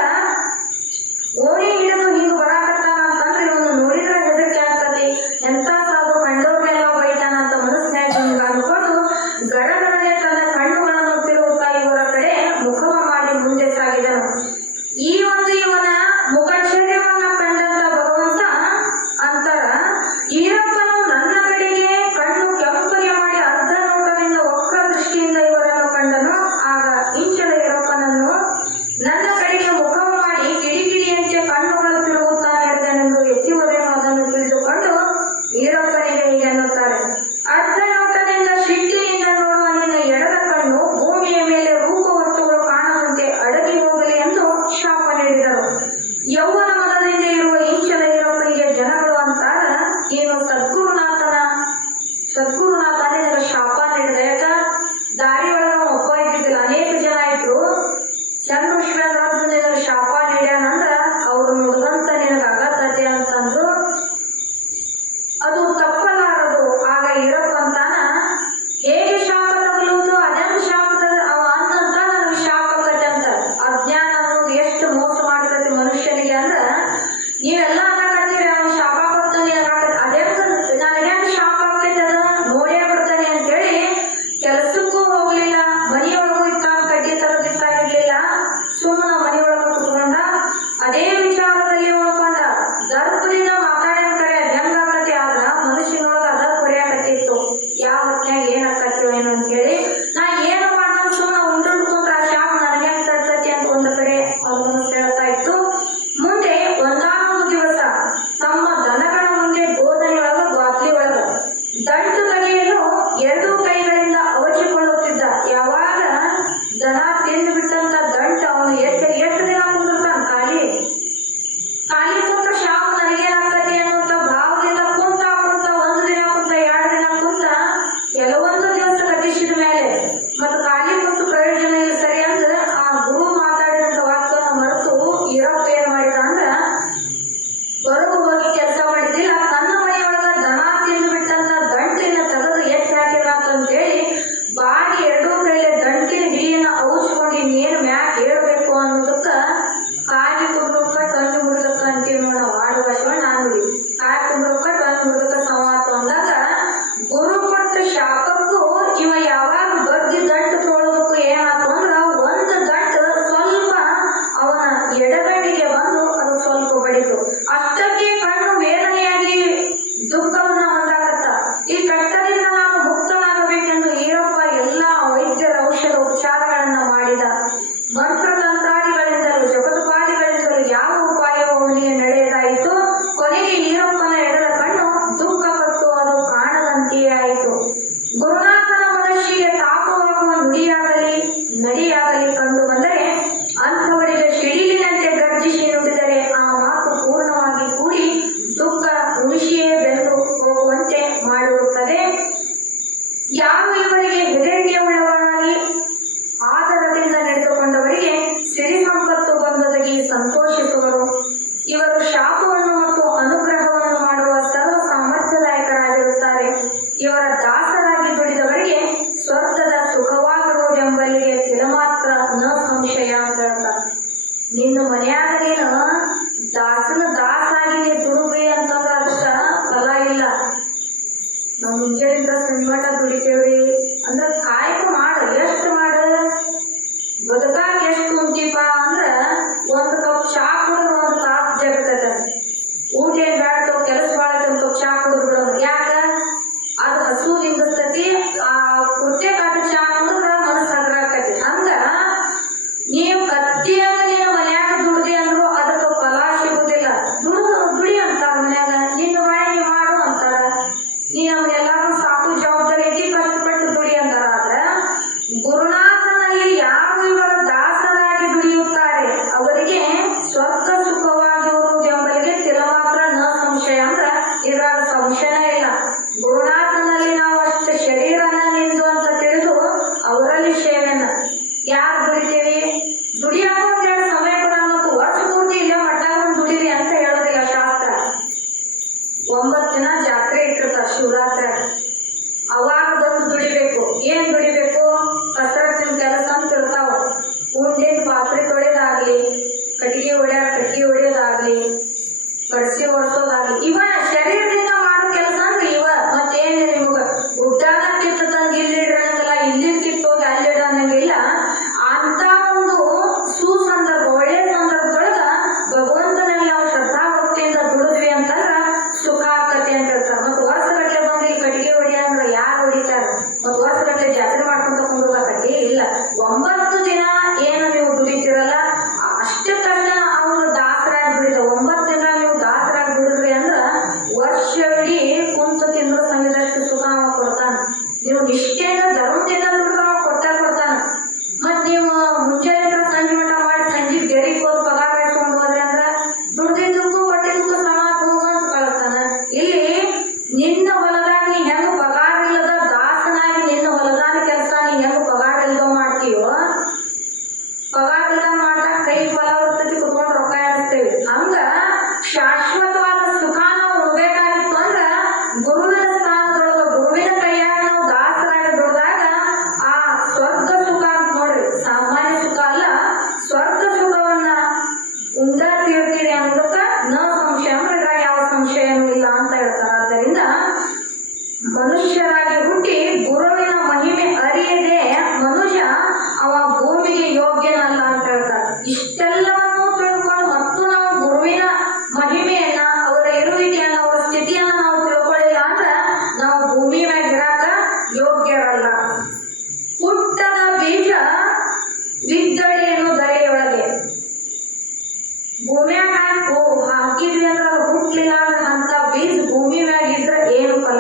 ಓಡಿ ಹಿಡಿದು ಹಿಂಗ ಬರಾಕತ್ತಾನ ಅಂತಂದ್ರೆ ಇವನು ನೋಡಿದ್ರೆ ಹೆದರಿಕೆ ಆಗ್ತದೆ, ಎಂತ ಸಾಧು ಕಂಡವ್ರನ್ನೆಲ್ಲ ಬೈತಾನ ಅಂತ ಮನಸ್ಸಿನಾಗ ಹಿಂಗ ಅನ್ಕೊಂಡು ಗಡಗಡನೆ ತನ್ನ ಕಣ್ಣುಗಳನ್ನು ತಿರುಗುತ್ತಾ ಇವರ ಕಡೆ ಮುಖವ ಮಾಡಿ ಮುಂದೆ ಸಾಗಿದನು. ಈ ಒಂದು ಇವನ ಮುಖಚರ್ಯವನ್ನ ಕಂಡಂತ ಭಗವಂತ ಅಂತರ, ಈರಪ್ಪನು ನನ್ನ ಕಡೆಗೆ ಕಣ್ಣು ಕೆಂಪಗೆ ಮಾಡಿ ಅರ್ಧ ನೋಟದಿಂದ ವಕ್ರ ದೃಷ್ಟಿಯಿಂದ ಇವರನ್ನು ಕಂಡನು. ಆಗ ಇಂಚಲ ಈರಪ್ಪನನ್ನು ನನ್ನ ಕಡೆಗೆ ಮುಖವ ಮಾಡಿ ಕಿಡಿಕಿಡಿಯಂತೆ ಕಣ್ಣುಗಳು ತಿರುಗುತ್ತಾ ನಡೆದನೆಂದು ಯತಿವರೇನು ಅದನ್ನು ತಿಳಿದುಕೊಂಡು ಈರಪ್ಪನಿಗೆ ಹೀಗೆ ಅನ್ನುತ್ತಾರೆ, ಅರ್ಧ ನೋಟದಿಂದ ಸಿಟ್ಟಿನಿಂದ ನೋಡುವ ನಿನ್ನ ಎಡದ ಕಣ್ಣು ಭೂಮಿಯ ಮೇಲೆ ರೂಪ ವಸ್ತುಗಳು ಕಾಣುವಂತೆ ಅಡಗಿ ಹೋಗಲಿ ಎಂದು ಶಾಪ ನೀಡಿದರು. ಯೌವನ ಮದದಿಂದ ಇರುವ ಇಂಚಲ ಈರಪ್ಪನಿಗೆ ಜನಗಳು ಅಂತಾರ, ನೀನು ಸದ್ಗುರುನಾಥ ನಿನಗೆ ಶಾಪ ನೀಡಿದ. ಯಾಕ ದಾರಿಯೊಳಗ ಒಬ್ಬ ಇದ್ದಿದ್ದಿಲ್ಲ, ಅನೇಕ ಜನ ಇದ್ರು. ಚಂದ್ರ ಶಿವೇಂದ್ರ ನಿನಗೆ ಶಾಪ ನೀಡ್ಯಾನಂದ್ರ ಅವ್ರು ನುಡಿದಂತ ನಿನಗೆ ಅಗತ್ಯತೆ ಅಂತಂದ್ರು. ಅದು ತಪ್ಪಲಾರದು. ಆಗ ಈರಪ್ಪ ಅಂತಾನ, ಹೇಗೆ ಶಾಪ ತಗಲುವುದು, ಅದೆಂದು ಶಾಪ ಅವ ಅಂದಂತ ನನಗೆ ಶಾಪ ಆಗತ್ತೆ ಅಂತ. ಅಜ್ಞಾನ ಅನ್ನೋದು ನೀವೆಲ್ಲ ಅನ್ನಕತ್ತೀರಿ ಅವ್ನು ಶಾಪ ಕೊಡ್ತಾನೆ ಅದೇ ನನಗೆ ಶಾಪ ಆಗ್ತೈತೆ ಅದ ನೋಡೇ ಬಿಡ್ತಾನೆ ಅಂತೇಳಿ ಕೆಲಸಕ್ಕೂ ಹೋಗ್ಲಿಲ್ಲ. ಮನೆಯೊಳಗೂ ಇತ್ತ ಕಡ್ಡಿ ತರದಿತ್ತ ಇರ್ಲಿಲ್ಲ. ಸುಮ್ಮನ ಮನೆಯೊಳಗ ಕುತ್ಕೊಂಡ ಅದೇ ವಿಚಾರದಲ್ಲಿ ಉಳ್ಕೊಂಡ. ದರ್ಪದಿಂದ ಮಾತಾಡಿದ ಕರೆ ಹೆಂಗಾಕತಿ ಆದ್ರ ಮನುಷ್ಯನೊಳಗ ಅದ ಕೊರಿಯಾಕತ್ತಿತ್ತು. ಯಾವ ಹೊತ್ನ್ಯಾಗ ಏನಾಕತ್ತಿ ಏನು ಅಂತೇಳಿ ನಾ ಏನು ಮಾಡ್ತಾನ ಸುಮ್ಮನೆ ಉಂಡ್ಕೊಂಡ್ರ ಆ ಶಾಪ ನನಗೆ ತಡ್ತತಿ ಅಂತ ಒಂದು ಕಡೆ ಅವ್ರ ಮನಸ್ಸು ಹೇಳ್ತಾ ಇತ್ತು. ಮುಂದೆ ಒಂದಾನೊಂದು ದಿವಸ ತಮ್ಮ ದನಗಳ ಮುಂದೆ ಗೋಧನೆಯೊಳಗ ಬಾಟ್ಲಿ ಒಳಗ ದಂಟು ತೆಗೆಯಲು ಎರಡೂ ಕೈಗಳಿಂದ ಅವಚಿಕೊಳ್ಳುತ್ತಿದ್ದ. ಯಾವಾಗ ದನ ತಿಂದು ಬಿಟ್ಟಂತ ದಂಟು ಅವನು ಎಷ್ಟು ದಿನ ಕುಂದಿರ್ತಾನ ಖಾಲಿ ಕುಂತ್ರ ಶಾಪ ನನಗೇನಾಗ್ತದೆ ಅನ್ನುವಂತ ಭಾವದಿಂದ ಕುಂತ ಒಂದು ದಿನ ಕುಂತ 2 ದಿನ ಕುಂತ ಕೆಲವೊಂದು ದಿವಸ ಗತಿಸಿದ ಮೇಲೆ ಮತ್ತು ಖಾಲಿ ಕುಂತು ಪ್ರಯೋಜನ ಇಲ್ಲ ಸರಿ ಅಂದ್ರೆ ಆ ಗುರು ಮಾತಾಡಿದಂತ ವಾಕ್ಯವನ್ನು ಮರೆತು ಈರಪ್ಪ ಏನ್ ಮಾಡಿದ ಅಂದ್ರ ಹೊರಗು ಹೋಗಿ ಕೆಲಸ ಮಾಡಿದ್ದಿಲ್ಲ. ತನ್ನ ಮನೆಯೊಳಗ ದನ ತಿಂದು ಬಿಟ್ಟಂತ ದಂಟಿನ ತೆಗೆದು ಎತ್ತಿ ಹಾಕಿದಾತಂತೇಳಿ ಬಾಗಿ ಎರಡೂ ಕೈಲೆ ದಂಟಿನ ಹಿಡಿಯನ್ನ ಔಚ್ಕೊಂಡು ಇನ್ನೇನು ಮ್ಯಾಕ್ ಹೇಳ್ಬೇಕು ಅನ್ನೋದಕ್ಕ ಕಾಗಿ ಕುಂಡ್ರಕ್ಕ ಕಣ್ಣು ಮುರಿದಕ್ಕ ಅಂತೀವಿ ನೋಡ ಆಡು ಭಾಷೆ ನಾನುಡಿ. ಕಾಯಿ ಕುಂಡ್ರಕ್ಕ ಕಣ್ಣು ಮುರಿದಕ್ಕ ಸಂವಾದ ಅಂದಾಗ ಗುರು ಕೊಟ್ಟ ಶಾಪಕ್ಕೂ ಇವ ಯಾವಾಗ ಬಗ್ಗಿ ದಂಟು ತೊಳೋದಕ್ಕೂ ಏನಾಯ್ತು ಅಂದ್ರ ಒಂದು ದಂಟು ಸ್ವಲ್ಪ ಅವನ ಎಡಗಣ್ಣಿಗೆ ಬಂದು ಅದು ಸ್ವಲ್ಪ ಬಡಿತು. ಅಷ್ಟಕ್ಕೆ ಕಣ್ಣು ವೇದನೆಯಾಗಿ ದುಃಖವನ್ನ ಹೊಂದಾಕತ್ತ. ಈ ಕಷ್ಟದಿಂದ ನಾನು ಮುಕ್ತನಾಗಬೇಕೆಂದು ಈರಪ್ಪ ಎಲ್ಲಾ ವೈದ್ಯರ ಔಷಧ ಉಪಚಾರಗಳನ್ನ ಮಾಡಿದ. ಮಂತ್ರತಂತ್ರಾದಿಗಳಿಂದಲೂ ಜಪದುಪಾದಿಗಳಿಂದಲೂ ಯಾವ ಉಪಾಯವೂ ಅವನಿಗೆ ನಡೆಯದಾಯಿತು. ಕೊನೆಗೆ ಈರಪ್ಪನ ಎಡದ ಕಣ್ಣು ದುಃಖ ಪಟ್ಟು ಅದು ಕಾಣದಂತೆಯೇ ಆಯಿತು. ಗುರುನಾಥನ ಮನಸ್ಸಿಗೆ ತಾಪವಾಗುವ ನುಡಿಯಾಗಲಿ ನಡಿಯಾಗಲಿ ಕಂಡು ಬಂದರೆ ಅಂಥವರಿಗೆ ಸಿಡಿಲಿನಂತೆ ಗರ್ಜಿಸಿ ನುಡಿದರೆ ಆ ಮಾತು ಪೂರ್ಣವಾಗಿ ಕೂಡಿ ದುಃಖ ಉಳಿಸಿಯೇ ಬೆಂದು ಹೋಗುವಂತೆ ಮಾಡಿರುತ್ತದೆ. ಯಾರು ಇವರಿಗೆ ಹೆದರಿಕೆಯುಳ್ಳವರಾಗಿ ಆದರದಿಂದ ನಡೆದುಕೊಂಡವರಿಗೆ ಸಿರಿ ಸಂಪತ್ತು ಬಂದೊದಗಿ ಸಂತೋಷಿಸುವರು. ಇವರು ಶಾಪವನ್ನು ಮತ್ತು ಅನುಗ್ರಹವನ್ನು ಮಾಡುವ ಸರ್ವ ಸಾಮರ್ಥ್ಯದಾಯಕರಾಗಿರುತ್ತಾರೆ. ಇವರ ದಾಸರಾಗಿ ದುಡಿದವರಿಗೆ ಸ್ವರ್ಗದ ಸುಖವಾಗಿರುವುದೆಂಬಲ್ಲಿಗೆ ತಿಳಮಾತ್ರ ನ ಸಂಶಯ ಅಂತ ಹೇಳ್ತಾರೆ. ನಿನ್ನ ಮನೆಯಾಗ ನೀನು ದಾಸನ ದಾಸಾಗಿ ನೀ ದುಡುಗ್ರಿ ಅಂತಂದ್ರೆ ಅದಕ್ಕ ಫಲ ಇಲ್ಲ. ನಾವು ಮುಂಜಾನಿಂದ ಸಂಜೆ ದುಡಿತೇವ್ರಿ ಅಂದ್ರ ಕಾಯಕ ಮಾಡ ಎಷ್ಟು ಮಾಡ ಬದುಕಾಗ ಎಷ್ಟು ಉಂಟಿಪ ಅಂದ್ರ ಒಂದು ಕಪ್ ಚಾ ಕುಡಿದ್ರೆ 1 ತಾಸು ಜಗತ್ತ. ಊಟ ಏನ್ ಬ್ಯಾಡ್ತೋ ಕೆಲಸ ಬಾಳ ಚಾ ಕುಡಿದ್ ಬಿಡೋದು. ಯಾಕ ಅದು ಹಸು ನಿಂದಿರ್ತತಿ. ಆ ಕುರ್ತೆ ಕಾಟ ಚಾ ಕುಡಿದ್ರ ಮನಸ್ಸು ಹಗ್ರ ಆಕತಿ. ಹಂಗ ನೀವು ಕತ್ತಿಯಾಗ ನೀನು ಮನ್ಯಾಗ ದುಡ್ದಿ ಅಂದ್ರು ಅದಕ್ಕೆ ಫಲ ಸಿಗುದಿಲ್ಲ. ದುಡಿ ಅಂತಾರ ಮನ್ಯಾಗ, ನಿನ್ನ ಬಾಯಿ ಮಾಡು ಅಂತಾರ. ನೀನು ಎಲ್ಲಾರು ಸಾಕು ಜವಾಬ್ದಾರಿ ಐತಿ ಕಷ್ಟಪಟ್ಟು ದುಡಿ ಅಂತಾರ. ಆದ್ರ ಗುರುನಾಥನಲ್ಲಿ ಯಾರು ಇವರ ದಾಸರಾಗಿ ದುಡಿಯುತ್ತಾರೆ ಅವರಿಗೆ ಸ್ವರ್ಗ ಸುಖವಾಗಿರುವುದೆಂಬಲ್ಲಿಗೆ ತಿಳಮಾತ್ರ ನ ಸಂಶಯ ಅಂದ್ರ ಇದ್ರಾಗ ಸಂಶಯನೇ ಇಲ್ಲ. ಗುರುನಾಥನಲ್ಲಿ ನಾವು ಅಷ್ಟು ಶರೀರನ ನಿಂದು ಅಂತ ತಿಳಿದು ಅವರಲ್ಲಿ ಸೇವೆನ ಯಾರು ದುಡಿತೀವಿ ದುಡಿಯಾಗ ಒಂದೆರಡು ಸಮಯ ಕೂಡ ಮತ್ತು ವರ್ಷ ಪೂರ್ತಿ ಇಲ್ಲೇ ಮಟ್ಟಾಗ ದುಡಿರಿ ಅಂತ ಹೇಳೋದಿಲ್ಲ ಶಾಸ್ತ್ರ. 9 ದಿನ ಜಾತ್ರೆ ಇಟ್ಟಿರ್ತಾರೆ ಶಿವರಾತ್ರಿ. ಅವಾಗ ಬಂದು ದುಡಿಬೇಕು. ಏನ್ ದುಡಿಬೇಕು? ಕಸರತ್ತಿನ ಕೆಲಸ ಅಂತ ಇರ್ತಾವ. ಉಂಡಿನ ಪಾತ್ರೆ ತೊಳೆದಾಗ್ಲಿ, ಕಟ್ಟಿಗೆ ಹೊಡೆಯೋದಾಗ್ಲಿ, ಪರಿಸಿ ಒರೆಸೋದಾಗ್ಲಿ, ಇವ ಶರೀರದಿಂದ ಮಾಡೋ ಕೆಲಸ ಅಂದ್ರೆ ಇವ. ಮತ್ತೇನ್ ನಿಮ್ಗ ಗುಡ್ಡಾನ ಕಿತ್ತು ತಂದು ಇಲ್ಲಿಡ್ರಂಗಿಲ್ಲ, ಇಲ್ಲಿನ ಕಿತ್ತೋಗಿ ಅಲ್ಲಿಡ್ರಂಗಿಲ್ಲ. ಅಂತ ಒಂದು ಸುಸಂದರ್ಭ ಒಳ್ಳೆ ಸಂದರ್ಭದೊಳಗ ಭಗವಂತನಲ್ಲಿ ನಾವು ಶ್ರದ್ಧಾ ಭಕ್ತಿಯಿಂದ ದುಡಿದ್ವಿ ಅಂತಂದ್ರ ಸುಖ ಆಗ್ತತಿ ಅಂತ ಹೇಳ್ತಾರೆ. ಮತ್ತು ವರ್ಷಗಟ್ಟಲೆ ಬಂದು ಈ ಕಟ್ಟಿಗೆ ಹೊಡಿಯಂದ್ರ ಯಾರು ಹೊಡಿತಾರ? ಮತ್ತು ವರ್ಷಗಟ್ಟಲೆ ಜಾತ್ರೆ ಮಾಡ್ಕೊಂತ ಕುಂಡ್ರಕತಿ ಇಲ್ಲ. 9 ದಿನ ಏನು ನೀವು ದುಡಿತೀರಲ್ಲ ಅಷ್ಟೇ ಕಷ್ಟ ಅವರು ದಾಸರಾಗಿ ದುಡಿದ. 9 ದಿನ ನೀವು ದಾಸರಾಗಿ ದುಡಿದ್ರಿ ಅಂದ್ರ ಭೂಮ್ಯಾಗ ಹಾಕಿದ್ವಿ ಅಂದ್ರ ಹುಟ್ಲಿಲ್ಲ ಅಂದ್ರ ಅಂತ ಬೀಜ ಭೂಮಿ ಮ್ಯಾಗ ಇದ್ರ ಏನು ಫಲ.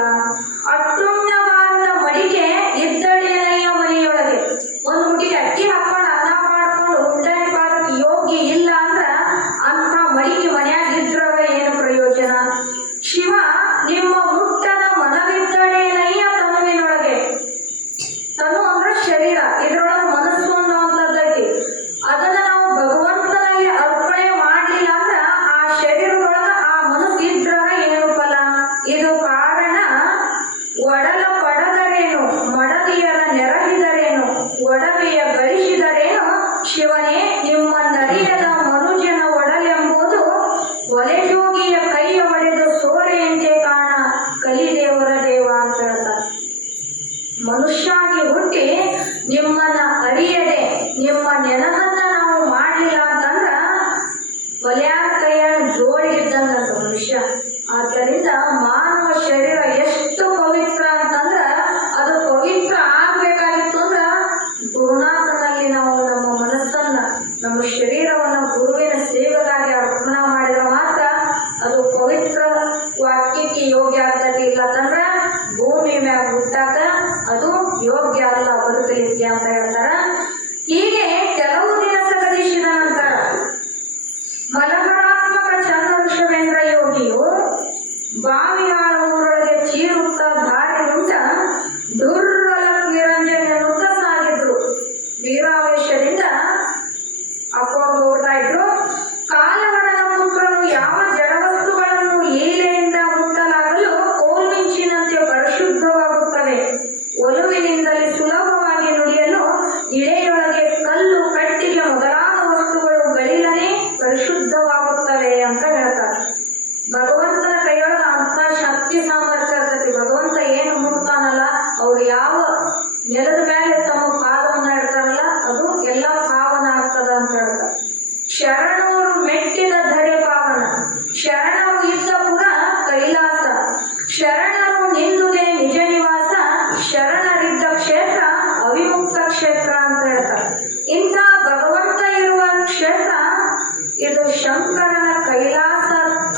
ಅಟ್ಟುಣ್ಣವಾದ ಮಡಿಗೆ ಇದ್ದಳೇನಯ್ಯ ಮನೆಯೊಳಗೆ. ಒಂದು ಮುಡಿಗೆ ಅಕ್ಕಿ ಹಾಕೊಂಡು ಅನ್ನ ಮಾಡ್ಕೊಂಡು ಉಂಡಾಣಿ ಮಾಡೋಕೆ ಯೋಗ್ಯ ಇಲ್ಲ ಅಂದ್ರ ಅಂತ ಮಡಿಗೆ ಮನ್ಯಾಗ ಇದ್ರವ ಏನು ಪ್ರಯೋಜನ. ಶಿವ ನಿಮ್ಮ ಮುಟ್ಟದ ಮನವಿದ್ದಳೇನಯ್ಯ ತನುವಿನೊಳಗೆ. ತನು ಅಂದ್ರೆ ಶರೀರ, ಇದ್ರೊಳಗೆ ಮನಸ್ಸು ಅನ್ನುವಂಥದ್ದೈತಿ. ಅದನ್ನ ನಾವು ಭಗವಂತನಲ್ಲಿ ಅರ್ಪಣೆ ಮಾಡ್ಲಿಲ್ಲ ಅಂದ್ರ ಆ ಶರೀರದೊಳಗ ಆ ಮನಸ್ಸು ಇದ್ರ ಏನು ಫಲ. ಇದು ಕಾರಣ ಒಡಲ ಪಡದರೇನು ಮಡದಿಯರ ನೆರಹಿದರೇನು ಒಡವೆಯ ಗಳಿಸಿದರೇನು ಶಿವನೇ ನಿಮ್ಮ ನರಿಯದ ಮನುಜನ ಒಡಲೆಂಬುದು ಒಲೆಜೋಗಿಯ ಕೈಯ ಒಡೆದು ಸೋರೆಯಂತೆ ಕಾಣ ಕಲಿದೇವರ ದೇವ ಅಂತ ಹೇಳ್ತಾರೆ. ಮನುಷ್ಯಾಗಿ ಹುಟ್ಟಿ ನಿಮ್ಮನ್ನ ಅರಿಯದೆ ನಿಮ್ಮ ನೆನಹನ್ನ ನಾವು ಮಾಡಲಿಲ್ಲ ಅಂತಂದ್ರ ಒಲ್ಯಾರ ಕೈಯಾಗ ಜೋಡಿಗಿದ್ದಂಗಂತ ಮನುಷ್ಯ. ಆದ್ದರಿಂದ ಮಾನವ ಶರೀರ ಎಷ್ಟು ಪವಿತ್ರ ಅಂತಂದ್ರ ಅದು ಪವಿತ್ರ ಆಗ್ಬೇಕಾಗಿತ್ತು ಅಂದ್ರ ಗುರುನಾಥನಲ್ಲಿ ನಾವು ನಮ್ಮ ಮನಸ್ಸನ್ನ ನಮ್ಮ ಶರೀರವನ್ನ ಗುರುವಿನ ಸೇವೆಗಾಗಿ ಅರ್ಪಣೆ ಮಾಡಿದ್ರೆ ಮಾತ್ರ ಅದು ಪವಿತ್ರ ವಾಕ್ಯಕ್ಕೆ ಯೋಗ್ಯ ಆಗ್ತದೆ. ಇಲ್ಲ ಅಂತಂದ್ರ ಭೂಮಿ ಮ್ಯಾಗ ಹುಟ್ಟಾಕ ಅದು ಯೋಗ್ಯ ಅಲ್ಲ ಬದುಕಲಿಕ್ಕೆ ಅಂತ ಹೇಳ್ತಾರ. ಹೀಗೆ ಕೆಲವು ದಿನ ಸಗದಿಸಿದ ನಂತರ ಮಲಕರಾತ್ಮಕ ಚಂದ್ರವೃಷವೇಂದ್ರ ಯೋಗಿಯು ಬಾವಿಯಾಳ ಊರೊಳಗೆ ಚೀರುತ್ತ ದಾರಿ ಉಂಟ ದುರ್ಬಲ ನಿರಂಜನೆಯನ್ನುತ್ತ ಸಾಗಿದ್ರು. ವೀರಾವೇಶದಿಂದ ಅಪ್ಪವ್ರು ಹೋಗ್ತಾ ಇದ್ರು. ಕಾಲವಡನ ಪುತ್ರನು ಯಾವ ಜಡವಸ್ತುಗಳನ್ನು ಲೀಲೆಯಿಂದ ಮುಟ್ಟಲಾಗಲು ಕೋಲ್ಮಿಂಚಿನಂತೆ ಪರಿಶುದ್ಧವಾಗುತ್ತವೆ. ಒಲುವಿನಿಂದಲೇ ಸುಲಭವಾಗಿ ನುಡಿಯಲು ಇಳೆಯೊಳಗೆ ಕಲ್ಲು ಕಟ್ಟಿಗೆ ಮೊದಲಾದ ವಸ್ತುಗಳು ಗಳಿಲನೆ ಪರಿಶುದ್ಧವಾಗುತ್ತವೆ ಅಂತ ಹೇಳ್ತಾರೆ. ಭಗವಂತನ ಕೈಯೊಳಗ ಅಂತ ಶಕ್ತಿ ಸಾಮರ್ಥ್ಯ ಇರ್ತೈತಿ. ಭಗವಂತ ಏನು ಮುಟ್ತಾನಲ್ಲ, ಅವ್ರು ಯಾವ ನೆಲದ ಮೇಲೆ ತಮ್ಮ ಪಾದವನ್ನ ಇಡ್ತಾರಲ್ಲ ಅದು ಎಲ್ಲ ಪಾವನ ಆಗ್ತದ ಅಂತ ಹೇಳ್ತಾರೆ. ಶರಣರು ಮೆಟ್ಟಿದ ಧರೆ ಪಾವನ, ಶರಣರು ಇದ್ದ ಪುರ ಕೈಲಾಸ, ಶರಣರು ನಿಂದುದೇ ನಿಜ ನಿವಾಸ, ಶರಣರಿದ್ದ ಕ್ಷೇತ್ರ ಅವಿಮುಕ್ತ ಕ್ಷೇತ್ರ ಅಂತ ಹೇಳ್ತಾರೆ. ಇಂಥ ಭಗವಂತ ಇರುವ ಕ್ಷೇತ್ರ ಇದು ಶಂಕರನ ಕೈಲಾಸ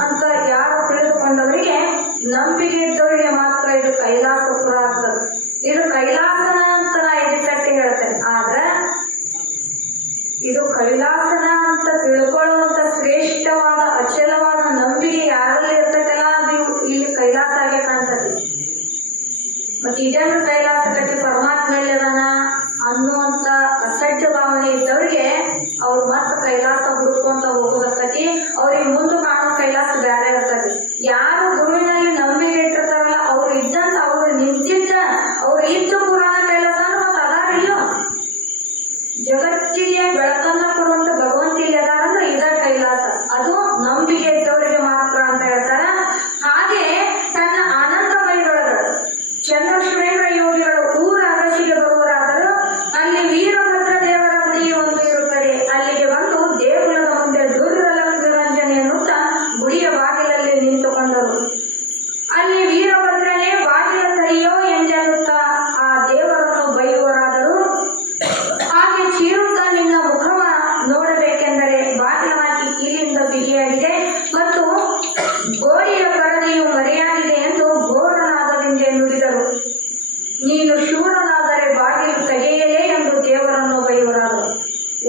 ಅಂತ ಯಾರು ತಿಳಿದುಕೊಂಡವರಿಗೆ, ನಂಬಿಕೆ ಇದ್ದವರಿಗೆ ಮಾತ್ರ ಇದು ಕೈಲಾಸಪುರ ಆಗ್ತದೆ. ಇದು ಕೈಲಾಸನ ಅಂತ ನಾ ಇದಕ್ಕೆ ಹೇಳ್ತೇನೆ. ಆದ್ರೆ ಇದು ಕೈಲಾಸನ ಅಂತ ತಿಳ್ಕೊಳ್ಳುವಂತ ಶ್ರೇಷ್ಠವಾದ ಅಚಲವಾದ ನಂಬಿಕೆ ಯಾರಲ್ಲಿ ಇರ್ತೈತಲ್ಲ ಅದು ಇಲ್ಲಿ ಕೈಲಾಸ ಆಗಿ ಕಾಣ್ತದೆ. ಮತ್ತೆ ಇದನ್ನು ಕೈಲಾಸ ಕಟ್ಟಿ ಪರಮಾತ್ಮ ಎಲ್ಲದಾನ ಅನ್ನುವಂತ ಅಸಡ್ಡ ಭಾವನೆ ಇದ್ದವ್ರಿಗೆ ಅವ್ರು ಮತ್ತೆ ಕೈಲಾಸ ಹುಡುಕೊಂತ ಹೋಗೋದಕ್ಕತಿ. ಅವ್ರಿಗೆ ಮುಂದೆ ಕಾಣೋ ಕೈಲಾಸ ಬೇರೆ ಇರ್ತದೆ. ಯಾರು ಗುರುವಿನಲ್ಲಿ ನಂಬಿಕೆ ಇಟ್ಟಿರ್ತಾರಲ್ಲ ಅವ್ರು ಇದ್ದಂತ ಅವ್ರು ನಿಂತಿದ್ದ ಅವ್ರು ಇದ್ದ ಪುರಾಣ ಕೈಲಾಸ ಮತ್ತೆ ಅದಾರಿಲ್ಲೋ. ಜಗತ್ತಿಗೆ ಬೆಳಕನ್ನ ಕೊಡುವಂತ ಭಗವಂತ ಇಲ್ಲಿ ಅದಾರಂದ್ರೆ ಇದ ಕೈಲಾಸ. ಅದು ನಂಬಿಕೆ ಇದ್ದವರಿಗೆ ಮಾತ್ರ ಅಂತ ಹೇಳ್ತಾರ. ಹಾಗೆ ತನ್ನ ಆನಂದಮಯದೊಳಗ ಚಂದ್ರಶ್ರೇಷ್ಠ ಯೋಗಿಗಳು ಊರ ಅರಸಿಗೆ ಬರುವರಾದರೂ ಅಲ್ಲಿ ವೀರಭದ್ರ ದೇವರ ಗುಡಿ ಒಂದು ಇರುತ್ತದೆ. ಅಲ್ಲಿಗೆ ಬಂದು ದೇಗುಲದ ಮುಂದೆ ದುರ್ಬಲ ನಿರಂಜನೆಯನ್ನುತ್ತ ಗುಡಿಯ ಬಾಗಿಲಲ್ಲಿ ನಿಂತುಕೊಂಡರು. ಅಲ್ಲಿ ವೀರಭದ್ರನೇ ಬಾಗಿಲ ತರಿಯೋ ಎಂದೆನ್ನುತ್ತಾ ಆ ದೇವರನ್ನು ಬೈಯುವರಾದರು. ಹಾಗೆ ಚೀರುತ್ತಾ ನಿನ್ನ ಮುಖವ ನೋಡಬೇಕೆಂದರೆ ಬಾಗಿಲ ಹಾಕಿ ಕೀಲಿಂದ ಬಿಗಿಯಾಗಿದೆ ಮತ್ತು ಗೋಡೆಯ ಪರದೆಯು ಮರೆಯಾಗಿದೆ ಎಂದು ಘೋರನಾದದಿಂದ ನುಡಿದರು. ನೀನು ಶೂರನಾದರೆ ಬಾಗಿಲು ತೆಗೆಯಲೇ ಎಂದು ದೇವರನ್ನು ಬೈಯುವರಾದರು.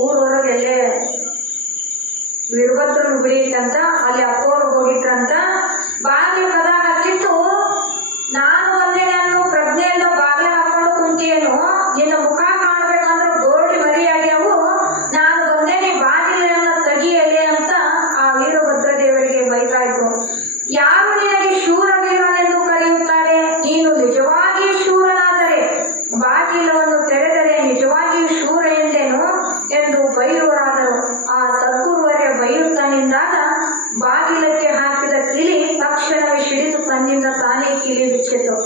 ಊರೊಳಗೆಲ್ಲೇ ವೀರಭದ್ರನು ಬಿಡಿಯಿತಂತ ಅಲ್ಲಿ ಅಪ್ಪೋರು ಹೋಗಿದ್ರಂತ. ಬಾಗಿಲು ಕದ ಹಾಕಿತ್ತು. ನಾನು ಒಂದೇ ನಾನು ಪ್ರಜ್ಞೆಯಿಂದ ಬಾಗಿಲು ಹಾಕೊಂಡು ಕುಂತಿಯೇನು, ನಿನ್ನ ಮುಖ ಕಾಣಬೇಕಂದ್ರೆ ಗೋಡಿ ಮರಿಯಾಗ್ಯಾವು, ನಾನು ಒಂದೇನೆ ಬಾಗಿಲನ್ನ ತೆಗಿಯಲಿ ಅಂತ ಆ ವೀರಭದ್ರ ದೇವರಿಗೆ ಬೈತಾ ಇದ್ರು. ಯಾರು ನಿನಗೆ ಶೂರ ವೀರನೆಂದು ಕರೆಯುತ್ತಾರೆ? ನೀನು ನಿಜವಾಗಿ ಶೂರನಾದರೆ ಬಾಗಿಲವನ್ನು ತೆರೆದರೆ ನಿಜವಾಗಿಯೂ ಶೂರ ಎಂದೇನು ಎಂದು ಬೈಯುವರಾದರು. ಆ ಸದ್ಗುರುವರೇ ಬೈಯುತ್ತಾ ನಿಂತಾಗ ಬಾಗಿಲಕ್ಕೆ ಹಾಕಿದ ಕಿಲಿ ತಕ್ಷಣವೇ ಸಿಡಿದು ತನ್ನಿಂದ ತಾನೇ ಕಿಲಿ ಬಿಚ್ಚಿತು.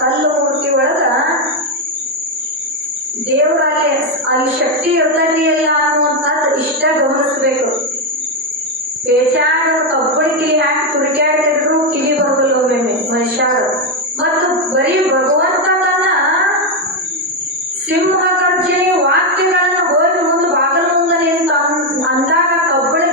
ಕಲ್ಲು ಮೂರ್ತಿ ಒಳಗ ದೇವರಲ್ಲಿ ಅಲ್ಲಿ ಶಕ್ತಿ ಇರ್ತದೆಯಲ್ಲ ಅನ್ನುವಂಥದ್ದು ಇಷ್ಟ ಗಮನಿಸ್ಬೇಕು. ಬೇಜಾರ ಕಬ್ಬಳಿ ಕಿಲಿ ಹಾಕಿ ತುರಿಕಾಡಿದ್ರು ಕಿಲಿ ಬರೋದಿಲ್ಲ ಒಮ್ಮೆ ಮನುಷ್ಯಾಗ. ಮತ್ತು ಬರೀ ಭಗವಂತ ತನ್ನ ಸಿಂಹ ಗರ್ಜನೆ ವಾಕ್ಯಗಳನ್ನ ಹೋಗಿ ಮುಂದೆ ಬಾಗಲ ಮುಂದೆ ನಿಂತ ಅಂದಾಗ ಕಬ್ಬಳಿ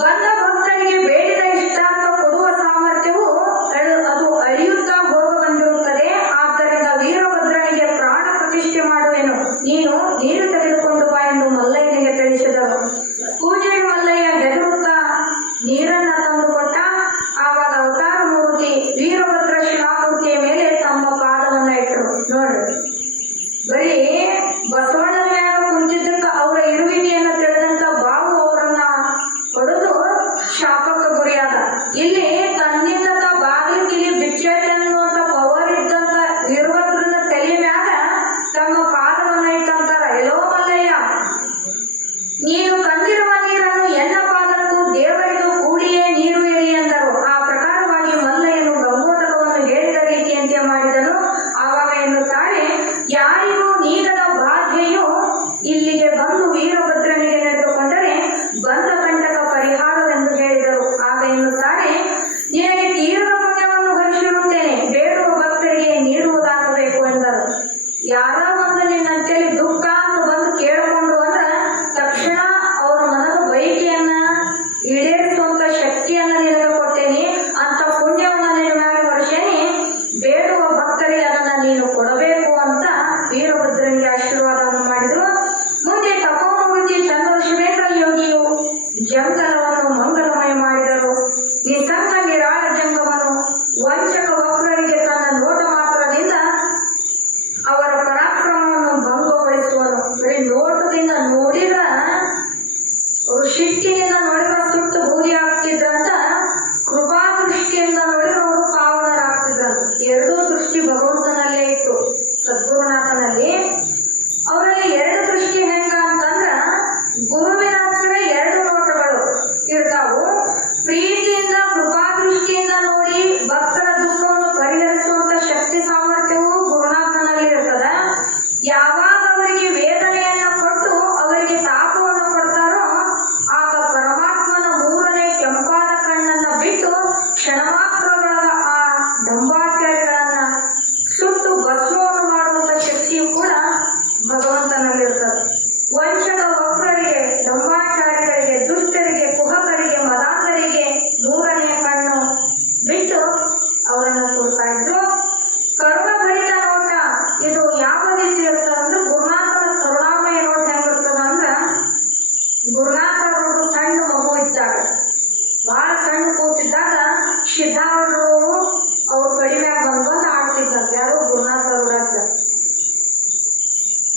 ಬಂದ ಭಕ್ತರಿಗೆ ಬೇಡಿದ ಇಷ್ಟಾರ್ಥ ಕೊಡುವ ಸಾಮರ್ಥ್ಯವು ಅದು ಅಳಿಯುತ್ತಾ ಹೋಗ ಬಂದಿರುತ್ತದೆ. ಆದ್ದರಿಂದ ವೀರಭದ್ರನಿಗೆ ಪ್ರಾಣ ಪ್ರತಿಷ್ಠೆ ಮಾಡುವೆನು, ನೀನು ನೀರು ತೆಗೆದುಕೊಂಡು ಬಾ ಎಂದು ಮಲ್ಲಯ್ಯನಿಗೆ ತಿಳಿಸಿದರು. ಪೂಜೆಗೆ ಮಲ್ಲಯ್ಯ ಹೆದರುತ್ತಾ ನೀರನ್ನ ತಂದುಕೊಟ್ಟ. ಆವಾಗ ಅವತಾರ ಮೂರ್ತಿ ವೀರಭದ್ರ ಶಿಲಾಮೂರ್ತಿಯ ಮೇಲೆ ತಮ್ಮ ಪಾದವನ್ನ ಇಟ್ಟರು. ನೋಡ್ರಿ, ಬರೀ ಬಸವಣ್ಣನ ಮ್ಯಾಗ ಕುಂತಿದ್ದಕ್ಕ ಅವರ ಇರುವಿಕೆಯನ್ನ ತಿಳಿದಂತ ಬಾವು ಅವರನ್ನ ಹೊಡೆದು ಶಾಪಕ್ಕೆ ಗುರಿಯಾದ. ಇಲ್ಲಿ ತನ್ನಿಂದ ಬಾಗಿಲಿಗೆ ಬಿಚ್ಚೈತೆ ಅನ್ನುವಂತ ಪವರ್ ಇದ್ದಂತ ವೀರಭದ್ರನ ತಲೆ ಮ್ಯಾಗ ತಮ್ಮ ಪಾದವನ್ನ ಇಟ್ಟಂತಾರ. ಎಲ್ಲೋ ಮಲ್ಲಯ್ಯ, ನೀನು ತಂದಿರುವ ನೀರನ್ನು ಎನ್ನ ಪಾದಕ್ಕೂ ದೇವರಿಗೂ ಕೂಡಿಯೇ ನೀರು ಎರಿ ಎಂದರು. ಆ ಪ್ರಕಾರವಾಗಿ ಮಲ್ಲಯ್ಯನು ಗಂಗೋದಕವನ್ನು ಹೇಳಿದ ರೀತಿಯಂತೆ ಮಾಡಿದನು. ಆವಾಗ ಎನ್ನುತ್ತಾರೆ, ಯಾರಿಗೂ ನೀಗದ ಬಾಧೆಯು ಇಲ್ಲಿಗೆ ಬಂದು ವೀರಭದ್ರನಿಗೆ ನಡೆದುಕೊಂಡರೆ ಬಂದ ಕಂಟಕ ಪರಿಹಾರವೆಂದು ಹೇಳಿದರು. ಆಗ ಎನ್ನುತ್ತಾರೆ, ನಿನಗೆ ತೀವ್ರ ಪುಣ್ಯವನ್ನು ಭರಿಸಿರುತ್ತೇನೆ, ಬೇಡುವ ಭಕ್ತರಿಗೆ ನೀಡುವುದಾಗಬೇಕು ಎಂದರು. ಯಾರ ಒಂದು ನಿನ್ನಂತೆಯಲ್ಲಿ ದುಃಖ ಅಂತ ಬಂದು ಕೇಳಿಕೊಂಡ್ರು ಅಂದ್ರ ತಕ್ಷಣ ಅವರ ಮನದ ಬಯಕೆಯನ್ನ ಈಡೇರಿಸುವಂತ ಶಕ್ತಿಯನ್ನ ನಿನಗೆ ಕೊಟ್ಟೇನಿ, ಅಂತ ಪುಣ್ಯವನ್ನು ನಿನ್ನ ಮೇಲೆ ಹೊರಸೇನಿ, ಬೇಡುವ ಭಕ್ತರಿಗೆ ಅದನ್ನ ನೀನು ಕೊಡಬೇಕು ಅಂತ ವೀರಭದ್ರನಿಗೆ ಆಶೀರ್ವಾದವನ್ನು ಮಾಡಿದ್ರು. ಮುಂದೆ ತಪೋಮೂರ್ತಿ ಚಂದ್ರಶೇಖರ ಯೋಗಿಯು ಜಂಗಲವನ್ನು ಮಂಗಲಮಯ ಮಾಡಿದರು. ನಿಸಂಗ ನಿರಾಳ ಜಂಗಮನು ವಂಚಕ ವಕ್ರರಿಗೆ ತನ್ನ ನೋಟ ಮಾತ್ರದಿಂದ ಅವರ ಪರಾಕ್ರಮವನ್ನು ಭಂಗಗೊಳಿಸುವನು. ಬರೀ ನೋಟದಿಂದ ನೋಡಿದ್ರ ಅವರು ಶಿಟ್ಟಿನಿಂದ ನೋಡಿದ್ರ ಸುಟ್ಟು ಬೂದಿ ಆಗ್ತಿದ್ರಂತ, ಕೃಪಾ ದೃಷ್ಟಿಯಿಂದ ನೋಡಿದ್ರೆ ಅವರು ಪಾವನರಾಗ್ತಿದ್ರಂತ. ಎರಡೂ ದೃಷ್ಟಿ ಭಗವಂತನಲ್ಲೇ ಇತ್ತು, ಸದ್ಗುರುನಾಥನಲ್ಲಿ. ಅವರಲ್ಲಿ ಎರಡು ದೃಷ್ಟಿ ಹೆಂಗ ಅಂತಂದ್ರ, ಗುರುವಿನ ಹತ್ರ ಎರಡು ನೋಟಗಳು ಇರ್ತಾವು. ಪ್ರೀತಿಯಿಂದ ಕೃಪಾ ದೃಷ್ಟಿಯಿಂದ ನೋಡಿ ಭಕ್ತರ ದುಃಖವನ್ನು ಪರಿಹರಿಸುವಂತ ಶಕ್ತಿ ಸಾಮರ್ಥ್ಯವು ಗುರುನಾಥನಲ್ಲಿ ಇರ್ತದ. ಯಾವಾಗ ಅವರಿಗೆ ವೇದನೆಯನ್ನ ಕೊಟ್ಟು ಅವರಿಗೆ ತಾಪವನ್ನು ಕೊಡ್ತಾರೋ ಆಗ ಪರಮಾತ್ಮನ ಮೂರನೇ ಕೆಂಪಾದ ಕಣ್ಣನ್ನ ಬಿಟ್ಟು ಕ್ಷಣ ಮಾತ್ರದೊಳಗ ಆ ದಂಬಾಚಾರಿಗಳನ್ನ ಸುಟ್ಟು ಭಸ್ಮವನ್ನು ಮಾಡುವಂತ ಶಕ್ತಿಯು ಕೂಡ ಭಗವಂತನಲ್ಲಿರ್ತದೆ. ವಂಚಕ ವಕ್ರರಿಗೆ, ದಂಬಾಚಾರಿಗಳಿಗೆ, ದುಷ್ಟರಿಗೆ, ಕುಹಕರಿಗೆ, ಮದಾಂಧರಿಗೆ ಮೂರನೇ ಕಣ್ಣು ಬಿಟ್ಟು ಅವರನ್ನು ಸುಡ್ತಾ ಇದ್ರು. ಕರುಣಭರಿತ ನೋಟ ಇದು ಯಾವ ರೀತಿ ಇರ್ತದೆ ಅಂದ್ರೆ, ಗುರುನಾಥನ ಕರುಣಾಮಯ ನೋಟ ಹೆಂಗಿರ್ತದ ಅಂದ್ರ, ಗುರುನಾಥರು ಸಣ್ಣ ಮಗು ಇದ್ದಾಗ, ಬಹಳ ಸಣ್ಣ ಕೂತಿದ್ದಾಗ ಸಿದ್ಧಾರೂಢರು ಅವ್ರ ಕಡಿಮೆ ಬಂದು ಆಡ್ತಿದ್ದಂತೆ. ಯಾರು? ಗುರುನಾಥರು ರಾಜ್ಯ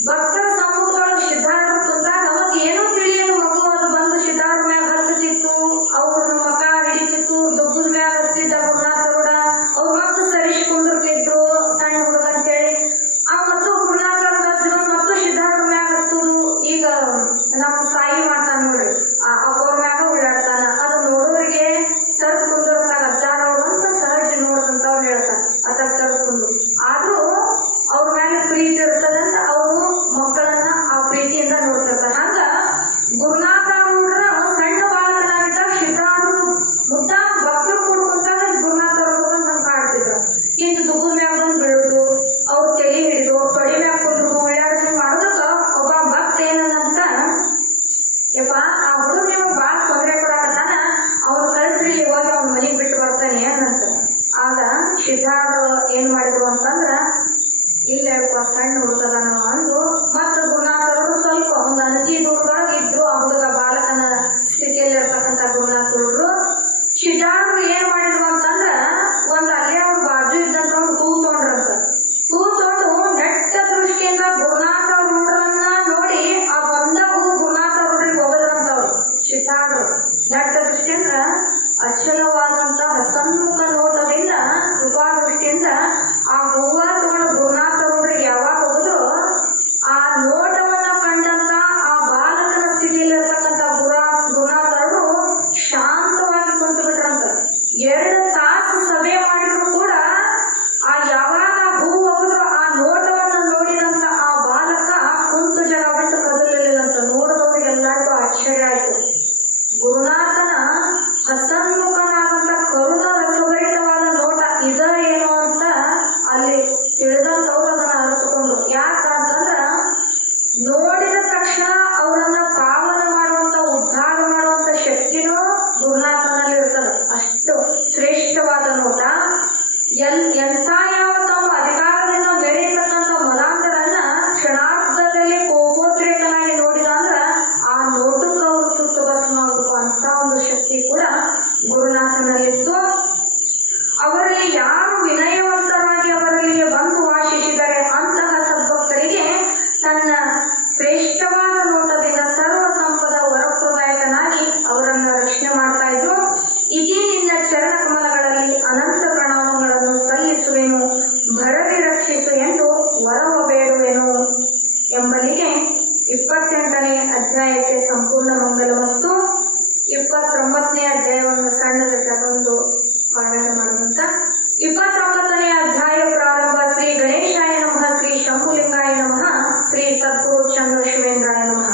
ಭಕ್ತರ ಸಮ್ಮುಖದೊಳಗೆ ಸಿದ್ಧಾರೂಢರು ಕುಂತಾಗ ಮತ್ತೆ ಏನೋ ತಿಳಿಯಲು ಮಗು ಅದು ಬಂದು ಸಿದ್ಧಾರೂಢ ಮ್ಯಾಗ ಹತ್ತಿತ್ತು, ಅವ್ರನ್ನ ಮಕ ಹಿಡಿತಿತ್ತು, ದುಗ್ಗದ ಮ್ಯಾಗ ಹತ್ತಿದ್ದ ಗುರುನಾಥರುಡ. ಅವ್ರು ಮತ್ತೆ ಸರಿಸಿ ಕುಂದಿರ್ತಿದ್ರು ಸಣ್ಣ ಹುಡುಗ ಅಂತೇಳಿ. ಆ ಮತ್ತು ಗುರುನಾಥರುಡ ಮತ್ತು ಸಿದ್ಧಾರೂಢ ಮ್ಯಾಗ ಹತ್ತುದು. ಈಗ ನಮ್ಮ ಸಾಯಿ ಮಾಡ್ತಾನ ನೋಡ್ರಿ, ಅವ್ರ ಮ್ಯಾಗ ಓಡಾಡ್ತಾನ. ಅದು ನೋಡೋರಿಗೆ ಸರ್ಪ್ ಕುಂದಿರ್ತಾರ, ಅಜ್ಜಾರವ್ರು ಅಂತ ಸಹಜ ನೋಡದಂತವ್ರು ಹೇಳ್ತಾರ, ಅದ ಸರ್ಪ್ ಕುಂದು. ಆದ್ರೂ ಅವ್ರ ಮ್ಯಾಲೆ ಪ್ರೀತಿ ಇರ್ತದಂತ ಅವರು ಮಕ್ಕಳನ್ನ ಆ ಪ್ರೀತಿಯಿಂದ ನೋಡ್ತಿರ್ತಾರೆ. ಹಂಗ ಗುರುನಾಥ ಅವ್ರ ಸಣ್ಣ ಬಾಲಕನಾಗಿದ್ದಾಗ ಸಿದ್ಧಾರೂಢರು ಮುದ್ದ ಭಕ್ತರು ಕೂಡ ಕುಂತಾಗ ಗುರುನಾಥ ಅವ್ರು ನಂಗೆ ಕಾಡ್ತಿದ್ರು. ಇಂದು ದುಗ್ಗದ ಮ್ಯಾಗ ಬಂದು ಬೀಳುದು, ಅವ್ರು ತಲೆ ಹಿಡಿದು ತೊಡಿ ಮ್ಯಾಗ ಕುಂದ್ರು ಓಡಾಡಿಸಿ ಮಾಡೋದಕ್ಕ ಒಬ್ಬ ಭಕ್ತ ಏನಂತ, ಯಪ್ಪ ಆ ಹುಡುಗ ನಿಮಗೆ ಭಾಳ ತೊಂದರೆ ಕೊಡಕತ್ತಾನ, ಅವ್ನು ಕಳಿಸ್ರಿ, ಹೋಗಿ ಅವ್ನ ಮನೆಗೆ ಬಿಟ್ಟು ಬರ್ತಾನೆ ಏನಂತ. ಆಗ ಸಿದ್ಧಾರೂಢರು ಏನ್ ಮಾಡಿದ್ರು ಅಂತಂದ್ರ, ಇಲ್ಲಪ್ಪ ಸಣ್ಣ ಹುಡುಗದನ ಅಂದು ಮತ್ತು ಗುರುನಾಥರು ಸ್ವಲ್ಪ ಒಂದು ಅನತಿ ದೂರದೊಳಗೆ ಇದ್ರು. ಆ ಹುಡುಗ ಬಾಲಕನ ಸ್ಥಿತಿಯಲ್ಲಿ ಇರ್ತಕ್ಕಂಥ ಗುರುನಾಥರು ಸಿದ್ಧಾರೂಢರು ಏನ್ ಮಾಡಿದ್ರು ಅಂತಂದ್ರ, ಒಂದ್ ಅಲ್ಲೇ ಅವ್ರ ಬಾಜು ಇದ್ದಂತ ಒಂದು ಹೂ ತೊಗೊಂಡ್ರಂತ. ಹೂ ತೊಗೊಂಡು ನೆಟ್ಟ ದೃಷ್ಟಿಯಿಂದ ಗುರುನಾಥ ಹುಡ್ರನ್ನ ನೋಡಿ ಆ ಒಂದ ಹೂ ಗುರುನಾಥ ಹುಡ್ರಿಗೆ ಹೋಗದ್ರಂತವ್ರು ಸಿದ್ಧಾರೂಢರು. ನೆಟ್ಟ ದೃಷ್ಟಿ ಅಂದ್ರ ಅಚಲವಾದಂತ ಹಸನ್ಮುಖ ನೋಟದಿಂದ, ಕೃಪಾ ದೃಷ್ಟಿಯಿಂದ ಆ ಹೂವ ತಗೊಂಡು ಗುರುನಾಥ ಹುಡ್ರಿಗೆ ಯಾವಾಗ ಹೋಗಿದ್ರು, ಆ ನೋಟವನ್ನ ಕಂಡಂತ ಆ ಬಾಲಕನ ಸ್ಥಿತಿಯಲ್ಲಿ ಇರ್ತಕ್ಕಂಥ ಗುರುನಾಥರು ಶಾಂತವಾಗಿ ಕುಂತು ಬಿಟ್ರಂತ. 2 ತಾಸು ಸಭೆ ಮಾಡಿದ್ರು ಕೂಡ ಆ ಯಾವಾಗ ಹೂ ಹೋಗಿದ್ರು ಆ ನೋಟವನ್ನ ನೋಡಿದಂತ ಆ ಬಾಲಕ ಕುಂತು ಜಗ ಬಿಟ್ಟು ಕದಲಿಲ್ಲಂತ. ನೋಡಿದವ್ರಿಗೆ ಎಲ್ಲರಿಗೂ ಆಶ್ಚರ್ಯ ಆಯ್ತು. ಗುರುನಾಥನ ಹಸನ್ಮುಖನಾದಂತ ಕರುಣ ರಸಭರಿತವಾದ ನೋಟ ಇದ ಏನೋ ಅಂತ ಅಲ್ಲಿ ತಿಳಿದಂತವ್ರು ಅದನ್ನ ಅರಿತುಕೊಂಡ್ರು. ಯಾಕಂತಂದ್ರ ನೋಡಿದ ತಕ್ಷಣ ಅವರನ್ನ ಪಾವನ ಮಾಡುವಂತ, ಉದ್ಧಾರ ಮಾಡುವಂತ ಶಕ್ತಿನೂ 29ನೇ ಅಧ್ಯಾಯವನ್ನು ಸಣ್ಣದಕ್ಕೆ ಅದೊಂದು ಪಾರಾಯಣ ಮಾಡುವಂತ. 29ನೇ ಅಧ್ಯಾಯ ಪ್ರಾರಂಭ. ಶ್ರೀ ಗಣೇಶಾಯ ನಮಃ, ಶ್ರೀ ಶಂಭುಲಿಂಗಾಯ ನಮಃ, ಶ್ರೀ ಸದ್ಗುರು ಚಂದ್ರ ಶಿವೇಂದ್ರಾಯ ನಮಃ.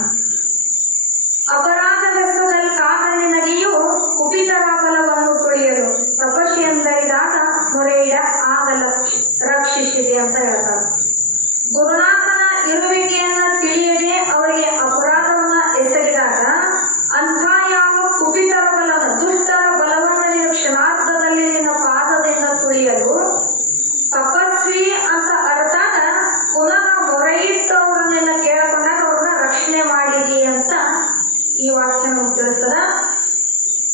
ಅಪರಾಧವೆಸದಲ್ಲಿ ಕಾಕಣ್ಣಿನಗೆಯೂ ಕುಪಿತರ ಫಲವನ್ನು ತುಳಿಯಲು ತಪಸ್ಸೆಂದರಿದಾಗ ಮೊರೆಯಿಡ ಆಗ ರಕ್ಷಿಸಿದೆ ಅಂತ ಹೇಳ್ತಾರೆ. ಗುರುನಾಥನ ಇರುವಿಕೆಯನ್ನ ತಿಳಿಯದೆ ಅವರಿಗೆ ಅಪರಾಧವನ್ನ ಎಸಗಿದಾಗ ಅಂಥ ಯಾವ ಕುಪಿತರ ಬಲವನ್ನು, ದುಷ್ಟರ ಬಲವನ್ನು ನೀನು ಕ್ಷಣಾರ್ಧದಲ್ಲಿ ನಿನ್ನ ಪಾದದಿಂದ ತುಳಿಯಲು ತಪಸ್ವಿ ಅಂತ ಅರ್ಥಾನ ಪುನಃ ಮೊರೆಯಿಟ್ಟು ಅವರನ್ನೆಲ್ಲ ಕೇಳಿಕೊಂಡಾಗ ಅವ್ರನ್ನ ರಕ್ಷಣೆ ಮಾಡಿದಿ ಅಂತ ಈ ವಾಕ್ಯ ನಮ್ಗೆ ತಿಳಿಸ್ತದ.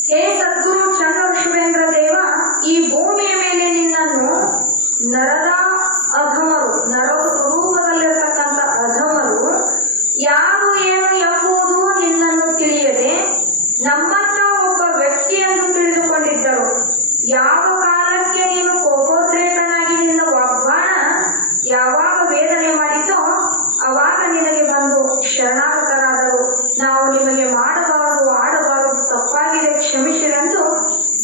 ಹೇ ಸದ್ಗುರು ಚಂದ್ರ ಶಿವೇಂದ್ರ ದೇವ, ಈ ಭೂಮಿಯ ಮೇಲೆ ನಿನ್ನನ್ನು ನರದ ಅಧಮರು, ನರ ರೂಪದಲ್ಲಿರತಕ್ಕಂಥ ಅಧಮರು ಯಾರು ಏನು ಎಂಬುದು ನಿನ್ನನ್ನು ತಿಳಿಯದೆ ನಮ್ಮಂತ ಒಬ್ಬ ವ್ಯಕ್ತಿ ಎಂದು ತಿಳಿದುಕೊಂಡಿದ್ದರು. ಯಾವ ಕಾಲಕ್ಕೆ ನೀನು ಕೋಪೋದ್ರೇಕನಾಗಿ ನಿನ್ನ ವಾಗ್ಬಾಣ ಯಾವಾಗ ವೇದನೆ ಮಾಡಿತೋ ಅವಾಗ ನಿನಗೆ ಬಂದು ಶರಣಾಗತರಾದರು. ನಾವು ನಿಮಗೆ ಮಾಡಬಾರದು, ಆಡಬಾರದು, ತಪ್ಪಾಗಿದೆ, ಕ್ಷಮಿಸಿರೆಂದು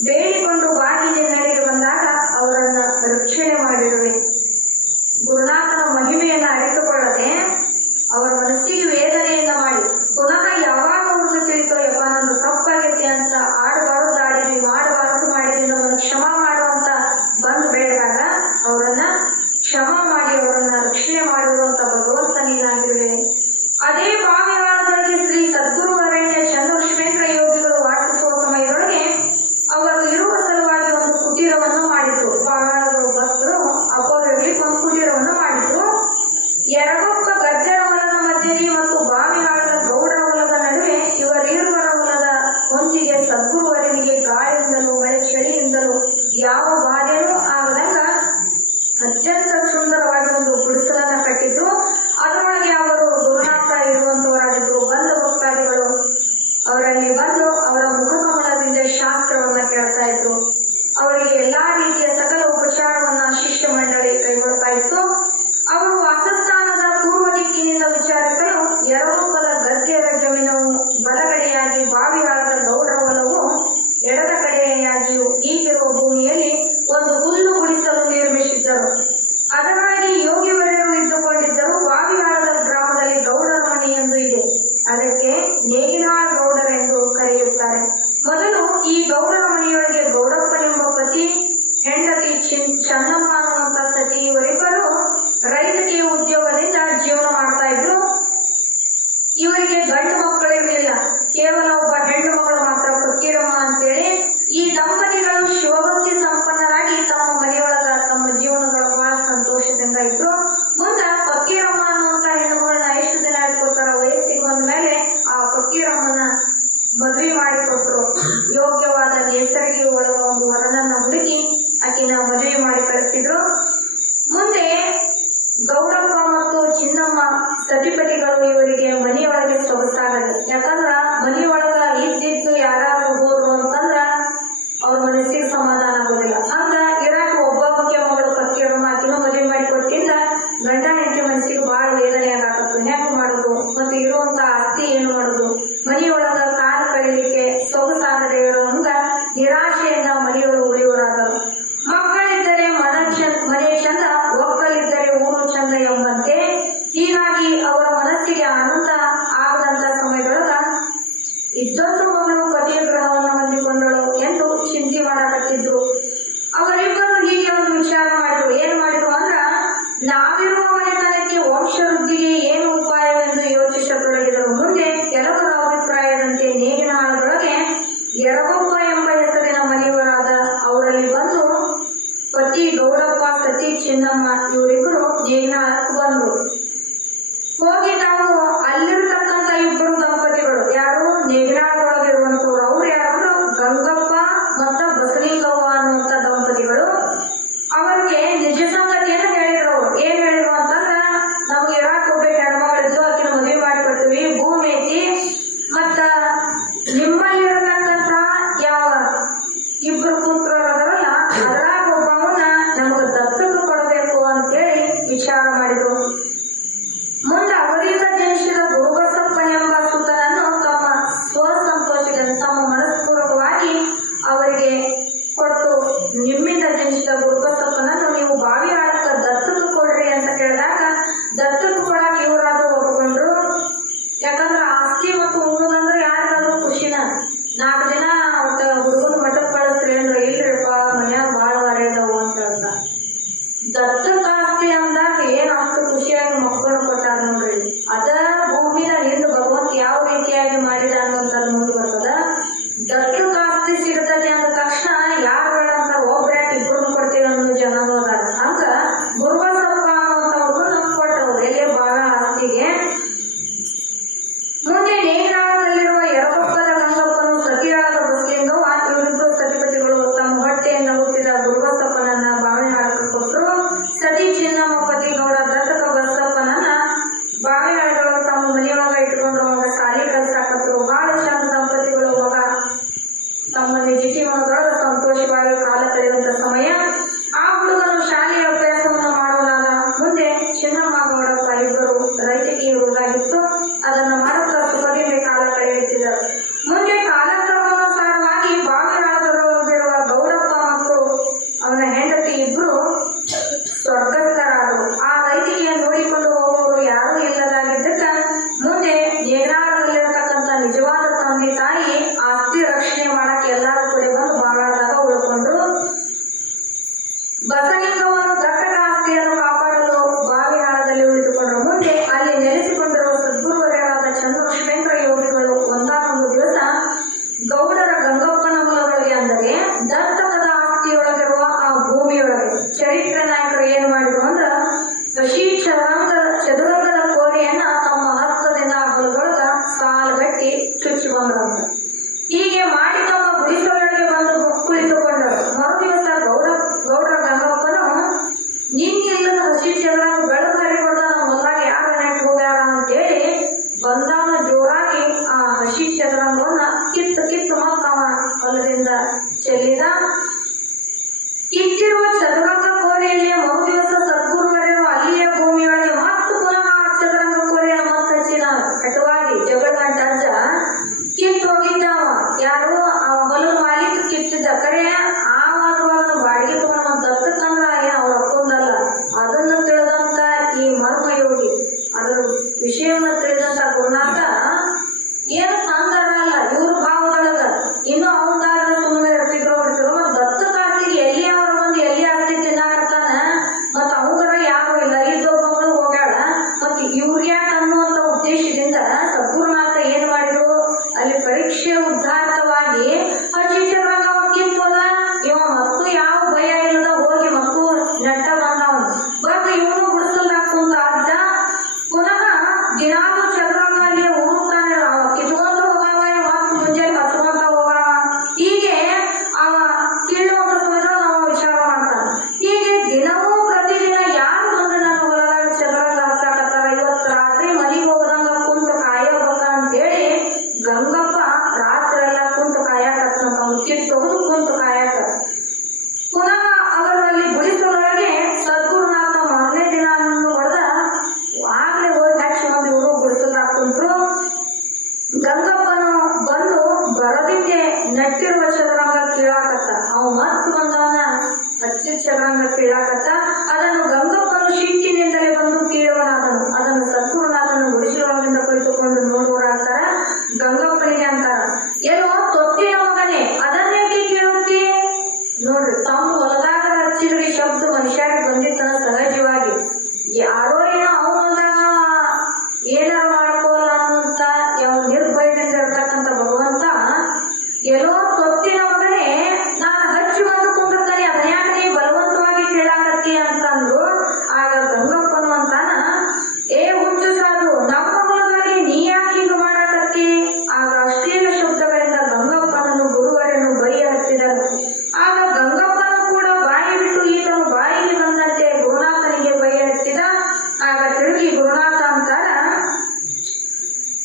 ಬೇಡಿಕೊಂಡು ಬಾಗಿ ನಿನ್ನೆಡೆಗೆ ಬಂದಾಗ ಅವರನ್ನ ರಕ್ಷಣೆ ಮಾಡಿರುವೆ. ಗುರುನಾಥನ ಮಹಿಮೆಯನ್ನು ಅರಿತುಕೊಳ್ಳದೆ ಅವರ ಮನಸ್ಸಿಗೆ ವೇದನೆಯನ್ನ ಮಾಡಿ ಪುನಃ ಯಾವಾಗ ಅವ್ರಿಗೆ ತಿಳಿತೋ ಯಪ್ಪ ನಂದು ತಪ್ಪಾಗೈತಿ ಅಂತ ಆಡಬಾರದು ಆಡಿದ್ವಿ, ಮಾಡಬಾರದು ಮಾಡಿದ್ವಿ, ನಮ್ಮನ್ನು ಕ್ಷಮಾ ಮಾಡುವಂತ ಬಂದು ಬೇಡದಾಗ ಅವರನ್ನ ಕ್ಷಮಾ ಮಾಡಿ ಅವರನ್ನ ರಕ್ಷಣೆ ಮಾಡಿರುವಂತ ಭಗವಂತ ನೀನಾಗಿರುವೆ. ಅದೇ ಬಾವಿಯಾಳದೊಳಗೆ ಶ್ರೀ ಸದ್ಗುರು ವರೇಣ್ಯ ಚಂದ್ರ ಶಿವೇಂದ್ರ ಯೋಗಿಗಳು ವಾಸಿಸುವ ಸಮಯದೊಳಗೆ ಅವರು ಇರುವ ಸಲುವಾಗಿ ಒಂದು ಕುಟೀರವನ್ನು ಮಾಡಿದ್ರು. ಬಾವಿಯಾಳದ ಭಕ್ತರು ಅಪೋಲರಿಗೆ ಒಂದು ಕುಟೀರವನ್ನು ಮಾಡಿದ್ರು. ಎರಡೊಬ್ಬ ಗದ್ದೆಯ ಹೊಲದ ಮಧ್ಯೆ ಮತ್ತು ಬಾವಿಯಾಳದ ಗೌಡರ ಹೊಲದ ನಡುವೆ ಇವರಿರುವರ ಹೊಲದ ಹೊಂದಿಗೆ ಸದ್ಗುರುವರನಿಗೆ ಗಾಳಿಯಿಂದಲೂ ಮಳೆ ಚಳಿಯಿಂದಲೂ ಯಾವ ಬಾಧೆನೂ ಆಗದಂಗ ಅತ್ಯಂತ ಸುಂದರವಾಗಿ ಒಂದು ಗುಡಿಸಲನ್ನ ಕಟ್ಟಿದ್ರು. ಅದರೊಳಗೆ ಅವರು ಗುರುನಾಥ ಇರುವಂತವರಾಗಿದ್ರು. ಬಂದ ಭಕ್ತಾದಿಗಳು ಅವರಲ್ಲಿ ಬಂದು ಅವರ ಮುಖಕಮಲದಿಂದ ಶಾಸ್ತ್ರವನ್ನ ಕೇಳ್ತಾ ಇದ್ರು. ಅವರಿಗೆ ಎಲ್ಲಾ ರೀತಿಯ ಸಕಲ ಉಪಚಾರವನ್ನ ಶಿಷ್ಯ ಮಂಡಳಿ ಕೈಗೊಳ್ತಾ ಇತ್ತು. ಅವರು ವಾಸಸ್ಥಾನದ ಪೂರ್ವ ದಿಕ್ಕಿನಿಂದ ವಿಚಾರಿಸಲು ಎರಡೊಬ್ಬದ ಗದ್ದೆಯ ಜಮೀನವು ಬಲಗಡೆಯಾಗಿ ಬಾವಿಯಾಳದ ಗೌಡರ ಹೊಲವು ಎಡದ ಕಡೆಯಾಗಿಯೂ ಈಗಿರುವ ಭೂಮಿಯಲ್ಲಿ ಒಂದು ಹುಲ್ಲು ಗುಡಿಸಲು ನಿರ್ಮಿಸಿದ್ದರು. ಅದರೊಳಗೆ ಯೋಗಿವರ್ಯರು ಇದ್ದುಕೊಂಡಿದ್ದರು. ಬಾವಿಯಾಳದ ಗ್ರಾಮದಲ್ಲಿ ಗೌಡರ ಮನೆ ಎಂದು ಇದೆ. ಅದಕ್ಕೆ ನೇಗಿನಾಳ ಗೌಡರೆಂದು ಕರೆಯುತ್ತಾರೆ. ಮೊದಲು ಈ ಗೌಡರ ಮನೆಯೊಳಗೆ ಗೌಡಪ್ಪನೆಂಬ ಪತಿ, ಹೆಂಡತಿ ಚನ್ನಮ್ಮ ಅನ್ನುವಂತ ಸತಿ, ಇವರಿಬ್ಬರು ರೈತಕೀಯ ಉದ್ಯೋಗದಿಂದ ಜೀವನ ಮಾಡ್ತಾ ಇದ್ರು. ಇವರಿಗೆ ಗಂಡು ಮಕ್ಕಳಿರಲಿಲ್ಲ, ಕೇವಲ ಒಬ್ಬ ಹೆಣ್ಣು ಮಗಳು ಮಾತ್ರ, ಫಕೀರಮ್ಮ ಅಂತೇಳಿ. ಈ ದಂಪತಿಗಳು ಶಿವಭಕ್ತಿ ಸಂಪನ್ನರಾಗಿ ತಮ್ಮ ಮನೆಯೊಳಗ ತಮ್ಮ ಜೀವನಗಳ ಬಹಳ ಸಂತೋಷದಿಂದ ಇದ್ರು. ಮುಂದೆ ಫಕೀರಮ್ಮ ಅನ್ನುವಂತ ಹೆಣ್ಣು ಮಗಳನ್ನ ಎಷ್ಟು ದಿನ ಇಟ್ಕೊತಾರ, ವಯಸ್ಸಿಗೆ ಬಂದ ಮೇಲೆ ಆ ಫಕೀರಮ್ಮನ ಮದುವೆ ಮಾಡಿಕೊಟ್ರು. ಯೋಗ್ಯವಾದ ನೇಸರಿಗೆ ಒಳಗ ಒಂದು ವರನನ್ನ ಹುಡುಕಿ ಆಕಿನ ಮದುವೆ ಮಾಡಿ ಕಳಿಸಿದ್ರು. ಮುಂದೆ ಗೌಡಪ್ಪ ಮತ್ತು ಚಿನ್ನಮ್ಮ ಸತಿಪತಿಗಳು ಇವರಿಗೆ ಮನೆಯೊಳಗೆ ಸೊಗಸಾಗದು. ಯಾಕಂದ್ರ ಮನೆಯೊಳಗ ಇದ್ದಿದ್ದು ಯಾರು ಹೋದ್ರು ಅಂತಂದ್ರ ಅವ್ರ ಮನಸ್ಸಿಗೆ ಸಮಾಧಾನ ಆಗೋದಿಲ್ಲ. ಹಂಗ ಇರಾಕ ಒಬ್ಬೊಬ್ಬಕ್ಕೆ ಮಗಳು ಫಕೀರಮ್ಮ ಆಕಿನ ಮದುವೆ ಮಾಡಿ ಕೊಟ್ಟಿಂದ ಗಂಡ ಹೆಂಡತಿ ಮನಸ್ಸಿಗೆ ಬಹಳ ವೇದನೆ ಆಗತ್ತು. ಹೆಂಗ್ ಮಾಡುದು, ಮತ್ತೆ ಇರುವಂತ ಆಸ್ತಿ ಏನು ಮಾಡುದು, ಮನೆಯೊಳಗ ಕಾಲ ಕಳಿಲಿಕ್ಕೆ ಸೊಗಸಾಗದೆ ಇರೋಂಗ ನಿರಾಶೆಯಿಂದ ಮನೆಯೊಳಗೆ ಉಳಿಯೋರಾದರು. ಮಕ್ಕಳಿದ್ದರೆ ಮನೆ ಚಂದ, ಒಕ್ಕಲಿದ್ದರೆ ಊರು ಚಂದ ಎಂಬಂತೆ. ಹೀಗಾಗಿ ಅವರ ಮನಸ್ಸಿಗೆ ಆನಂದ ಆಗದಂತ ಸಮಯದೊಳಗ ಇದ್ದೊಂದು ಮಗಳು ಪತಿಯ ಗ್ರಹವನ್ನು ಹೊಂದಿಕೊಂಡಳು ಎಂದು ಚಿಂತೆ ಮಾಡಕತ್ತಿದ್ರು. ಅವರಿಬ್ಬರು ಹೀಗೆ ಒಂದು ವಿಚಾರ ಮಾಡಿದ್ರು. ಏನ್ ಮಾಡಿದ್ರು ಅಂದ್ರ, ನಾವಿರುವ ಮನೆತನಕ್ಕೆ ವಂಶವೃದ್ಧಿಗೆ ಏನು ಉಪಾಯವೆಂದು ಯೋಚಿಸತೊಡಗಿದರು. ಮುಂದೆ ಕೆಲವರ ಅಭಿಪ್ರಾಯದಂತೆ ನೇಗಿನಾಳದೊಳಗೆ ಎರಗೊಬ್ಬ ಎಂಬ ಹೆಸರಿನ ಮನೆಯವರಾದ ಅವರಲ್ಲಿ ಬಂದು ಪತಿ ಗೌಡಪ್ಪ, ಸತಿ ಚಿನ್ನಮ್ಮ ಇವರಿಬ್ಬರು ನೇಗಿನಾಳಕ್ಕೆ ಬಂದ್ರು. ಹೋಗಿ ತಾವು ಅಲ್ಲಿರ್ತಕ್ಕಂಥ ಇಬ್ಬರು ದಂಪತಿಗಳು, ಯಾರು ನೇಗಿನಾಳದೊಳಗಿರುವಂತವ್ರು, ಅವ್ರು ಯಾರು ಗಂಗಪ್ಪ ಮತ್ತ ಬಸಲಿಂಗವ್ವ ಅನ್ನುವಂತ ದಂಪತಿಗಳು, ಅವರಿಗೆ ನಿಜ ಸಂಗತಿಯನ್ನು ಹೇಳಿದ್ರು. ಅವ್ರು ಏನ್ ಹೇಳಿದ್ರು ಅಂತಂದ್ರ, ನಮ್ಗೆ ಇರಾಕ್ ಒಬ್ಬ ಹೆಣ್ಮಗಳಿದ್ದು ಆಕಿನ ಮದುವೆ ಮಾಡಿಕೊಡ್ತೀವಿ, ಭೂಮಿ ಐತಿ, ಮತ್ತ ನಿಮ್ಮಲ್ಲಿರತಕ್ಕಂತ ಯಾವ ಇಬ್ಬರು ಪುತ್ರರಲ್ಲ ಅದರಾಗ ಒಬ್ಬವನ್ನ ನಮಗ ದತ್ತಕ್ಕೆ ಕೊಡಬೇಕು ಅಂತೇಳಿ ವಿಚಾರ ಮಾಡಿದ್ರು. ತಮ್ಮ ನಿಜ ಜೀವನದೊಳಗೆ ಸಂತೋಷವಾಗಿ ಕಾಲ ಕಳೆಯುವಂತ ಸಮಯ. ಆ ಹುಡುಗನು ಶಾಲೆಯ ಅಭ್ಯಾಸವನ್ನು ಮಾಡುವಾಗ ಮುಂದೆ ಚಿನ್ನಮ್ಮ ಗೌಡಪ್ಪ ಇಬ್ಬರು ರೈತಿಗೆ ಇರುವುದಾಗಿತ್ತು. ಅದನ್ನು ಮಾಡುತ್ತಾ ಸುಖದಿಂದ ಕಾಲ ಕಳೆಯುತ್ತಿದ್ದರು. ಮುಂದೆ ಕಾಲಕ್ರಮಾನುಸಾರವಾಗಿ ಬಾವಿಯಾಳದಲ್ಲಿರುವ ಗೌಡಪ್ಪ ಮತ್ತು ಅವನ ಹೆಂಡತಿ ಇಬ್ರು ಸ್ವರ್ಗಸ್ಥರಾದರು. ಆ ರೈತಿಗೆ ನೋಡಿಕೊಂಡು ಹೋಗುವವರು ಯಾರೂ ಇಲ್ಲದಾಗಿದ್ದಕ್ಕ ಮುಂದೆ ನೇಗ್ರಾಳದಲ್ಲಿರತಕ್ಕಂಥ ನಿಜವಾದ ತಂದೆ ತಾಯಿ ಆಸ್ತಿ ರಕ್ಷಣೆ ಮಾಡಕ್ಕೆ ಎಲ್ಲರೂ ಕೂಡ ಬಂದು ಬಾವಿಯಾಳದಾಗ ಉಳ್ಕೊಂಡ್ರು. ಬಸಲಿಂಗವನ್ನು ದತ್ತಕ ಆಸ್ತಿಯನ್ನು ಕಾಪಾಡಲು ಬಾವಿಯಾಳದಲ್ಲಿ ಉಳಿದುಕೊಂಡರು. ಮುಂದೆ ಅಲ್ಲಿ ನೆಲೆಸಿಕೊಂಡಿರುವ ಸದ್ಗುರುವರೆಯಾದ ಚಂದ್ರಶೇಖರ ಯೋಗಿಗಳು ಒಂದಾನೊಂದು ದಿವಸ ಗೌಡರ ಗಂಗಪ್ಪನ ಹೊಲಗಳಿಗೆ, ಅಂದರೆ ದತ್ತಕದ ಆಸ್ತಿಯೊಳಗಿರುವ ಆ ಭೂಮಿಯೊಳಗೆ ಚರಿತ್ರೆ ನಾಯಕರು ಏನು ಮಾಡಿದ್ರು ಅಂದ್ರೆ ಕೃಷಿ ಚದುರಂಗದ ಕೋರೆಯನ್ನ ತಮ್ಮ ಹಸ್ತದಿಂದ ಆ ಹೊಲದೊಳಗ ಸಾಲುಗಟ್ಟಿ ಚುಚ್ಚಿ ಬಂದ್ರಂತ. ಹೀಗೆ ಮಾಡಿ ತಮ್ಮ ಗುಡಿಸಲೊಳಗೆ ಬಂದು ಕುಳಿತುಕೊಂಡರು. ಮರುದಿವಸ ಗೌಡರ ಗಂಗಪ್ಪನು ನಿನ್ನೆಲ್ಲದ ಹಸಿ ಚದುರಂಗ ಬೆಳಕು ಹರಿಕೊಡ್ದ ನಮ್ಮ ಹೊಲದಾಗ ಯಾರು ನೆಟ್ಟು ಹೋಗ್ಯಾರ ಅಂತೇಳಿ ಬಂದಾನ ಜೋರಾಗಿ ಆ ಹಸಿ ಚದುರಂಗವನ್ನ ಕಿತ್ತು ಮಕ್ಕವ ಹೊಲದಿಂದ ಚೆಲ್ಲಿದ. ಕಿತ್ತಿರುವ ಚದುರಂಗ ಕೋರೆಯಲ್ಲಿ ಮರುದಿವಸ ಸದ್ಗುರುವರೆಯರು ಅಲ್ಲಿಯ ಭೂಮಿಯೊಳಗೆ ಮತ್ತು ಪುನಃ ಆ ಚದುರಂಗ ಕೋರೆಯನ್ನು ಮತ್ತೆ ಹಚ್ಚಿದ. ಕಟುವಾಗಿ ಜಗಳಗಂಟ ಅಜ್ಜ ಕಿತ್ತು ಹೋಗಿದ್ದಾವ. ಯಾರು ಆ ಹೊಲದ ಮಾಲೀಕ ಕಿತ್ತಿದ್ದ. ಕರೆ ಆವಾಗ ಬಾಡಿಗೆ ತಗೊಂಡು ದತ್ತಕ್ಕಂದ್ರ ಅವ್ರ ಅಪ್ಪಂದಲ್ಲ. ಅದನ್ನು ತಿಳಿದಂತ ಈ ಮರ್ಮಯೋಗಿ, ಅದರ ವಿಷಯವನ್ನು ತಿಳಿದಂತ ಗುರುನಾಥ ಏನು ತಂದರಲ್ಲ ಇವ್ರ ಭಾವದೊಳಗ ಇನ್ನು ಅವನ ಸುಮ್ಮನೆ ಇರ್ತಿದ್ರು ಬಿಡ್ತಿದ್ರು. ದತ್ತಕಾಸ್ತಿಗೆ ಎಲ್ಲಿ ಅವ್ರ ಬಂದು ಎಲ್ಲಿ ಆಸ್ತಿ ತಿನ್ನಾಕತ್ತಾನ, ಮತ್ತ ಅವರ ಯಾರು ಇಲ್ಲ, ಇದ್ದೊಬ್ಬಗಳು ಹೋಗ್ಯಾಳ, ಮತ್ ಇವ್ರಿಗೆ ಯಾಕೆ ಅನ್ನುವಂತ ಉದ್ದೇಶದಿಂದ ಸದ್ಗುರುನಾಥ ಏನ್ ಮಾಡಿದ್ರು, ಅಲ್ಲಿ ಪರೀಕ್ಷೆ ಉದ್ದಾರ್ಥವಾಗಿ ಹಸಿಚರಂಗ ಕಿತ್ತೋದ. ಇವ ಮತ್ತು ಯಾವ ಭಯ ಇಲ್ಲದ ಹೋಗಿ ಮತ್ತು ನೆಟ್ಟ ಬಂದವನು ಬಂದು ಇವನು ಗುಡಿಸಲ್ದಾಗ ಕುಂತ ಅಜ್ಜ ಪುನಃ ದಿನಾಲು ಚದುರಂಗ ಅಲ್ಲಿ ಹುಡುಕ್ತಾನೆ. ಅವ ಕಿತ್ಕೊಂತ ಹೋಗಾವ, ಮತ್ತು ಮುಂಜಾನೆ ಹಚ್ಕೊಂತ ಹೋಗಾವ. ಹೀಗೆ ಅವ ಕೀಳುವಂತ ಸಮಯದೊಳಗೆ ಅವ ವಿಚಾರ ಮಾಡ್ತಾನೆ. ಹೀಗೆ ದಿನವೂ ಪ್ರತಿದಿನ ಯಾರು ಬಂದು ನನ್ನ ಹೊಲದಾಗ ಚದುರಂಗ ಹಚ್ಚಾಕತ್ತಾರ, ಇವತ್ತು ರಾತ್ರಿ ಮನೆಗೆ ಹೋಗದಂಗ ಕುಂತು ಕಾಯಬೇಕ ಅಂತೇಳಿ ಗಂಗಪ್ಪ ರಾತ್ರಿ ಎಲ್ಲ ಕುಂತು ಕಾಯಕತ್ತಂತ. ಅವ್ನು ಕಿತ್ತು ತೆಗೆದು ಕುಂತು ಕಾಯಕ. ಪುನಃ ಅವರಲ್ಲಿ ಗುಡಿಸಲೊಳಗೆ ಸದ್ಗುರುನಾಥ ಮೊದಲನೇ ದಿನ ಹೊಡೆದ ಆಗ್ಲೇ ಹೋಗಿ ಹಚ್ಚಿ ಒಂದು ಇವರು ಗುಡಿಸಲ್ದಾಗ ಕುಂತ್ರು. ಗಂಗಪ್ಪನು ಬಂದು ಬರೋದಿಕ್ಕೆ ನೆಟ್ಟಿರುವ ಚದುರಂಗ ಕೀಳಾಕತ್ತ. ಅವ್ ಮತ್ ಬಂದವನ ಹಚ್ಚಿ ಚದುರಂಗ ಕೀಳಾಕತ್ತ. ಅದನ್ನು ಗಂಗಪ್ಪನು ಶಿಟ್ಟಿನಿಂದಲೇ ಬಂದು ಕೀಳುವನಾದನು. ಅದನ್ನು ಸದ್ಗುರುನಾಥನು ಗುಡಿಸಲೊಳಗಿಂದ ಕುಳಿತುಕೊಂಡು ನೋಡುವರಾಗ್ತಾರ. ಗಂಗಪ್ಪನಿಗೆ ಅಂತಾರ, ಏನೋ ತೊಟ್ಟಿನ ಮಗನೇ ಅದನ್ನೇಕೆ ಕೇಳುತ್ತಿ? ನೋಡ್ರಿ, ತಮ್ಮ ಹೊಲದಾಗ ಹಚ್ಚಿದ್ರಿ ಶಬ್ದ ಮನುಷ್ಯರಿಗೆ ಬಂದಿತ್ತನ ಸಹಜವಾಗಿ. ಯಾರೋ ಏನೋ ಅವ್ರ ಹೊಲದಾಗ ಏನಾರ ಮಾಡ್ಕೋಲ್ಲ ಅನ್ನುವಂತ ಯಾವ ನಿರ್ಭಯದಿಂದ ಇರ್ತಕ್ಕಂಥ ಭಗವಂತ ಏನೋ ತೊಟ್ಟಿನ ಮಗನೇ ನಾನು ಹಚ್ಚಿ ಬಂದು ಕುಂದಿರ್ತಾನೆ, ಅದನ್ನ ಯಾಕೆ ನೀ ಬಲವಂತವಾಗಿ ಕೇಳಾಕತ್ತಿ ಅಂತಂದ್ರು. ಆಗ ಗಂಗಪ್ಪನು ಅಂತಾನ, ಏ ಹುಚ್ಚು ಸಾಧು, ನಮ್ಮ ಹೊಲದಲ್ಲಿ ನೀ ಯಾಕೆ ಹಿಂಗ ಮಾಡಾಕತ್ತಿ? ಆಗ ಅಶ್ಲೀಲ ಶಬ್ದಗಳಿಂದ ಗಂಗಪ್ಪನನ್ನು ಗುರುವರನ್ನು ಬೈಯ ಹತ್ತಿದರು. ಆಗ ಗಂಗಪ್ಪನು ಕೂಡ ಬಾಯಿ ಬಿಟ್ಟು ಈತನು ಬಾಯಿಗೆ ಬಂದಂತೆ ಗುರುನಾಥನಿಗೆ ಬೈಯ ಹತ್ತಿದ. ಆಗ ತಿರುಗಿ ಗುರುನಾಥ ಅಂತಾರ,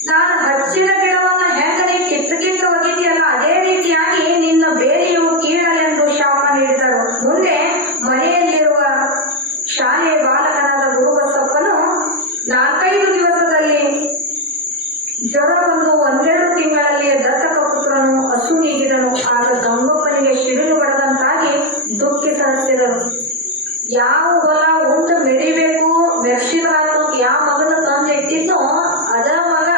ನಾನು ಹಚ್ಚಿದ ಗಿಡವನ್ನ ಹೆಂಗನೆ ಕಿತ್ತು ಒಗಿದೆಯಲ್ಲ, ಅದೇ ರೀತಿಯಾಗಿ ನಿನ್ನ ಬೇರೆಯು ಕೀಳಲೆಂದು ಶಾಪ ನೀಡಿದರು. ಮುಂದೆ ಮನೆಯಲ್ಲಿರುವ ಶಾಲೆಯ ಬಾಲಕನಾದ ಗುರುಬಸಪ್ಪನು 4-5 ದಿವಸದಲ್ಲಿ ಜ್ವರ ಬಂದು 1-2 ತಿಂಗಳಲ್ಲಿ ದತ್ತಕ ಪುತ್ರನು ಅಸುನೀಗಿದನು. ಆಗ ಗಂಗಪ್ಪನಿಗೆ ಸಿಡಿಲು ಬಡದಂತಾಗಿ ದುಃಖಿಸುತ್ತಿದ್ದರು. ಯಾವ ಹೊಲ ಉಂಟು ಮೆಡಿಬೇಕು ಮೆರ್ಸಿದ್ರಾತು ಯಾವ ಮಗನ ತಂದು ಇಟ್ಟಿದ್ದೋ ಅದ ಮಗ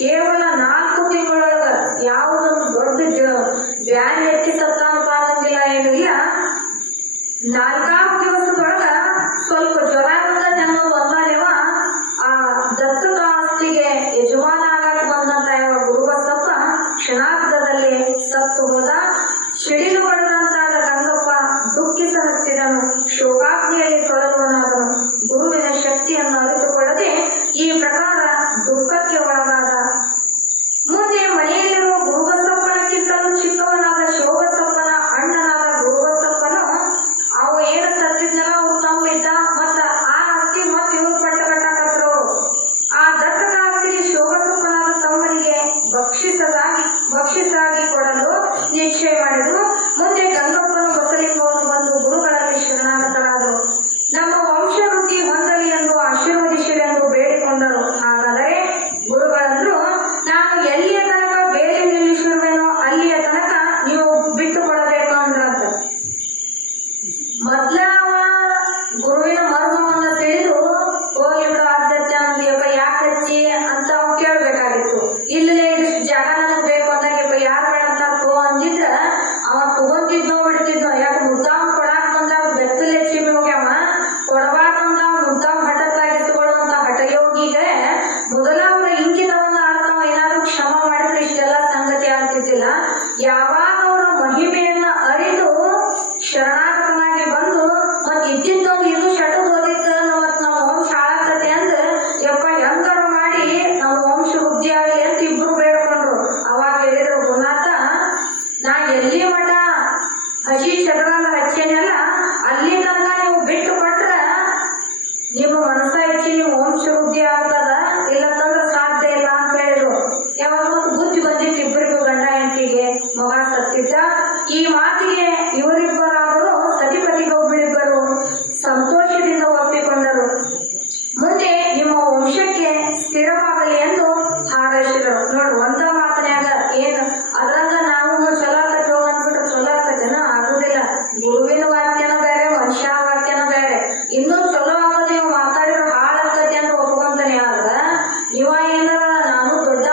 ಕೇವಲ 4 ತಿಂಗಳೊಳಗ ಯಾವುದೊಂದು ದೊಡ್ಡ ಬ್ಯಾನ್ ಎತ್ತಿ ಸತ್ತಾನಂಗಿಲ್ಲ, ಏನು ಇಲ್ಲ. 4 ದಿವಸದೊಳಗ ಸ್ವಲ್ಪ ಜ್ವರ ಬಂದ ಬಂದಾನೇವ ಆ ದತ್ತಕ ಆಸ್ತಿಗೆ ಯಜಮಾನ ಆಗಕ್ಕೆ ಬಂದಂತ ಯಾವ ಗುರುಬಸಪ್ಪ ಕ್ಷಣಾರ್ಧದಲ್ಲಿ ಸತ್ತು ಹೋದ. ಸಿಡಿಲು ಬಡದಂತಾದ ಗಂಗಪ್ಪ ದುಃಖಿಸ ಹತ್ತಿದನು, ಶೋಕಾಗ್ನಿಯಲ್ಲಿ ತೊಳಲುವನಾದನು. ಗುರುವಿನ ಶಕ್ತಿಯನ್ನು ಅರಿತುಕೊಳ್ಳದೆ ಈ ಪ್ರಕಾರ ದುಃಖಕ್ಕೆ ಒಳಗಾದ. ಮುಂದೆ ಮನೆಯಲ್ಲಿರುವ ಗುರುಬಸಪ್ಪನಕ್ಕಿಂತಲೂ ಚಿಕ್ಕವನಾದ ಶಿವಬಸಪ್ಪನ ಅಣ್ಣನಾದ ಗುರುಬಸಪ್ಪನು ಅವು ಏನು ಸತ್ತಿದ್ನಲ್ಲ ಅವ್ರು ತಮ್ಮ ಇದ್ದ ಮತ್ತ ಆ ಆಸ್ತಿ ಮತ್ತೆ ಇವ್ರು ಪಟ್ಟಕಟ್ಟಾಕತ್ರು. ಆ ದತ್ತಕ ಆಸ್ತಿಗೆ ಶಿವಬಸಪ್ಪನಾದ ತಮ್ಮನಿಗೆ ಬಕ್ಷಿಸಾಗಿ ಕೊಡಲು ನಿಜ ನಿಶ್ಚಯ ಮಾಡಿದ್ರು. ಮುಂದೆ ಗಂಗಪ್ಪನ ಬಸಲಿಂಗವನ್ನು ಬಂದು ಗುರುಗಳಲ್ಲಿ ಶರಣಾಗತರಾದರು. ನಮ್ಮ ವಂಶವೃದ್ಧಿ ಹೊಂದಲಿ ಎಂದು ಆಶೀರ್ವದಿಸಿರೆಂದು ಬೇಡಿಕೊಂಡರು. ಹಾಗಾದರೆ ಗುರುಗಳಂದ್ರು, ನಾನು ಎಲ್ಲಿಯ ತನಕ ಬೇರೆ ನಿಲ್ಲಿಸಿರುವೆನೋ ಅಲ್ಲಿಯ ತನಕ ನೀವು ಬಿಟ್ಟು ಕೊಡಬೇಕು ಅಂದ್ರಂತ. ಮೊದ್ಲ ಗುರುವಿನ ಮರ್ಮವನ್ನು ತಿಳಿದು ಹೋಗಿ ಬಿಡು ಅಧ್ಯಕ್ಷ ಅಂದ್ಯಪ್ಪ, ಯಾಕೆ ಹಚ್ಚಿ ಅಂತ ಅವ್ನು ಕೇಳ್ಬೇಕಾಗಿತ್ತು. ಇಲ್ಲೇ ಇಷ್ಟು ಜಾಗ ನನಗೆ ಬೇಕು ಅಂದಾಗಪ್ಪ ಯಾರು ಬೇಡ ಅಂತ ಅಂದಿದ್ರ ಅವ ತಗೊಂತಿದ್ನೋ ಬಿಡ್ತಿದ್ನೋ. ಯಾಕೆ ಮುದ್ದಾಮ್ ಕೊಡಾಕ್ ಬಂದಾಗ ಬೆತ್ತಲೆ ಚಿಮ್ಮಿ ಹೋಗ್ಯಾವ, ಕೊಡಬಾರ್ದು ಬಂದಾಗ ಮುದ್ದಾಮ್ ಹಠಕ್ಕಾಗಿಟ್ಟುಕೊಳ್ಳುವಂತ ಹಠಯೋಗಿಗೆ ಮೊದಲ ಅವರ ಇಂಗಿತವನ್ನ ಅರ್ಥವ ಏನಾದ್ರು ಕ್ಷಮ ಮಾಡಿದ್ರೆ ಇಷ್ಟೆಲ್ಲ ಸಂಗತಿ ಆಗ್ತಿದ್ದಿಲ್ಲ. ಯಾವಾಗ ಅವರ ಮಹಿಮೆಯನ್ನ ಅರಿದು ಶರಣಾಗತನಾಗಿ ಬಂದು ಮತ್ ಇದ್ದಿದ್ದೊಂದು ಇದು ಶಟದ್ ಓದಿತ್ತ ಮತ್ ನಮ್ಮ ವಂಶ ಹಾಳಾಗತ್ತೆ ಅಂದ್ ಯಪ್ಪ ಹೆಂಗಾರ ಮಾಡಿ ನಮ್ಮ ವಂಶ ವೃದ್ಧಿ ಆಗಲಿ ಅಂತ ಇಬ್ರು ಬೇಡ್ಕೊಂಡ್ರು. ಅವಾಗ ಹೇಳಿದ್ರು ಗುರುನಾಥ, ನಾ ಎಲ್ಲಿ ಮಠ ಹಸಿ ಚದರಲ್ಲ ಹಚ್ಚೇನೆಲ್ಲ ಅಲ್ಲಿ ತನಕ ನೀವು ಬಿಟ್ಟು ಕೊಟ್ರ ನಿಮ್ಮ ಮನಸ್ಸ ಹೆಚ್ಚಿ ನೀವು ವಂಶ ವೃದ್ಧಿ ಆಗ್ತದ, ಇಲ್ಲಂತಂದ್ರೆ ಸಾಧ್ಯ ಇಲ್ಲ ಅಂತ ಹೇಳಿದ್ರು. ಯಾವಾಗ ಮತ್ತು ಬುದ್ಧಿ ಬಂದಿತ್ತು ಇಬ್ಬರಿಗೂ, ಗಂಡ ಹೆಂಡತಿಗೆ. ಮಗ ಸತ್ತಿದ್ದ. ಈ ಮಾತಿಗೆ ಇವರಿಬ್ಬರಾದರೂ ಸತಿಪತಿಗೊಬ್ಬರಿಬ್ಬರು ಸಂತೋಷದಿಂದ ಒಪ್ಪಿಕೊಂಡರು. ಮುಂದೆ ನಿಮ್ಮ ವಂಶಕ್ಕೆ ಸ್ಥಿರವಾಗಲಿ ಎಂದು ಹಾರೈಸಿದರು. ನೋಡು, ಒಂದ ಮಾತನ್ಯಾಗ ಏನು ಅದ್ರಂಗ ನಾವು ಚಲೋ ಆಕತಿ ಹೋಗ ಅಂದ್ಬಿಟ್ರೆ ಚಲೋ ಆಕತೇನ? ಆಗುದಿಲ್ಲ. ಗುರುವಿನ ವಾಕ್ಯನ ಬೇರೆ, ಮನುಷ್ಯ ವಾಕ್ಯನ ಬೇರೆ. ಇನ್ನೂ ಚಲೋ ಆಗೋದು ನೀವು ಮಾತಾಡಿದ್ರು ಹಾಳಾಕತಿ ಅಂತ ಒಪ್ಕೊಂತಾನೆ. ಆಗ ಇವ ಏನಾರ ನಾನು ದೊಡ್ಡ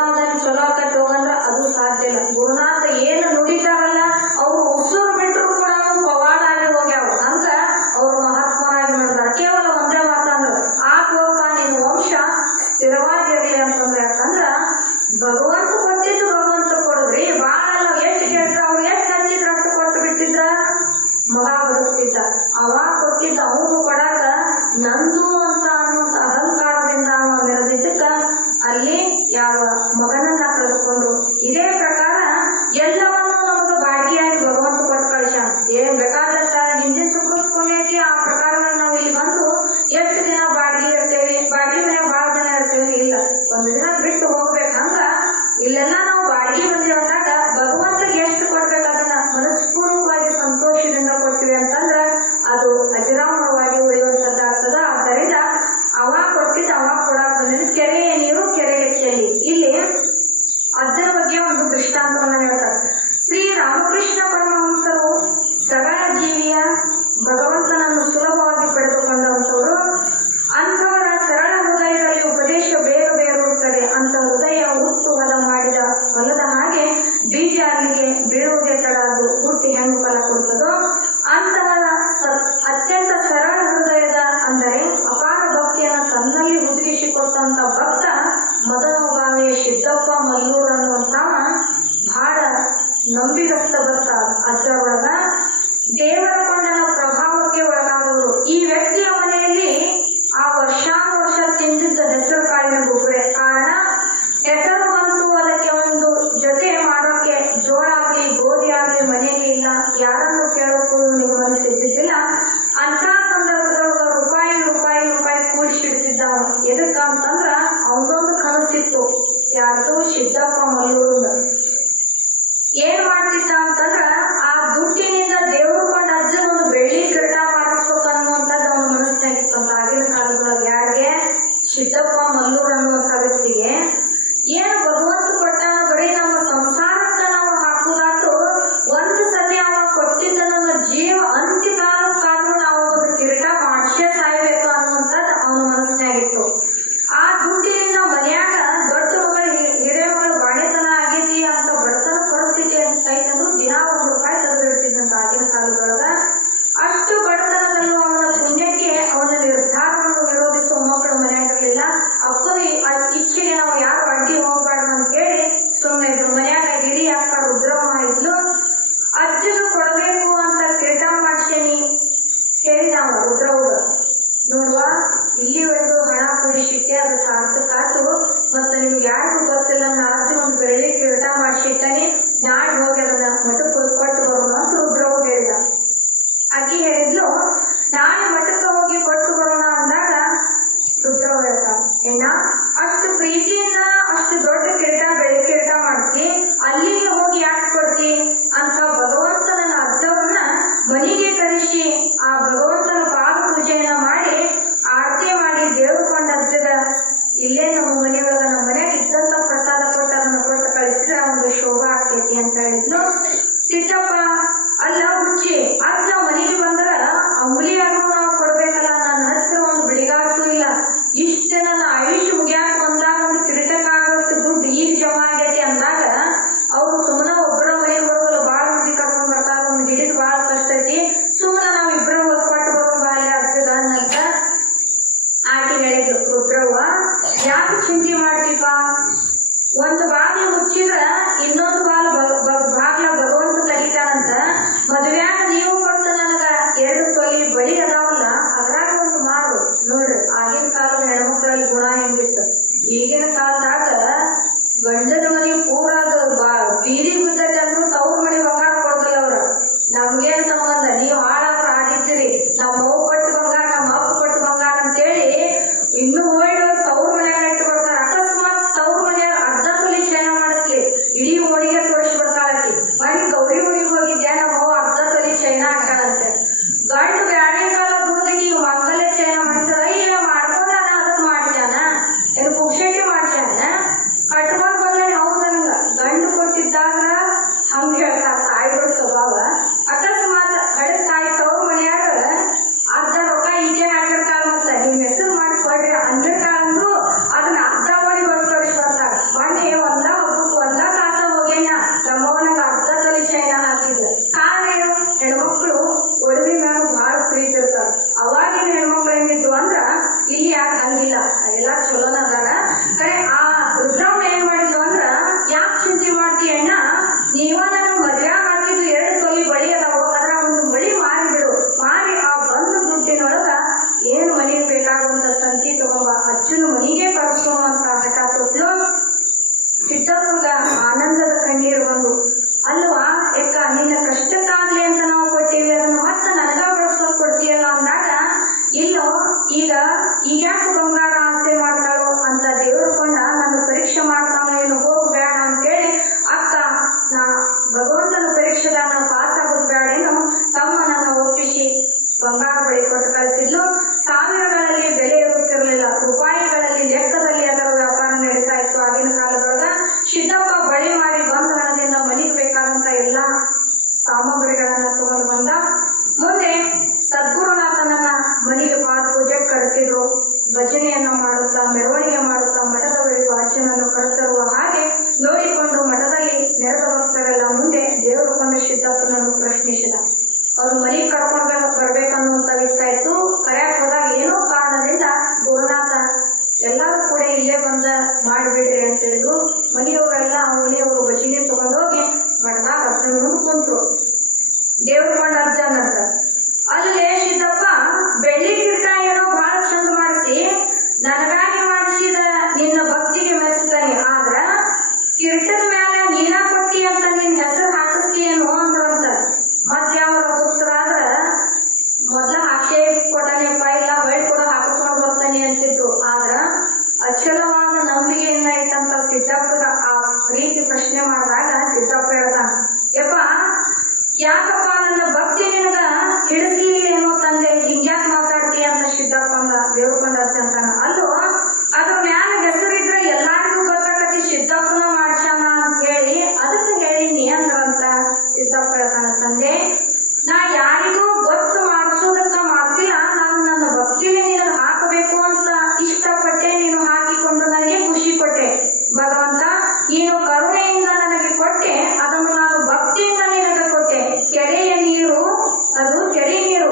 ಚಲೋ ಆಕತಿ ಹೋಗಂದ್ರ ಅದು ಸಾಧ್ಯ ಇಲ್ಲ. ಗುರುನಾಥ ಏನು ನುಡಿತಾರಲ್ಲ ಅವ್ರು ಉಸಿರು ಬಿಟ್ಟರು ಕೂಡ ಪವಾಡ ಆಗಿ ಹೋಗ್ಯಾವ. ಹಂಗ ಅವ್ರು ಮಹಾತ್ಮರಾಗಿ ಮಾಡ್ತಾರೆ. ಕೇವಲ ಒಂದೇ ಮಾತಂದ್ರು, ಆಗೋಪ ನಿನ್ನ ವಂಶ ಸ್ಥಿರವಾಗಿರಲಿ ಅಂತಂದ್ರೆ. ಯಾಕಂದ್ರ ಭಗವಂತ ಕೊಟ್ಟಿದ್ದು ಭಗವಂತ ಕೊಡುದ್ರಿ. ಬಾಳ ಎಷ್ಟು ಕೇಳಿದ್ರ ಅವ್ರು ಎಷ್ಟು ಹಚ್ಚಿದ್ರ ಅಷ್ಟು ಕೊಟ್ಟು ಬಿಟ್ಟಿದ್ರ ಮಗ ಬದುಕ್ತಿದ್ದ. ಅವ ಕೊಟ್ಟಿದ್ದ ಅವನು ಕೊಡಾಕ ನಂದು ಅಂತ ಅನ್ನುವಂತ ಅಹಂಕಾರದಿಂದ ಅವ ಮೆರೆದಿದ್ದಕ್ಕ ಅಲ್ಲಿ ಯಾವ ಮಗನನ್ನ ಕಳೆದುಕೊಂಡ್ರು. ಇದೇ ಪ್ರಕಾರ ಎಲ್ಲವನ್ನೂ ನಮಗೆ ಬಾಡಿಗೆಯಾಗಿ ಭಗವಂತ ಕೊಟ್ಟು ಕಳಿಸ್ಯಾನ. ಏನ್ ಬೇಕಾದಷ್ಟ ಹಿಂದಿನ ಸುಖೈತಿ ಆ ಪ್ರಕಾರವನ್ನು ನಾವು ಇಲ್ಲಿ ಬಂದು ಎಷ್ಟು ದಿನ ಬಾಡಿಗೆ ಇರ್ತೇವೆ? ಬಾಡಿಗೆ ಮನೆ ಬಹಳ ದಿನ ಇರ್ತೇವೆ? ಇಲ್ಲ, ಒಂದು ದಿನ ಬಿಟ್ಟು ಹೋಗ್ಬೇಕು. ಹಂಗ ಇಲ್ಲೆಲ್ಲ ನಾವು ಬಾಡಿಗೆ ಬಂದಿರೋದಾಗ ಭಗವಂತಗೆ ಎಷ್ಟು ಕೊಡ್ಬೇಕು ಅದನ್ನ ಮನಸ್ಪೂರ್ವಕವಾಗಿ ಸಂತೋಷದಿಂದ ಕೊಡ್ತೀವಿ ಅಂತಂದ್ರ ಅದು ಅಜರಾಮರವಾಗಿ ಉಳಿಯುವಂತದ್ದಾಗ್ತದ. ಆದ್ದರಿಂದ ಅವ ಕೊಟ್ಟಿದ್ದ ಅವ ಕೊಡಾಕ್ ಬಂದ್ರೆ ಕೆರೆಯ ನೀರು ಕೆರೆಗೆ ಚೆಲ್ಲಿ. ಇಲ್ಲಿ ಅಜ್ಜನ ಬಗ್ಗೆ ಒಂದು ದೃಷ್ಟಾಂತವನ್ನ ಹೇಳ್ತಾರೆ. ಶ್ರೀ ರಾಮಕೃಷ್ಣ ಪರಮಹಂಸರು ಸಕಲ ಜೀವಿಯ ಭಗವಂತನನ್ನು ಸುಲಭವಾಗಿ ಪಡೆದುಕೊಂಡಂಥವರು. ಅಂಥವರ ಸರಳ ಹೃದಯದಲ್ಲಿ ಉಪದೇಶ ಬೇಗ ಬೇರುತ್ತದೆ. ಅಂತ ಹೃದಯ ಹುಟ್ಟು ಹೊಲ ಮಾಡಿದ ಹೊಲದ ಹಾಗೆ ಬೀಜ ಅಲ್ಲಿಗೆ ಬೀಳುವುದೇ ತಡ, ಅದು ಹುಟ್ಟಿ ಹೆಂಗು ಫಲ ಕೊಡ್ತದೋ ಅಂತವರ ಅತ್ಯಂತ ಸರಳ ಹೃದಯದ ಅಂದರೆ ಅಪಾರ ಭಕ್ತಿಯನ್ನು ತನ್ನಲ್ಲಿ ಹುದುಗಿಸಿಕೊಟ್ಟಂತ ಭಕ್ತ ಮದನಭಾವಿಯ ಸಿದ್ದಪ್ಪ ಮಲ್ಲೂರ್ ಅನ್ನುವಂಥವ ಬಹಳ ನಂಬಿಗಸ್ತ ಭಕ್ತ. ಅದರ ಒಳಗ ದೇವರ ಕೊಂಡನ ಪ್ರಭಾವಕ್ಕೆ ಒಳಗಾದವರು. ಈ ವ್ಯಕ್ತಿಯ ಮನೆಯಲ್ಲಿ ಆ ವರ್ಷಾನುವರ್ಷ ತಿಂದಿದ್ದ ಹೆಸರು ಕಾಳಿನ ಗೊಬ್ಬರ ಕಾರಣ ಹೆಸರು ಬಂತು. ಅದಕ್ಕೆ ಒಂದು ಜೊತೆ ಮಾಡೋಕೆ ಜೋಳ ಆಗಲಿ ಗೋಧಿ ಆಗಲಿ ಮನೆಗೆ ಇಲ್ಲ. ಯಾರನ್ನು ಕೇಳೋಕ್ಕೂ ನಿಮಗೆ ಮನಸ್ಸಿದ್ದಿದ್ದಿಲ್ಲ. ಅಂತ ಸಂದರ್ಭದೊಳಗ ರೂಪಾಯಿ ರೂಪಾಯಿ ರೂಪಾಯಿ ಕೂಡಿಸಿಡ್ತಿದ್ದ. ಎದಕ್ಕಂತಂದ್ರ ಅವನೊಂದು ಕನಸಿತ್ತು. ಯಾರ್ದು? ಸಿದ್ದಪ್ಪ ಮಲ್ಲೂರಿಂದ. ಏನ್ ಮಾಡ್ತಿದ್ದ ಅಂತಂದ್ರ ಆ ದುಡ್ಡಿನಿಂದ ದೇವ್ರು ಕೊಂಡ ಅಜ್ಜನ ಒಂದು ಬೆಳ್ಳಿ ಗಿಡ ಮಾಡಿಸ್ಬೇಕು ಅನ್ನುವಂಥದ್ದು ಅವನ ಮನಸ್ಸಿನಾಗಿತ್ತು. ಆಗಿನ ಕಾಲದೊಳಗೆ ಯಾರಿಗೆ? ಸಿದ್ದಪ್ಪ ಮಲ್ಲೂರ್ ಅನ್ನುವಂಥ ವ್ಯಕ್ತಿಗೆ. ಏನು ಭಗವಂತ ಕೊಟ್ಟಾನ ಬರೀ ನಮ್ಮ ಸಂಸಾರಕ್ಕ ನಾವು ಹಾಕುದಾತು. ಒಂದು ಸತಿ ಅವ ಕೊಟ್ಟಿದ್ದ ಮನೆಗೆ ಕರೆಸಿ ಆ ಭಗವಂತನ ಪಾದ ಪೂಜೆಯನ್ನ ಮಾಡಿ ಆರತಿ ಮಾಡಿ ದೇವ್ರ ಕೊಂಡು ಹಚ್ಚದ ಇಲ್ಲೇ ನಮ್ಮ ಮನೆಯೊಳಗ ನಮ್ಮ ಮನ್ಯಾಗ ಇದ್ದಂತ ಪ್ರಸಾದ ಕೊಟ್ಟ ಅದನ್ನ ಕೊಟ್ಟು ಕಳಿಸಿದ್ರೆ ಒಂದು ಶೋಭಾ ಆಗ್ತೈತಿ ಅಂತ ಹೇಳಿದ್ಲು. ಸಿಟ್ಟಪ್ಪ ಅಲ್ಲ ಹುಚ್ಚಿ ಅಜ್ಜ ಮನೆಗೆ ಬಂದ್ರ ಅಂಬುಲಿಯಾದ್ರೂ ನಾವು ಕೊಡ್ಬೇಕಲ್ಲ, ನನ್ನ ಹತ್ರ ಒಂದು ಬಿಡಿಗಾಸು ಇಲ್ಲ, ಇಷ್ಟ ನನ್ನ ಆಯುಷ್ ಮುಗಿಯಾಕ ಬಂದಾಗ ಒಂದು ಕಿರೀಟಕ್ಕಾಗೋಷ್ಟು ದುಡ್ಡು ಈಗ ಜಮಾ ಆಗೈತಿ ಅಂದಾಗ ಅವ್ರು ಸುಮ್ಮನೆ ಒಬ್ಬರ ಮನೆಗೆ ಬರೋದಲ್ಲ, ಭಾಳ ಮಂದಿ ಕರ್ಕೊಂಡ್ ಬರ್ತಾರ, ಒಂದು ಹಿಡಿದು ಭಾಳ ಕಷ್ಟ ಐತಿ, ಸುಮ್ಮನೆ ನಾವ್ ಇಬ್ಬರ ಕೊಟ್ಟು ಬರೋದು ಬಾಲ್ಯ ಹಚ್ಚದ ಅಂತ ಆಕೆ ಹೇಳಿದ್ರು. ರುದ್ರವ್ವ ಯಾಕೆ ಚಿಂತೆ ಮಾಡ್ತೀಪ, ಒಂದು ಬಾಗಿಲು ಮುಚ್ಚಿದ್ರ ಇನ್ನೊಂದು ಬಾಗ್ಲ ಭಗವಂತ ತೆಗಿತಾನಂತ, ಮದುವೆಯಾಗ ನೀವು ಕೊಟ್ಟು ನನಗ 2 ತೊಲಿ ಬಳಿ ಅದಾವಲ್ಲ ಅದ್ರಾಗ ಒಂದು ಮಾಡು ನೋಡ್ರಿ. ಆಗಿನ ಕಾಲದ ಹೆಣ್ಮಕ್ಳಲ್ಲಿ ಗುಣ ಹೆಂಗಿತ್ತು, ಈಗಿನ ಕಾಲದಾಗ ಗಂಡನ ಮನೆ ಪೂರಾದ ಬೀದಿ ಬಿದ್ದೈತೆ ಅಂದ್ರೂ ತವ್ರ ಮನೆ ಬಂಗಾರ ಕೊಡೋದಿಲ್ಲ ಅವ್ರ. ನಮ್ಗೇನ್ ಸಂಬಂಧ, ನೀವು ಹಾಳಾದ್ರ ಆಗಿದ್ದೀರಿ, ನಮ್ಮ ಅವ್ವ ಕೊಟ್ಟು ಬಂಗಾರ ನಮ್ಮ ಅಪ್ಪ ಕೊಟ್ಟು ಬಂಗಾರ ಅಂತೇಳಿ ಇನ್ನು ಓಡಿ ತವ್ರ ಮನೆಯಾಗ ಇಟ್ಟು ಬರ್ತಾರ. ಅಕಸ್ಮಾತ್ ತವ್ರ ಮನೆಯಾಗ ಅರ್ಧ ತೊಲಿ ಚೈನ ಮಾಡಿಸ್ಲಿ ಇಡೀ ಓಣಿಗೆ ತೋರಿಸಿ ಬರ್ತಾಳಕಿ. ಮನೆ ಗೌರಿ ಹುಣಿಗೆ ಹೋಗಿದ್ಯಾ, ನಮ್ಮ ಅವ್ವ ಅರ್ಧ ತೊಲಿ ಚೈನ ಹಾಕಾಳಂತೆ. ಗಂಡು ಬ್ಯಾಡೇ ಕಾಲ ಬರೋದಕ್ಕೆ ಈ ಮಂಗಲ ಚೈನ ಮಾಡಿಸ್ತಾರ, ಇಲ್ಲ ಮಾಡ್ಕೊಂಡಾನ ಅದಕ್ಕೆ ಮಾಡ್ಸ್ಯಾನ, ಏನು ಪುಕ್ಷಟಿ ಮಾಡ್ಸ್ಯಾನ, ಕಟ್ಕೊಂಡ್ ಬಂದಾನೆ. ಹೌದು ನನಗ ಗಂಡು ಕೊಟ್ಟಿದ್ದಾಗ ಹಂಗ ಹೇಳ್ತಾರ ತಾಯಿಗಳ ಸ್ವಭಾವ. ಅಕಸ್ಮಾತ್ ಹಳೆ ತಾಯಿ ತವ್ರ ಮನೆಯಾಗ ಅರ್ಧ ರೊಕ್ಕ ಈಕೆ ಹಾಕಿರ್ತಾರ, ಮತ್ತ ನಿಮ್ ಹೆಸರು ಮಾಡಿ ಕೊಡ್ರಿ ಅಂದಿರ್ತಾಳ ಅಂದ್ರು ಅದನ್ನ ಅರ್ಧ ಮಾಡಿ ಬರ್ತಾರ. ಮೊನ್ನೆ ಒಂದ ಕಾಸ ಹೋಗೇನ ತಮ್ಮವನಾಗ ಅರ್ಧ ತೊಲಿ ಚೈನ ಹಾಕಿದ್ರು. ಕಾರಣ ಏನು, ಹೆಣ್ಮಕ್ಳು ಒಡವೆ ಮ್ಯಾಲ ಬಹಳ ಪ್ರೀತಿ ಇರ್ತಾರ. ಅವಾಗಿನ ಹೆಣ್ಮಕ್ಳು ಹೆಂಗಿದ್ರು ಅಂದ್ರ ಇಲ್ಲಿ ಯಾಕೆ ಹಂಗಿಲ್ಲ, ಎಲ್ಲ ಚಲೋನ ಅದಾರ. ಕರೆ ಆ ರುದ್ರಮ್ಮ ಏನ್ ಮಾಡಿದ್ಲು ಅಂದ್ರ, ಯಾಕೆ ಚಿಂತೆ ಮಾಡ್ತಿ ಅಣ್ಣ, ನೀವ ನನಗ ಮದ್ವೆ ಹಾಕಿದ್ದು 2 ತೊಲಿ ಬಳಿ ಅದಾವ, ಅದ್ರ ಒಂದು ಬಳಿ ಮಾರಿಬಿಡು, ಮಾರಿ ಆ ಬಂದ ದುಡ್ಡಿನೊಳಗ ಏನ್ ಮನೆಗೆ ಬೇಕಾಗುವಂತ ಸಂತಿ ತಗೊಂಬ, ಅಜ್ಜನ ಮನೆಗೆ ಕರ್ಸ್ಕೊಂಬಂತ ಹಠ ತೊಟ್ಲು. ಸಿದ್ದಪ್ಪಗ ಆನಂದದ ಕಣ್ಣೀರು ಬಂದು, ಅಲ್ವಾ ಯಾಕ ನಿನ್ನ ಕಷ್ಟಕ್ಕಾಗ್ಲಿ ಅಂತ ನಾವು ಕೊಟ್ಟಿವಿ, ಅದನ್ನ ಮತ್ತೆ ನನಗ ಬಳಸ್ಕೊಂಡ್ ಕೊಡ್ತೀಯಲ್ಲ ಅಂದಾಗ, ಇಲ್ಲೋ ಈಗ್ಯಾಕೆ ಬಂಗಾರ ಆಸೆ ಮಾಡ್ತಾಳು ಅಂತ ದೇವ್ರ ಕೊಂಡ ನನ್ನ ಪರೀಕ್ಷೆ ಮಾಡ್ತಾನೋ ಏನು, ಹೋಗ್ಬೇಡ ಅಂತೇಳಿ ಅಕ್ಕ ನಾ ಭಗವಂತನ ಪರೀಕ್ಷೆದಾಗ ನಾವು ಪಾಸ್ ಆಗೋದು ಬೇಡೇನು, ತಮ್ಮ ನನ್ನ ಒಪ್ಪಿಸಿ ಬಂಗಾರ ಬಳಿ ಕೊಟ್ಟು ಕಳಿಸಿದ್ಲು. ಸಾವಿರಗಳಲ್ಲಿ ಬೆಲೆ ಇರುತ್ತಿರಲಿಲ್ಲ, ರೂಪಾಯಿಗಳಲ್ಲಿ ಲೆಕ್ಕದಲ್ಲಿ ಅದರ ವ್ಯಾಪಾರ ನಡೀತಾ ಇತ್ತು ಆಗಿನ ಕಾಲದೊಳಗ. ಸಿದ್ದಪ್ಪ ಬಳಿ ಮಾರಿ ಬಂದ ಹಣದಿಂದ ಮನೆಗೆ ಬೇಕಾದಂತ ಎಲ್ಲಾ ಸಾಮಗ್ರಿಗಳನ್ನ ತಗೊಂಡು ಬಂದ. ಮುಂದೆ ಸದ್ಗುರುನಾಥನನ್ನ ಮನೆಗೆ ಪಾದ ಪೂಜೆ ಕರೆಸಿದ್ರು. ಭಜನೆಯನ್ನ ಮಾಡುತ್ತಾ ಮೆರವಣಿಗೆ ಮಾಡುತ್ತಾ ಮಠದವರಿಗೆ ವಾಚನನ್ನು ಕರೆತರುವ ಹಾಗೆ ನೋಡಿಕೊಂಡು ಮಠದಲ್ಲಿ ನೆರೆದ ಭಕ್ತರೆಲ್ಲ ಮುಂದೆ ದೇವರು ಕೊಂಡ ಸಿದ್ದಪ್ಪನನ್ನು ಪ್ರಶ್ನಿಸಿದ. ಅವ್ರು ಮನೆಗೆ ಕರ್ಕೊಂಡು ಬರ್ಬೇಕನ್ನುವಂತ ಇಷ್ಟ ಇತ್ತು. ಕರೆಯಾಕ್ ಹೋದಾಗ ಏನೋ ಕಾರಣದಿಂದ ಗುರುನಾಥ ಎಲ್ಲರೂ ಕೂಡ ಇಲ್ಲೇ ಬಂದ ಮಾಡಿಬಿಡ್ರಿ ಅಂತ ಹೇಳಿದ್ರು. ಮನೆಯವರೆಲ್ಲ ಮನೆಯವರು ಭಜನೆ ತಗೊಂಡೋಗಿ ಮಠದಾಗ ಅರ್ಜುನ ಮುಂದೆ ಕುಂತ್ರು. ದೇವ್ರ ಕೊಂಡ ಅರ್ಜುನ ಅಂತ ಅಲ್ಲೇ ಸಿದ್ದಪ್ಪ ಬೆಳ್ಳಿ ಕಿರೀಟ ಏನೋ ಬಹಳ ಚಂದ ಮಾಡಿಸಿ ನನಗಾಗಿ ಮಾಡಿಸಿದ ನಿನ್ನ ಭಕ್ತಿಗೆ ಮೆಚ್ಚುತ್ತಾನೆ, ಆದ್ರ ಕಿರೀಟದ ಮ್ಯಾಲ ನೀನ ಕೊಟ್ಟಿ ಅಂತ ನಿನ್ನ ಹೆಸರು ಹಾಕಿಸ್ತೀಯೇನು ಅಂದ್ರಂತ. ಮತ್ತೆ ಅವರ ಹುಚ್ಚರಾದ್ರ ಮೊದ್ಲ ಹಾಕ್ಷೆ ಕೊಟ್ಟನೆಪ್ಪ, ಇಲ್ಲ ಬೈಟ್ ಕೂಡ ಹಾಕಿಸ್ಕೊಂಡು ಬರ್ತಾನೆ ಅಂತಿದ್ರು. ಆದ್ರ ಅಚಲವಾದ ನಂಬಿಕೆಯಿಂದ ಇಟ್ಟಂತ ಸಿದ್ದಪ್ಪಗ ಆ ರೀತಿ ಪ್ರಶ್ನೆ ಮಾಡಿದಾಗ ಸಿದ್ದಪ್ಪ ಹೇಳ್ತಾನ, ಯಪ್ಪ ಯಾಕಪ್ಪ ನನ್ನ ಭಕ್ತಿ ನಿನಗ ಹಿಡಿಸ್ಲಿಲ್ಲ ಏನೋ ತಂದೆ, ಹಿಂಗ್ಯಾಕ್ ಮಾತಾಡ್ತೀಯ ಅಂತ ಸಿದ್ದಪ್ಪ ಅಂದ. ದೇವ್ರ ಕೊಂಡ ಅಂತಾನ, ಅಲ್ಲೋ ಅದ್ರ ಮ್ಯಾಲ ಹೆಸರಿದ್ರೆ ಎಲ್ಲಾರಿಗೂ ಗೊತ್ತಾಗತಿ ಸಿದ್ದಪ್ಪನ ಮಾಡ್ಸ್ಯಾನ ಅಂತ ಹೇಳಿ ಅದಕ್ಕೆ ಹೇಳಿನಿ ಅಂದ್ರಂತ. ಸಿದ್ದಪ್ಪ ಹೇಳ್ತಾನ, ತಂದೆ ನಾ ಯಾರಿಗೂ ಗೊತ್ತು ಮಾಡಿಸೋದಕ್ಕ ಮಾಡ್ತಿಲ್ಲ, ನಾನು ನನ್ನ ಭಕ್ತಿಗೆ ನೀನು ಹಾಕಬೇಕು ಅಂತ ಇಷ್ಟಪಟ್ಟೆ, ನೀನು ಹಾಕಿಕೊಂಡು ನನಗೆ ಖುಷಿ ಕೊಟ್ಟೆ. ಭಗವಂತ ನೀನು ಕರುಣೆಯಿಂದ ನನಗೆ ಕೊಟ್ಟೆ, ಅದನ್ನು ನಾನು ಭಕ್ತಿಯಿಂದ ನಿನಗೆ ಕೊಟ್ಟೆ. ಕೆರೆಯ ನೀರು ಅದು ಕೆರೆ ನೀರು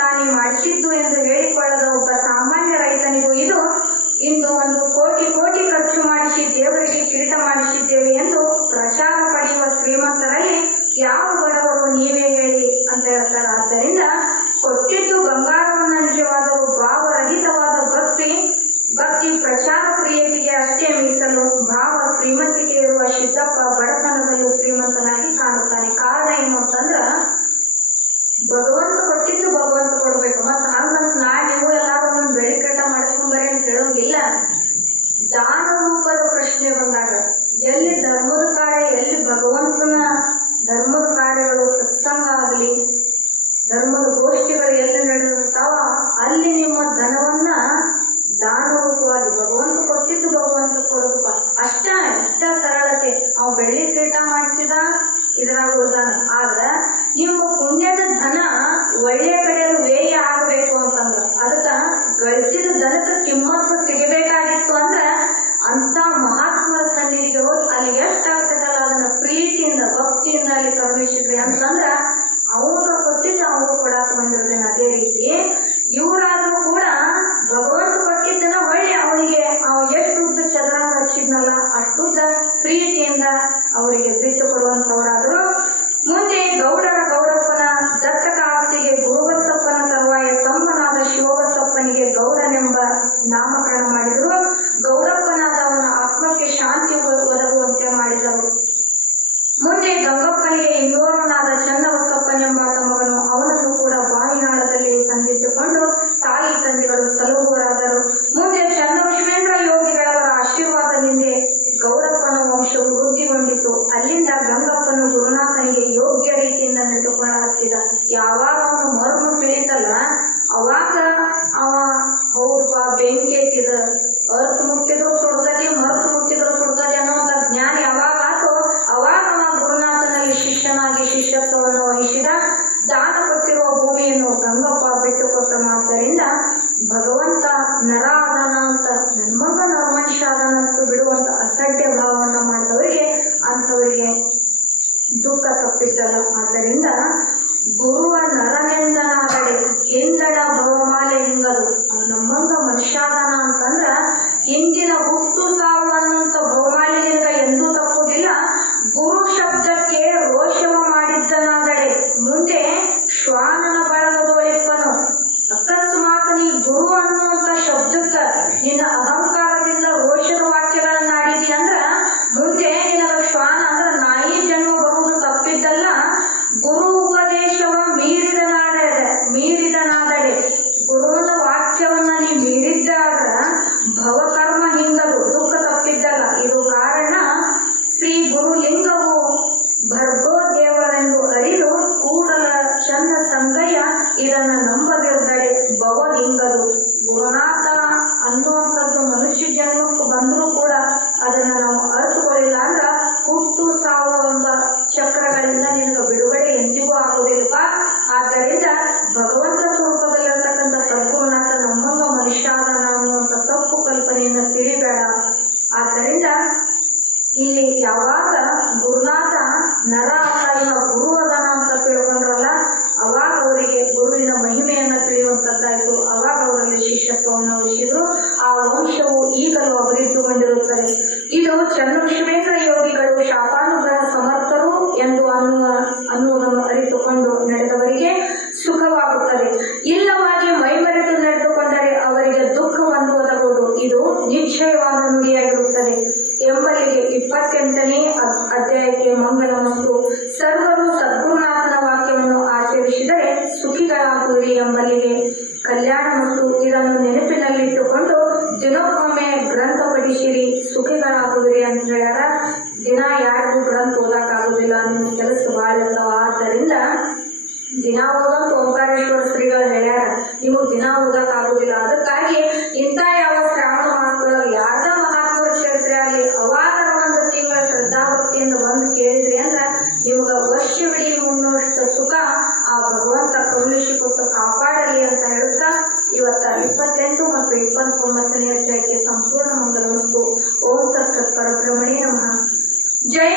ತಾನೇ ಮಾಡಿಸಿದ್ದು ಎಂದು ಹೇಳಿಕೊಳ್ಳದ ಒಬ್ಬ ಸಾಮಾನ್ಯ ರೈತನಿಗೂ ಇದು ಇಂದು 1 ಕೋಟಿ ಕೋಟಿ ಖರ್ಚು ಮಾಡಿಸಿ ದೇವರಿಗೆ ಕಿರೀಟ ಮಾಡಿಸಿದ್ದೇವೆ ಎಂದು ಪ್ರಚಾರ ಪಡೆಯುವ ಶ್ರೀಮಂತರಲ್ಲಿ ಯಾವ ಬಡವರು ನೀವೇ ಹೇಳಿ ಅಂತ ಹೇಳ್ತಾರೆ. ಆದ್ದರಿಂದ ಕೊಟ್ಟಿದ್ದು ಬಂಗಾರವನ್ನ ನಿಜವಾದರೂ ಭಾವರಹಿತವಾದ ಭಕ್ತಿ ಪ್ರಚಾರ ಪ್ರಿಯತೆಗೆ ಅಷ್ಟೇ ಮೀಸಲು. ಭಾವ ಶ್ರೀಮಂತಿಕೆ ಇರುವ ಸಿದ್ದಪ್ಪ ಬಡತನದಲ್ಲೂ ಶ್ರೀಮಂತನಾಗಿ ಕಾಣುತ್ತಾನೆ. ಕಾರಣ ಏನು ಅಂತಂದ್ರ ಭಗವಂತ ಕೊಟ್ಟಿದ್ದು ಭಗವಂತ ಕೊಡ್ಬೇಕು. ಮತ್ತ ಹಂಗಂತ ನೀವು ಎಲ್ಲಾರು ಒಂದೊಂದು ಬೆಳಿಕಟ ಮಾಡಿಸ್ಕೊಂಬರಿ ಅಂತ ಹೇಳೋಂಗಿಲ್ಲ. ದಾನ ರೂಪದ ಪ್ರಶ್ನೆ ಬಂದಾಗ ಎಲ್ಲಿ ಧರ್ಮದ ಕಾರ್ಯ, ಎಲ್ಲಿ ಭಗವಂತನ ಧರ್ಮದ ಕಾರ್ಯಗಳು, ಸತ್ಸಂಗ ಆಗಲಿ, ಧರ್ಮದ ಗೋಷ್ಠಿಗಳು ಎಲ್ಲಿ ನಡೆದಿರ್ತಾವ ಅಲ್ಲಿ ನಿಮ್ಮ ಧನವನ್ನ ದಾನ ರೂಪವಾಗಿ ಭಗವಂತ ಕೊಟ್ಟಿದ್ದು ಭಗವಂತ ಕೊಡಪ್ಪ. ಇಷ್ಟ ಸರಳತೆ. ಅವ್ ಬೆಳ್ಳಿ ಕಿರೀಟ ಮಾಡಿಸಿದ ಇದ್ರಾಗ ಉಳ್ದಾನ. ಆದ್ರ ನಿಮ್ಮ ಪುಣ್ಯದ ಧನ ಒಳ್ಳೆಯ ಕಡೆಯದು ವ್ಯಯ ಆಗಬೇಕು ಅಂತಂದ್ರ ಅದಕ್ಕ ಗಳಿಸಿದ ಧನಕ್ಕೆ ಕಿಮ್ಮತ್ತು ಸಿಗಬೇಕಾಗಿತ್ತು ಅಂದ್ರ ಅಂತ ಮಹಾತ್ಮರ ಸನ್ನಿಧಿಗೆ ಹೋಗಿ ಅಲ್ಲಿ ಎಷ್ಟಾಗ್ತದಲ್ಲ ಅದನ್ನ ಪ್ರೀತಿಯಿಂದ ಭಕ್ತಿಯಿಂದ ಅಲ್ಲಿ ಕರುಣಿಸಿದ್ವಿ ಅಂತಂದ್ರ ಅವ್ರ ಕೊಟ್ಟಿದ್ದು ಅವ್ರು ಕೊಡಾಕ ಬಂದಿರ್ತೇನೆ. ಅದೇ ರೀತಿ ಇವರಾದ್ರೂ ಕೂಡ ಭಗವಂತ ಕೊಟ್ಟಿದ್ದನ್ನ ಹೊಳ್ಳಿ ಅವನಿಗೆ ಎಷ್ಟು ಉದ್ದ ಚದರಂಗ ಹಚ್ಚಿದ್ನಲ್ಲ ಅಷ್ಟುದ್ದ ಪ್ರೀತಿಯಿಂದ ಅವರಿಗೆ ಬಿಟ್ಟು ಕೊಡುವಂತವರಾದ್ರು. ಮುಂದೆ ಗೌಡಪ್ಪನ ದತ್ತಕ ಆಸ್ತಿಗೆ ಗುರುಬಸಪ್ಪನ ತರುವಾಯ ತಮ್ಮನಾದ ಶಿವಬಸಪ್ಪನಿಗೆ ಗೌಡನೆಂಬ ನಾಮಕರಣ ಮಾಡಿದರು. ಗೌಡಪ್ಪನಾದ ಅವನ ಆತ್ಮಕ್ಕೆ ಶಾಂತಿ ಒದಗುವಂತೆ ಮಾಡಿದರು. ಮುಂದೆ ಗಂಗಪ್ಪನಿಗೆ ಇನ್ನೋರ್ವನಾದ ಚನ್ನಬಸಪ್ಪನೆಂಬಾತ ಮಗನು. ಅವನನ್ನು ಕೂಡ ಬಾವಿನಾಳದಲ್ಲಿ ತಂದಿಟ್ಟುಕೊಂಡು ತಾಯಿ ತಂದೆಗಳು ಸಲಹುವರಾದರು. ಮುಂದೆ ಚನ್ನಬಸವೇಂದ್ರ ಯೋಗಿಗಳವರ ಆಶೀರ್ವಾದದಿಂದ ಗೌಡಪ್ಪನ ವಂಶವು ವೃದ್ಧಿಗೊಂಡಿತು. ಅಲ್ಲಿಂದ ಗಂಗಪ್ಪನು ಗುರುನಾಥನಿಗೆ ಯೋಗ್ಯ ರೀತಿಯಿಂದ ನಡೆದುಕೊಳ್ಳುತ್ತಿದ್ದ. ಯಾವಾಗ ಅವನು ಮರ್ಮ ತಿಳಿತಲ್ಲ ಅವಾಗ ಅವ ಹೌದಪ್ಪ ಬೆಂಕಿ ಐತಿದ, ಅರ್ಥ ಮುಟ್ಟಿದ್ರು ಸುಡ್ತದೆ, ಮರ್ತು ಮುಟ್ಟಿದ್ರು ಸುಡ್ತದೆ ಅನ್ನುವಂಥ ಜ್ಞಾನ ಯಾವಾಗ ಆತೋ ಅವಾಗ ಅವ ಗುರುನಾಥನಲ್ಲಿ ಶಿಷ್ಯನಾಗಿ ಶಿಷ್ಯತ್ವವನ್ನು ವಹಿಸಿದ. ದಾನ ಕೊಟ್ಟಿರುವ ಭೂಮಿಯನ್ನು ಗಂಗಪ್ಪ ಬಿಟ್ಟುಕೊಟ್ಟನು. ಆದ್ದರಿಂದ ಭಗವಂತ ನರ ಆದಾನ ಅಂತ ನನ್ಮಗ ನರ್ಮನುಷ್ಯ ಆದಾನ ಅಂತ ಬಿಡುವಂತ ಅಸಡ್ಯ ಭಾವವನ್ನ ಮಾಡಿದವರಿಗೆ ಅಂಥವರಿಗೆ ದುಃಖ ತಪ್ಪಿಸಲ್ಲ. ಆದ್ದರಿಂದ ಗುರುವ ನರನೆಂದನಾಗಡೆ ಹಿಂದಡ ಭವಮಾಲೆ ಹಿಂಗದು. ನಮ್ಮಂಗ ಮನುಷ್ಯಾದಾನ ಅಂತಂದ್ರ ಹಿಂದಿನ ಹುಟ್ಟು ಸಾವು ಅನ್ನುವಂಥ ಭವಮಾಲೆ ನಿನಗ ಎಂದೂ ತಪ್ಪುವುದಿಲ್ಲ. ಗುರು ಶಬ್ದಕ್ಕೆ ರೋಷವ ಮಾಡಿದ್ದನಾದಡೆ ಮುಂದೆ ಶ್ವಾನನ ಬಳಗದೊಳಿಪ್ಪನು. ಅಕಸ್ಮಾತ್ ನೀ ಗುರು ಅನ್ನುವಂಥ ಶಬ್ದಕ್ಕ ನಿನ್ನ ಅಹಂಕಾರದಿಂದ ರೋಷದ ವಾಕ್ಯಗಳನ್ನ ಆಡಿದಿ ಅಂದ್ರ ಮುಂದೆ ನಿನಗ ಶ್ವಾನ ಅಂದ್ರ ನಾಯಿ ಜನ್ಮ ಬರುವುದು ತಪ್ಪಿದ್ದಲ್ಲ. ಗುರು ಉಪದೇಶವ ಮೀರಿದನಾದಡೆ ಗುರುವಿನ ವಾಕ್ಯವನ್ನ ನೀ ಮೀರಿದ್ದಾದ್ರ ಭವಕರ್ಮ ಹಿಂಗದು, ದುಃಖ ತಪ್ಪಿದ್ದಲ್ಲ. ಇದು ಕಾರಣ ಶ್ರೀ ಗುರುಲಿಂಗವು ಭರ್ಗೋ ದೇವರೆಂದು ಅರಿದು ಕೂಡಲ ಚಂದ ಸಂಗಯ್ಯ ಇದನ್ನು ನಂಬದಿರ್ದಡೆ ಭವ ಹಿಂಗದು. ಗುರುನಾಥ ಅನ್ನುವಂಥದ್ದು ಮನುಷ್ಯ ಜನ್ಮಕ್ಕೆ ಬಂದರೂ ಕೂಡ ಅದನ್ನು ನಾವು ಅರ್ಥಕೊಳ್ಳಿಲ್ಲ ಅಂದ್ರ ಹುಟ್ಟು ಸಾವು ಎಂಬ ಚಕ್ರಗಳಿಂದ ನಿನಗೆ ಬಿಡುಗಡೆ ಎಂದಿಗೂ ಆಗುವುದಿಲ್ಲಪ್ಪ. ಆದ್ದರಿಂದ ಭಗವಂತ ಸ್ವರೂಪದಲ್ಲಿರ್ತಕ್ಕಂಥ ಸದ್ಗುರುನಾಥ ನಮ್ಮಂಗ ಮನುಷ್ಯಾದಾನ ಅನ್ನುವಂಥ ತಪ್ಪು ಕಲ್ಪನೆಯನ್ನು ತಿಳಿಬೇಡ. ಆದ್ದರಿಂದ ಇಲ್ಲಿ ಯಾವಾಗ ಗುರುನಾಥ ನರ ಅಥವಾ ಗುರು ಅದಾನ ಅಂತ ತಿಳ್ಕೊಂಡ್ರಲ್ಲ ಅವಾಗ ಅವರಿಗೆ ಗುರುವಿನ ಮಹಿಮೆಯನ್ನು ತಿಳಿಯುವಂಥದ್ದಾಯಿತು. ಅವಾಗ ಅವರಲ್ಲಿ ಶಿಷ್ಯತ್ವವನ್ನು ವಹಿಸಿದ್ರು. ಆ ವಂಶವು ಈಗಲೂ ಅಭಿವೃದ್ಧಿಗೊಂಡಿರುತ್ತದೆ. ಇದು ಚನ್ನಬಸವೇಂದ್ರ ಯೋಗಿಗಳು ಶಾಪಾನುಗ್ರಹ ಸಮರ್ಥರು ಎಂದು ಅನ್ನುವುದನ್ನು ಅರಿತುಕೊಂಡು ನಡೆದವರಿಗೆ ಸುಖವಾಗುತ್ತದೆ. ಇಲ್ಲವಾಗಿ ಮೈಮರೆತು ನಡೆದುಕೊಂಡರೆ ಅವರಿಗೆ ದುಃಖವನ್ನು ಒದಗುವುದು. ಇದು ನಿಶ್ಚಯವಾದ ನುಡಿಯಾಗಿರುತ್ತದೆ ಎಂಬಲ್ಲಿಗೆ 28ನೇ ಅಧ್ಯಾಯಕ್ಕೆ ಮಂಗಲ ಮತ್ತು ಸರ್ವರು ಸದ್ಗುರುನಾಥನ ವಾಕ್ಯವನ್ನು ಆಚರಿಸಿದರೆ ಸುಖಿಗಳಾಗುವಿರಿ ಎಂಬಲ್ಲಿಗೆ ಕಲ್ಯಾಣ ಮತ್ತು ಇದನ್ನು ನೆನಪಿನಲ್ಲಿಟ್ಟುಕೊಂಡು ದಿನಕ್ಕೊಮ್ಮೆ ಗ್ರಂಥ ಪಠಿಸಿರಿ ಸುಖಿಗಳಾಗುವಿರಿ ಅಂತ ಹೇಳ್ಯಾರ. ದಿನ ಯಾರಿಗೂ ಗ್ರಂಥ ಓದಕ್ಕಾಗುದಿಲ್ಲ, ನಿಮ್ಮ ಕೆಲಸ ಭಾಳ ಇರ್ತಾವ. ಆದ್ದರಿಂದ ದಿನ ಓದೋದು ಓಂಕಾರೇಶ್ವರ ಶ್ರೀಗಳು ಹೇಳ್ಯಾರ, ನಿಮಗೆ ದಿನ ಓದಕ್ಕಾಗುದಿಲ್ಲ. ಅದಕ್ಕಾಗಿ ಇಂಥ ಯಾವ ಶ್ರಾವಣ ಮಾಸದೊಳಗೆ ಯಾರ್ದ ಮಹಾತ್ಮರ ಚರಿತ್ರೆ ಆಗಲಿ ಅವಾಗರ ಒಂದು ತಿಂಗಳ ಶ್ರದ್ಧಾಭಕ್ತಿಯಿಂದ ಬಂದು ಕೇಳಿದ್ರಿ ಅಂದ್ರೆ ನಿಮ್ಗೆ ವರ್ಷವಿಡೀ ಮುನ್ನೋಷ್ಟು ಸುಖ ಆ ಭಗವಂತ ಕರುಣಿಸಿ ಕೊಟ್ಟು ಕಾಪಾಡಲಿ ಅಂತ ಹೇಳುತ್ತಾ ಇವತ್ತ 28 ಮತ್ತು 29ನೇ ಅಧ್ಯಾಯಕ್ಕೆ ಸಂಪೂರ್ಣ ಮಂಗಲವಸ್ತು. ಓಂ ತತ್ಸತ್ ಪರಬ್ರಹ್ಮಣೇ ನಮಃ. ಜೈ